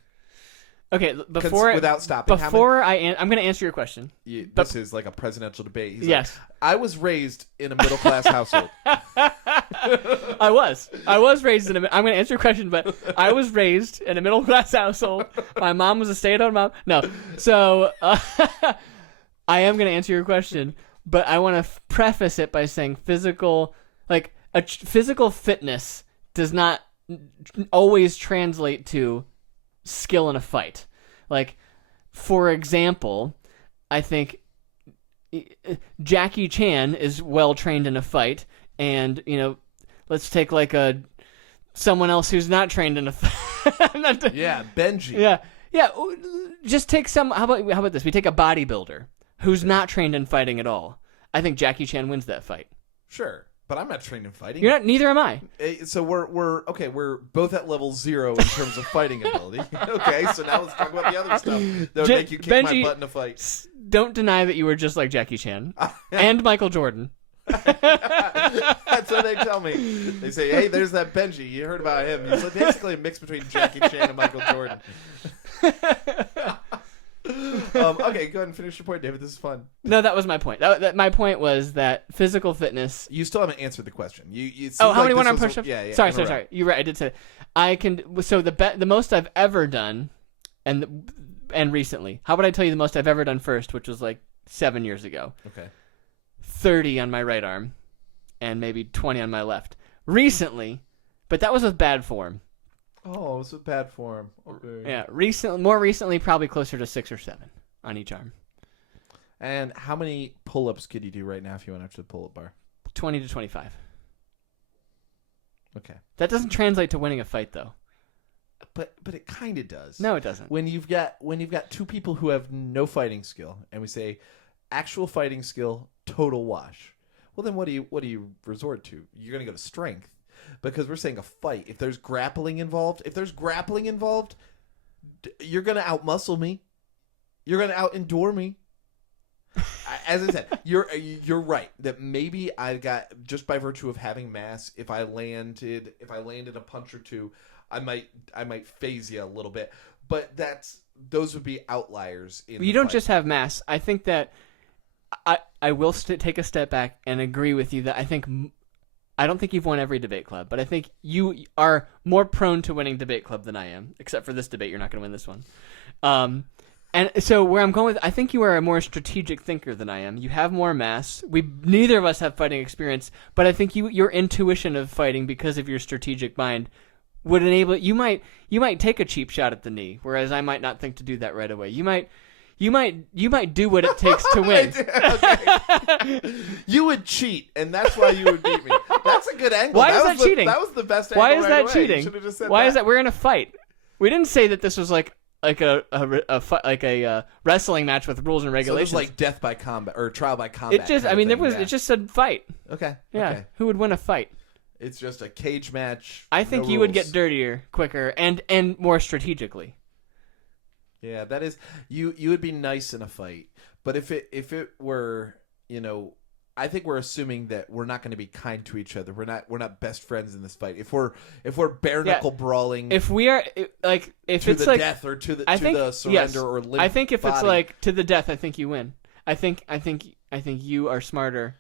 Okay, without stopping. I'm going to answer your question. This is like a presidential debate. He's yes. Like, I was raised in a middle-class household. I was raised in I'm going to answer your question, but I was raised in a middle-class household. My mom was a stay-at-home mom. No. So, I am going to answer your question, but I want to preface it by saying physical fitness does not always translate to skill in a fight. Like, for example, I think Jackie Chan is well trained in a fight, and let's take like someone else who's not trained in a fight. Yeah, Benji. Yeah. Just take how about this? We take a bodybuilder who's not trained in fighting at all. I think Jackie Chan wins that fight. Sure. But I'm not trained in fighting. You're not. Neither am I. So we're okay. We're both at level 0 in terms of fighting ability. Okay, so now let's talk about the other stuff that would make you kick Benji, my butt in a fight. Don't deny that you were just like Jackie Chan and Michael Jordan. That's what they tell me. They say, "Hey, there's that Benji. You heard about him? He's basically a mix between Jackie Chan and Michael Jordan." Okay, go ahead and finish your point, David. This is fun. No, that was my point. My point was that physical fitness. You still haven't answered the question. You How many one-arm push-ups? Yeah. Sorry. You're right. I did say that. I can. So the most I've ever done, and recently. How would I tell you the most I've ever done first, which was like 7 years ago? Okay. 30 on my right arm, and maybe 20 on my left. Recently, but that was with bad form. Oh, it's with bad form. Okay. Yeah, more recently, probably closer to 6 or 7 on each arm. And how many pull-ups could you do right now if you went up to the pull-up bar? 20 to 25. Okay. That doesn't translate to winning a fight, though. But it kind of does. No, it doesn't. When you've got two people who have no fighting skill, and we say actual fighting skill, total wash. Well, then what do you resort to? You're going to go to strength. Because we're saying a fight. If there's grappling involved, you're going to outmuscle me. You're going to out-endure me. As I said, you're right that maybe I got, just by virtue of having mass, if I landed a punch or two, I might phase you a little bit. But those would be outliers. You don't just have mass. I think that I will take a step back and agree with you that I don't think you've won every debate club, but I think you are more prone to winning debate club than I am. Except for this debate, you're not going to win this one. And so where I'm going with, I think you are a more strategic thinker than I am. You have more mass. Neither of us have fighting experience, but I think your intuition of fighting, because of your strategic mind, would enable you might take a cheap shot at the knee, whereas I might not think to do that right away. You might do what it takes to win. Okay. You would cheat, and that's why you would beat me. That's a good angle. Why is that cheating? That was the best angle. Why is that away. cheating? You should have just said Why is that? We're in a fight. We didn't say that this was like a wrestling match with rules and regulations. So it was like death by combat or trial by combat. It just said fight. Okay. Yeah. Okay. Who would win a fight? It's just a cage match. I think you would get dirtier quicker and more strategically. Yeah, that is you would be nice in a fight. But if it were, I think we're assuming that we're not going to be kind to each other. We're not best friends in this fight. If we're bare knuckle brawling, if we are if to it's the like death or to the surrender yes. or limp I think if body. it's like to the death, I think you win. I think you are smarter.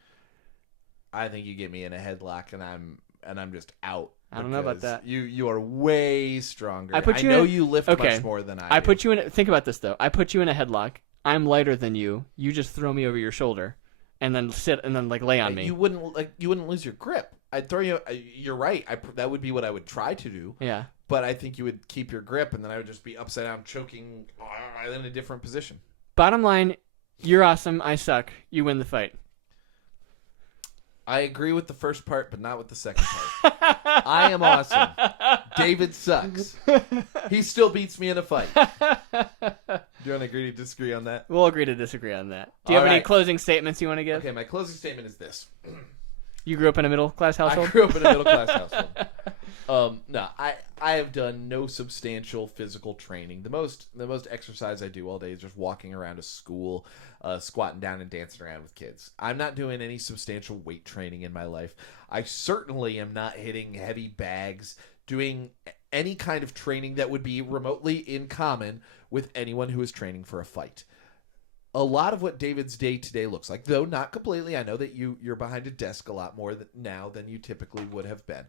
I think you get me in a headlock and I'm just out. I don't know about that. You are way stronger. I know you lift much more than I do. put you in. Think about this though. I put you in a headlock. I'm lighter than you. You just throw me over your shoulder, and then sit and then lay on me. You wouldn't lose your grip. I'd throw you. You're right. That would be what I would try to do. Yeah. But I think you would keep your grip, and then I would just be upside down, choking in a different position. Bottom line, you're awesome. I suck. You win the fight. I agree with the first part, but not with the second part. I am awesome. David sucks. He still beats me in a fight. Do you want to agree to disagree on that? We'll agree to disagree on that. Do you have any closing statements you want to give? Okay, my closing statement is this. You grew up in a middle-class household? I grew up in a middle-class household. No, I have done no substantial physical training. The most exercise I do all day is just walking around a school, squatting down and dancing around with kids. I'm not doing any substantial weight training in my life. I certainly am not hitting heavy bags, doing any kind of training that would be remotely in common with anyone who is training for a fight. A lot of what David's day-to-day looks like, though not completely. I know that you're behind a desk a lot more now than you typically would have been.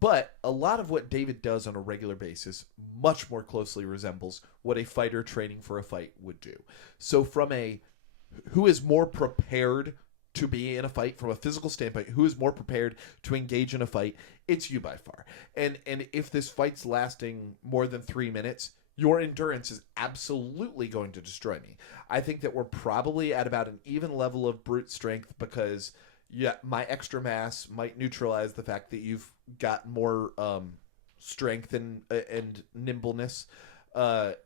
But a lot of what David does on a regular basis much more closely resembles what a fighter training for a fight would do. So from who is more prepared to be in a fight from a physical standpoint, who is more prepared to engage in a fight, it's you by far. And if this fight's lasting more than 3 minutes, your endurance is absolutely going to destroy me. I think that we're probably at about an even level of brute strength because my extra mass might neutralize the fact that you've got more strength and nimbleness. But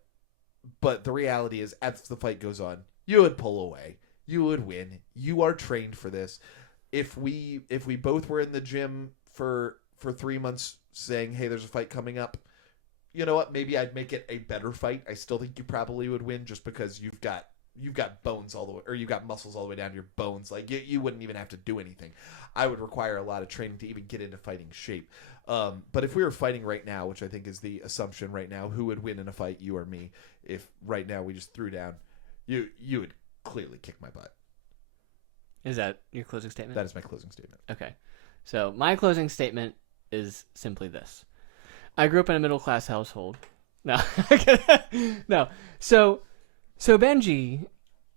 the reality is, as the fight goes on, you would pull away. You would win. You are trained for this. If we both were in the gym for 3 months saying, hey, there's a fight coming up, you know what? Maybe I'd make it a better fight. I still think you probably would win just because you've got bones all the way, or you've got muscles all the way down to your bones. Like you wouldn't even have to do anything. I would require a lot of training to even get into fighting shape. But if we were fighting right now, which I think is the assumption right now, who would win in a fight, you or me? If right now we just threw down, You would clearly kick my butt. Is that your closing statement? That is my closing statement. Okay. So my closing statement is simply this. I grew up in a middle-class household. No. No. So Benji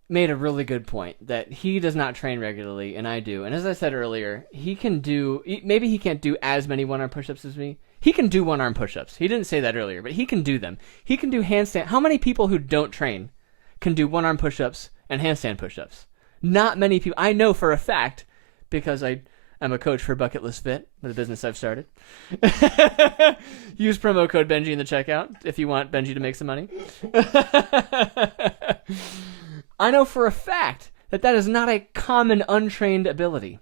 made a really good point that he does not train regularly, and I do. And as I said earlier, maybe he can't do as many one-arm push-ups as me. He can do one-arm push-ups. He didn't say that earlier, but he can do them. He can do handstand. How many people who don't train can do one-arm push-ups and handstand push-ups? Not many people. I know for a fact, because I'm a coach for Bucket List Fit, the business I've started. Use promo code Benji in the checkout if you want Benji to make some money. I know for a fact that is not a common untrained ability.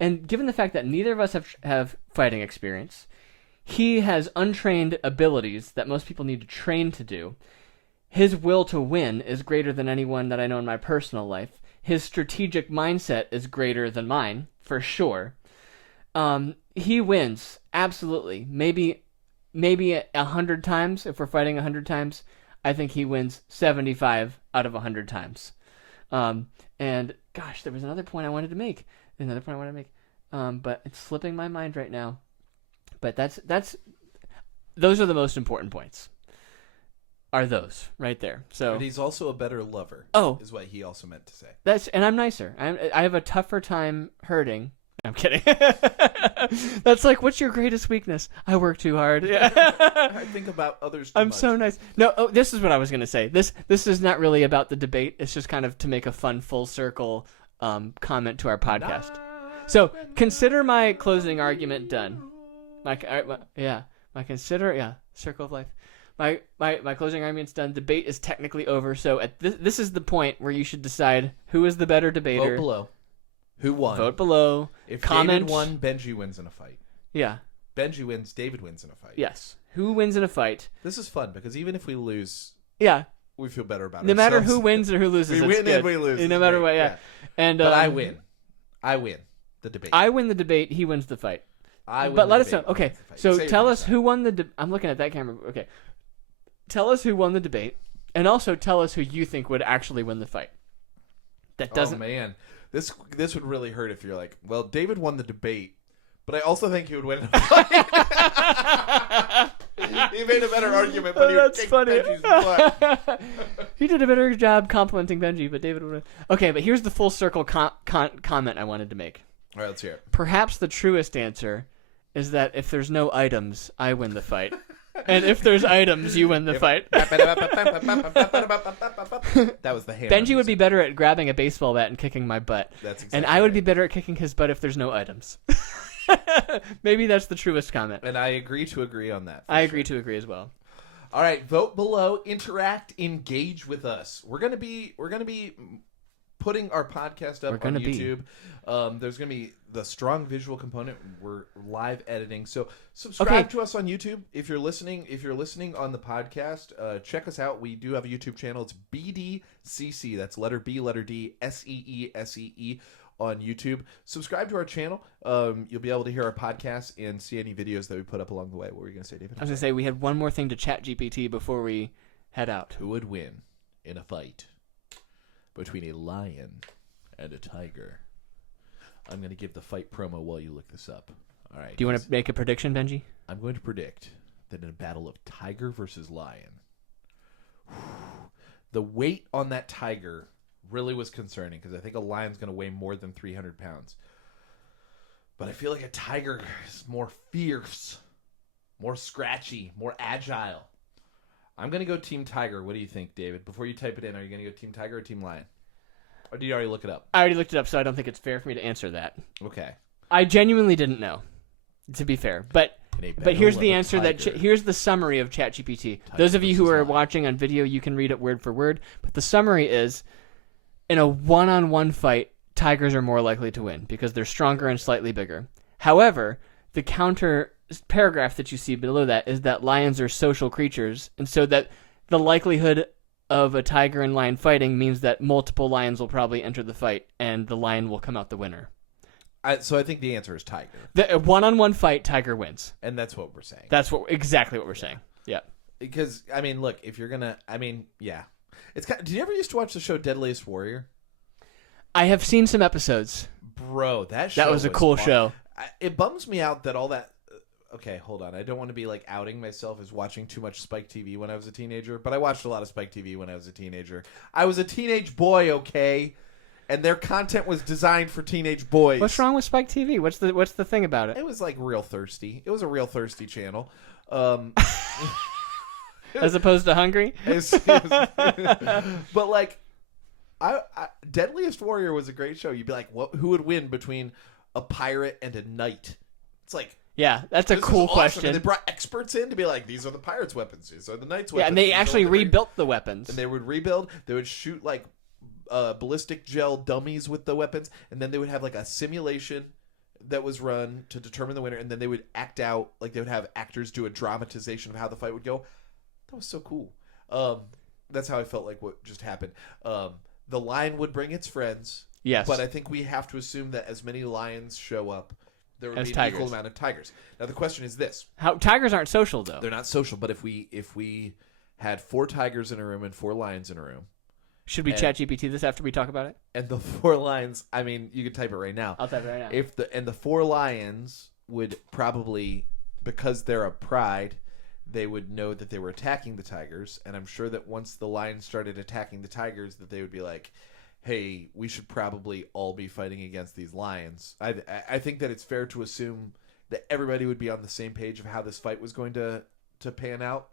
And given the fact that neither of us have fighting experience, he has untrained abilities that most people need to train to do. His will to win is greater than anyone that I know in my personal life. His strategic mindset is greater than mine, for sure. He wins, absolutely. Maybe 100 times, if we're fighting 100 times, I think he wins 75 out of 100 times. And gosh, there was another point I wanted to make. But it's slipping my mind right now. But those are the most important points. Are those right there? So, but he's also a better lover. Oh, is what he also meant to say. And I'm nicer. I have a tougher time hurting. I'm kidding. That's like, what's your greatest weakness? I work too hard. Yeah. I think about others too I'm much. so nice. No, this is what I was going to say. This is not really about the debate. It's just kind of to make a fun full circle comment to our podcast. So consider my closing argument done. Circle of life. My closing argument's done. Debate is technically over. So this is the point where you should decide who is the better debater. Vote below. Who won? Vote below. If comment. David won, Benji wins in a fight. Yeah. Benji wins, David wins in a fight. Yes. Who wins in a fight? This is fun because even if we lose, yeah, we feel better about it. No matter who wins or who loses, we it's win good. and we lose. No matter what, yeah. And but I win. I win the debate. I win the debate. He wins the fight. But let us know. Okay, so tell us who won the. I'm looking at that camera. Okay, tell us who won the debate, and also tell us who you think would actually win the fight. That doesn't. Oh man, this would really hurt if you're like, well, David won the debate, but I also think he would win the fight. He made a better argument, but he would kick Benji's butt. He did a better job complimenting Benji, but David would win. Okay, but here's the full circle comment I wanted to make. All right, let's hear it. Perhaps the truest answer is that if there's no items, I win the fight. And if there's items, you win the fight. That was the hand. Benji would be better at grabbing a baseball bat and kicking my butt. That's exactly and I would be better at kicking his butt if there's no items. Maybe that's the truest comment. And I agree to agree on that. I agree to agree as well. All right, vote below, interact, engage with us. We're gonna be putting our podcast up on YouTube. There's going to be the strong visual component. We're live editing. So subscribe to us on YouTube. If you're listening on the podcast, check us out. We do have a YouTube channel. It's BDCC. That's letter B, letter D, SEESEE on YouTube. Subscribe to our channel. You'll be able to hear our podcast and see any videos that we put up along the way. What were you going to say, David? I was going to say we had one more thing to ChatGPT before we head out. Who would win in a fight between a lion and a tiger? I'm going to give the fight promo while you look this up. All right. Do you want to make a prediction, Benji? I'm going to predict that in a battle of tiger versus lion, the weight on that tiger really was concerning because I think a lion's going to weigh more than 300 pounds. But I feel like a tiger is more fierce, more scratchy, more agile. I'm going to go Team Tiger. What do you think, David? Before you type it in, are you going to go Team Tiger or Team Lion? Or did you already look it up? I already looked it up, so I don't think it's fair for me to answer that. Okay. I genuinely didn't know, to be fair. But here's the answer here's the summary of ChatGPT. Those of you who are watching on video, you can read it word for word. But the summary is, in a one-on-one fight, tigers are more likely to win because they're stronger and slightly bigger. However, the counter paragraph that you see below that is that lions are social creatures, and so that the likelihood of a tiger and lion fighting means that multiple lions will probably enter the fight, and the lion will come out the winner. So I think the answer is tiger. The one-on-one fight, tiger wins. And that's what we're saying. That's exactly what we're saying. Yeah. Because, I mean, look, if you're going to, yeah. It's kind of, did you ever used to watch the show Deadliest Warrior? I have seen some episodes. Bro, that show was a cool fun. show. It bums me out that all that. Okay, hold on. I don't want to be like outing myself as watching too much Spike TV when I was a teenager, but I watched a lot of Spike TV when I was a teenager. I was a teenage boy, okay, and their content was designed for teenage boys. What's wrong with Spike TV? What's the thing about it? It was like real thirsty. It was a real thirsty channel. As opposed to hungry? But like, Deadliest Warrior was a great show. You'd be like, who would win between a pirate and a knight? It's like, yeah, that's a cool question. And they brought experts in to be like, these are the pirates' weapons, these are the knights' weapons. Yeah, and they actually rebuilt the weapons. And they would rebuild. They would shoot like ballistic gel dummies with the weapons, and then they would have like a simulation that was run to determine the winner, and then they would act out, like they would have actors do a dramatization of how the fight would go. That was so cool. That's how I felt like what just happened. The lion would bring its friends. Yes. But I think we have to assume that as many lions show up, there would as be an tigers. equal amount of tigers. Now the question is this: how tigers aren't social though? They're not social, but if we had 4 tigers in a room and 4 lions in a room, should we chat GPT this after we talk about it? and the 4 lions, I mean, you could type it right now. I'll type it right now. If the 4 lions would probably, because they're a pride, they would know that they were attacking the tigers, and I'm sure that once the lions started attacking the tigers, that they would be like, hey, we should probably all be fighting against these lions. I think that it's fair to assume that everybody would be on the same page of how this fight was going to pan out.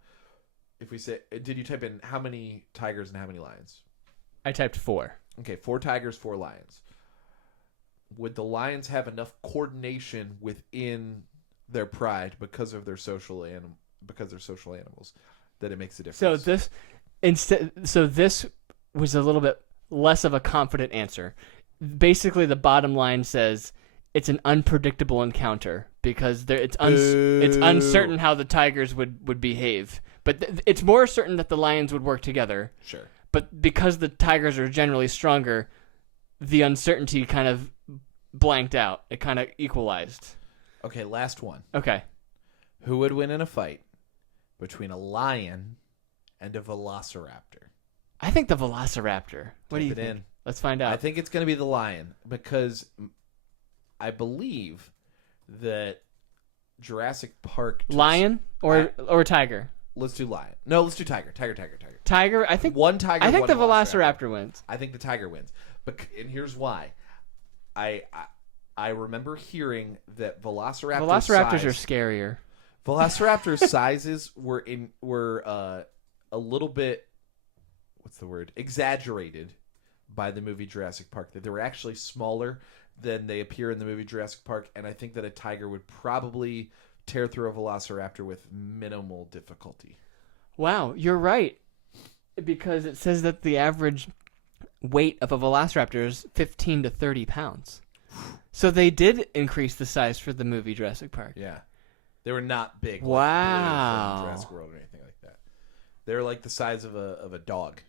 If we say, did you type in how many tigers and how many lions? I typed 4. Okay, 4 tigers, 4 lions. Would the lions have enough coordination within their pride because they're social animals that it makes a difference? So this was a little bit less of a confident answer. Basically, the bottom line says it's an unpredictable encounter because it's uncertain how the tigers would behave. But it's more certain that the lions would work together. Sure. But because the tigers are generally stronger, the uncertainty kind of blanked out. It kind of equalized. Okay, last one. Okay. Who would win in a fight between a lion and a velociraptor? I think the velociraptor. What do you Type it think? in. Let's find out. I think it's going to be the lion because I believe that Jurassic Park... Lion or tiger? Let's do lion. No, let's do tiger. Tiger. Tiger? I think one tiger. I think one the Velociraptor wins. I think the tiger wins. And here's why. I remember hearing that Velociraptors are scarier. Velociraptor sizes were a little bit, what's the word? Exaggerated by the movie Jurassic Park. That they were actually smaller than they appear in the movie Jurassic Park, and I think that a tiger would probably tear through a Velociraptor with minimal difficulty. Wow, you're right. Because it says that the average weight of a Velociraptor is 15 to 30 pounds. So they did increase the size for the movie Jurassic Park. Yeah. They were not big. Wow. Like Jurassic World or anything like that. They're like the size of a dog.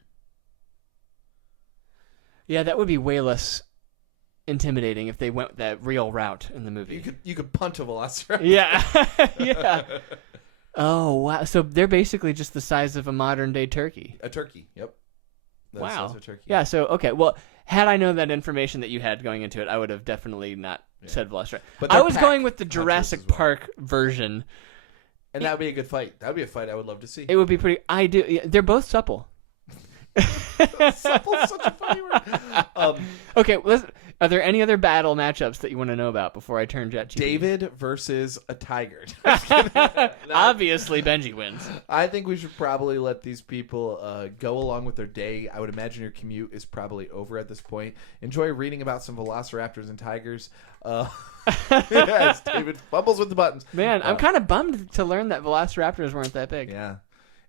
Yeah, that would be way less intimidating if they went that real route in the movie. You could punt a Velociraptor. Yeah. Yeah. Oh, wow. So they're basically just the size of a modern day turkey. A turkey, yep. That's Wow. the size of a turkey. Yeah, so, okay. Well, had I known that information that you had going into it, I would have definitely not said Velociraptor. But I they're was pack going with the hunters Jurassic as well. Park version. And that would be a good fight. That would be a fight I would love to see. It would be pretty... Yeah, they're both supple. Supple's such a funny word. Okay, are there any other battle matchups that you want to know about before I turn ChatGPT? David versus a tiger. Obviously, Benji wins. I think we should probably let these people go along with their day. I would imagine your commute is probably over at this point. Enjoy reading about some velociraptors and tigers. Yes, David fumbles with the buttons. Man, I'm kind of bummed to learn that velociraptors weren't that big. Yeah.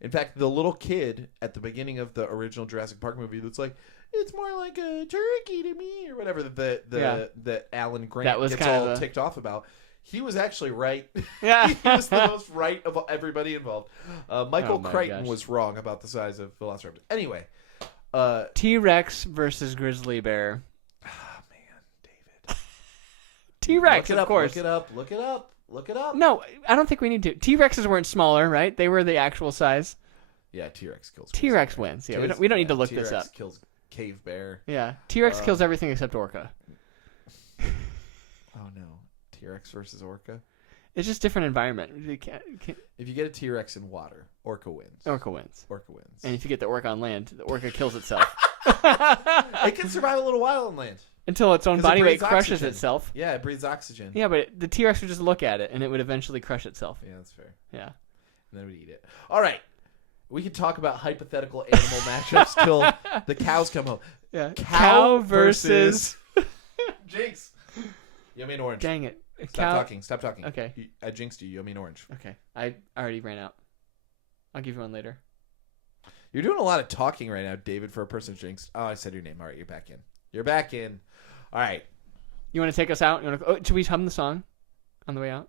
In fact, the little kid at the beginning of the original Jurassic Park movie that's like, it's more like a turkey to me, or whatever that Alan Grant was gets kind all of ticked off about. He was actually right. Yeah. He was the most right of everybody involved. Michael my Crichton gosh. was wrong about the size of Velociraptor. Anyway. T-Rex versus grizzly bear. Oh, man, David. T-Rex, of course. Look it up. No, I don't think we need to. T-Rexes weren't smaller, right? They were the actual size. Yeah, T-Rex kills. T-Rex wins. Yeah, we don't need to look this up. T-Rex kills cave bear. Yeah, T-Rex kills everything except orca. Oh no, T-Rex versus orca. It's just different environment. You can't. If you get a T-Rex in water, orca wins. Orca wins. Orca wins. And if you get the orca on land, the orca kills itself. It can survive a little while on land. Until its own 'Cause it body weight breathes crushes oxygen. itself. Yeah, it breathes oxygen. Yeah, but the T-Rex would just look at it, and it would eventually crush itself. Yeah, that's fair. Yeah. And then we'd eat it. All right. We could talk about hypothetical animal matchups till the cows come home. Yeah. Cow versus... Jinx. You owe me an orange. Dang it. Stop talking. Okay. I jinxed you. You owe me an orange. Okay. I already ran out. I'll give you one later. You're doing a lot of talking right now, David, for a person jinxed. Oh, I said your name. All right, you're back in. You're back in. All right. You want to take us out? Should we hum the song on the way out?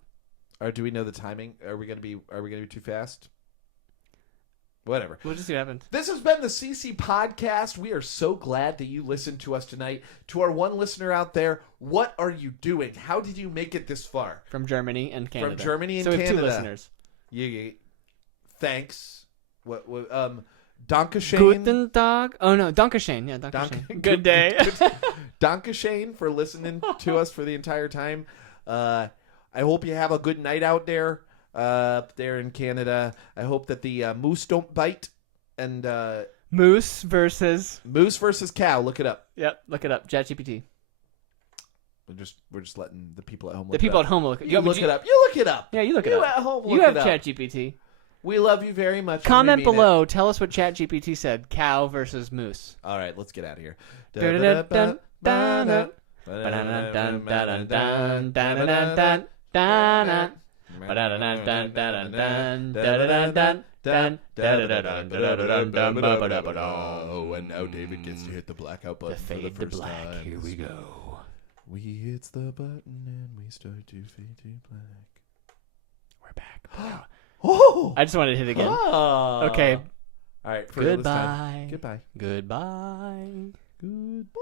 Or do we know the timing? Are we gonna be too fast? Whatever. We'll just see what happens. This has been the SeeSee Podcast. We are so glad that you listened to us tonight. To our one listener out there, what are you doing? How did you make it this far? From Germany and Canada. From Germany and so we Canada. have 2 listeners. Thanks. Dankeschön. Guten Tag. Oh no, Dankeschön. Yeah, Dankeschön. Good day. Dankeschön for listening to us for the entire time. I hope you have a good night out there. There in Canada. I hope that the moose don't bite. And Moose versus cow. Look it up. Yep, look it up. ChatGPT. We're just letting the people at home. The people at home look. You look it up. You look it up. Yeah, you look it You up. at home. You Look have it up. ChatGPT. We love you very much. Comment below. Tell us what ChatGPT said. Cow versus moose. All right, let's get out of here. Oh, and now David gets to hit the blackout button for the first time. Here we go. We hits the button and we start to fade to black. We're back. Oh! I just wanted to hit again. Oh. Okay. All right. For this time. Goodbye. Goodbye. Goodbye. Goodbye.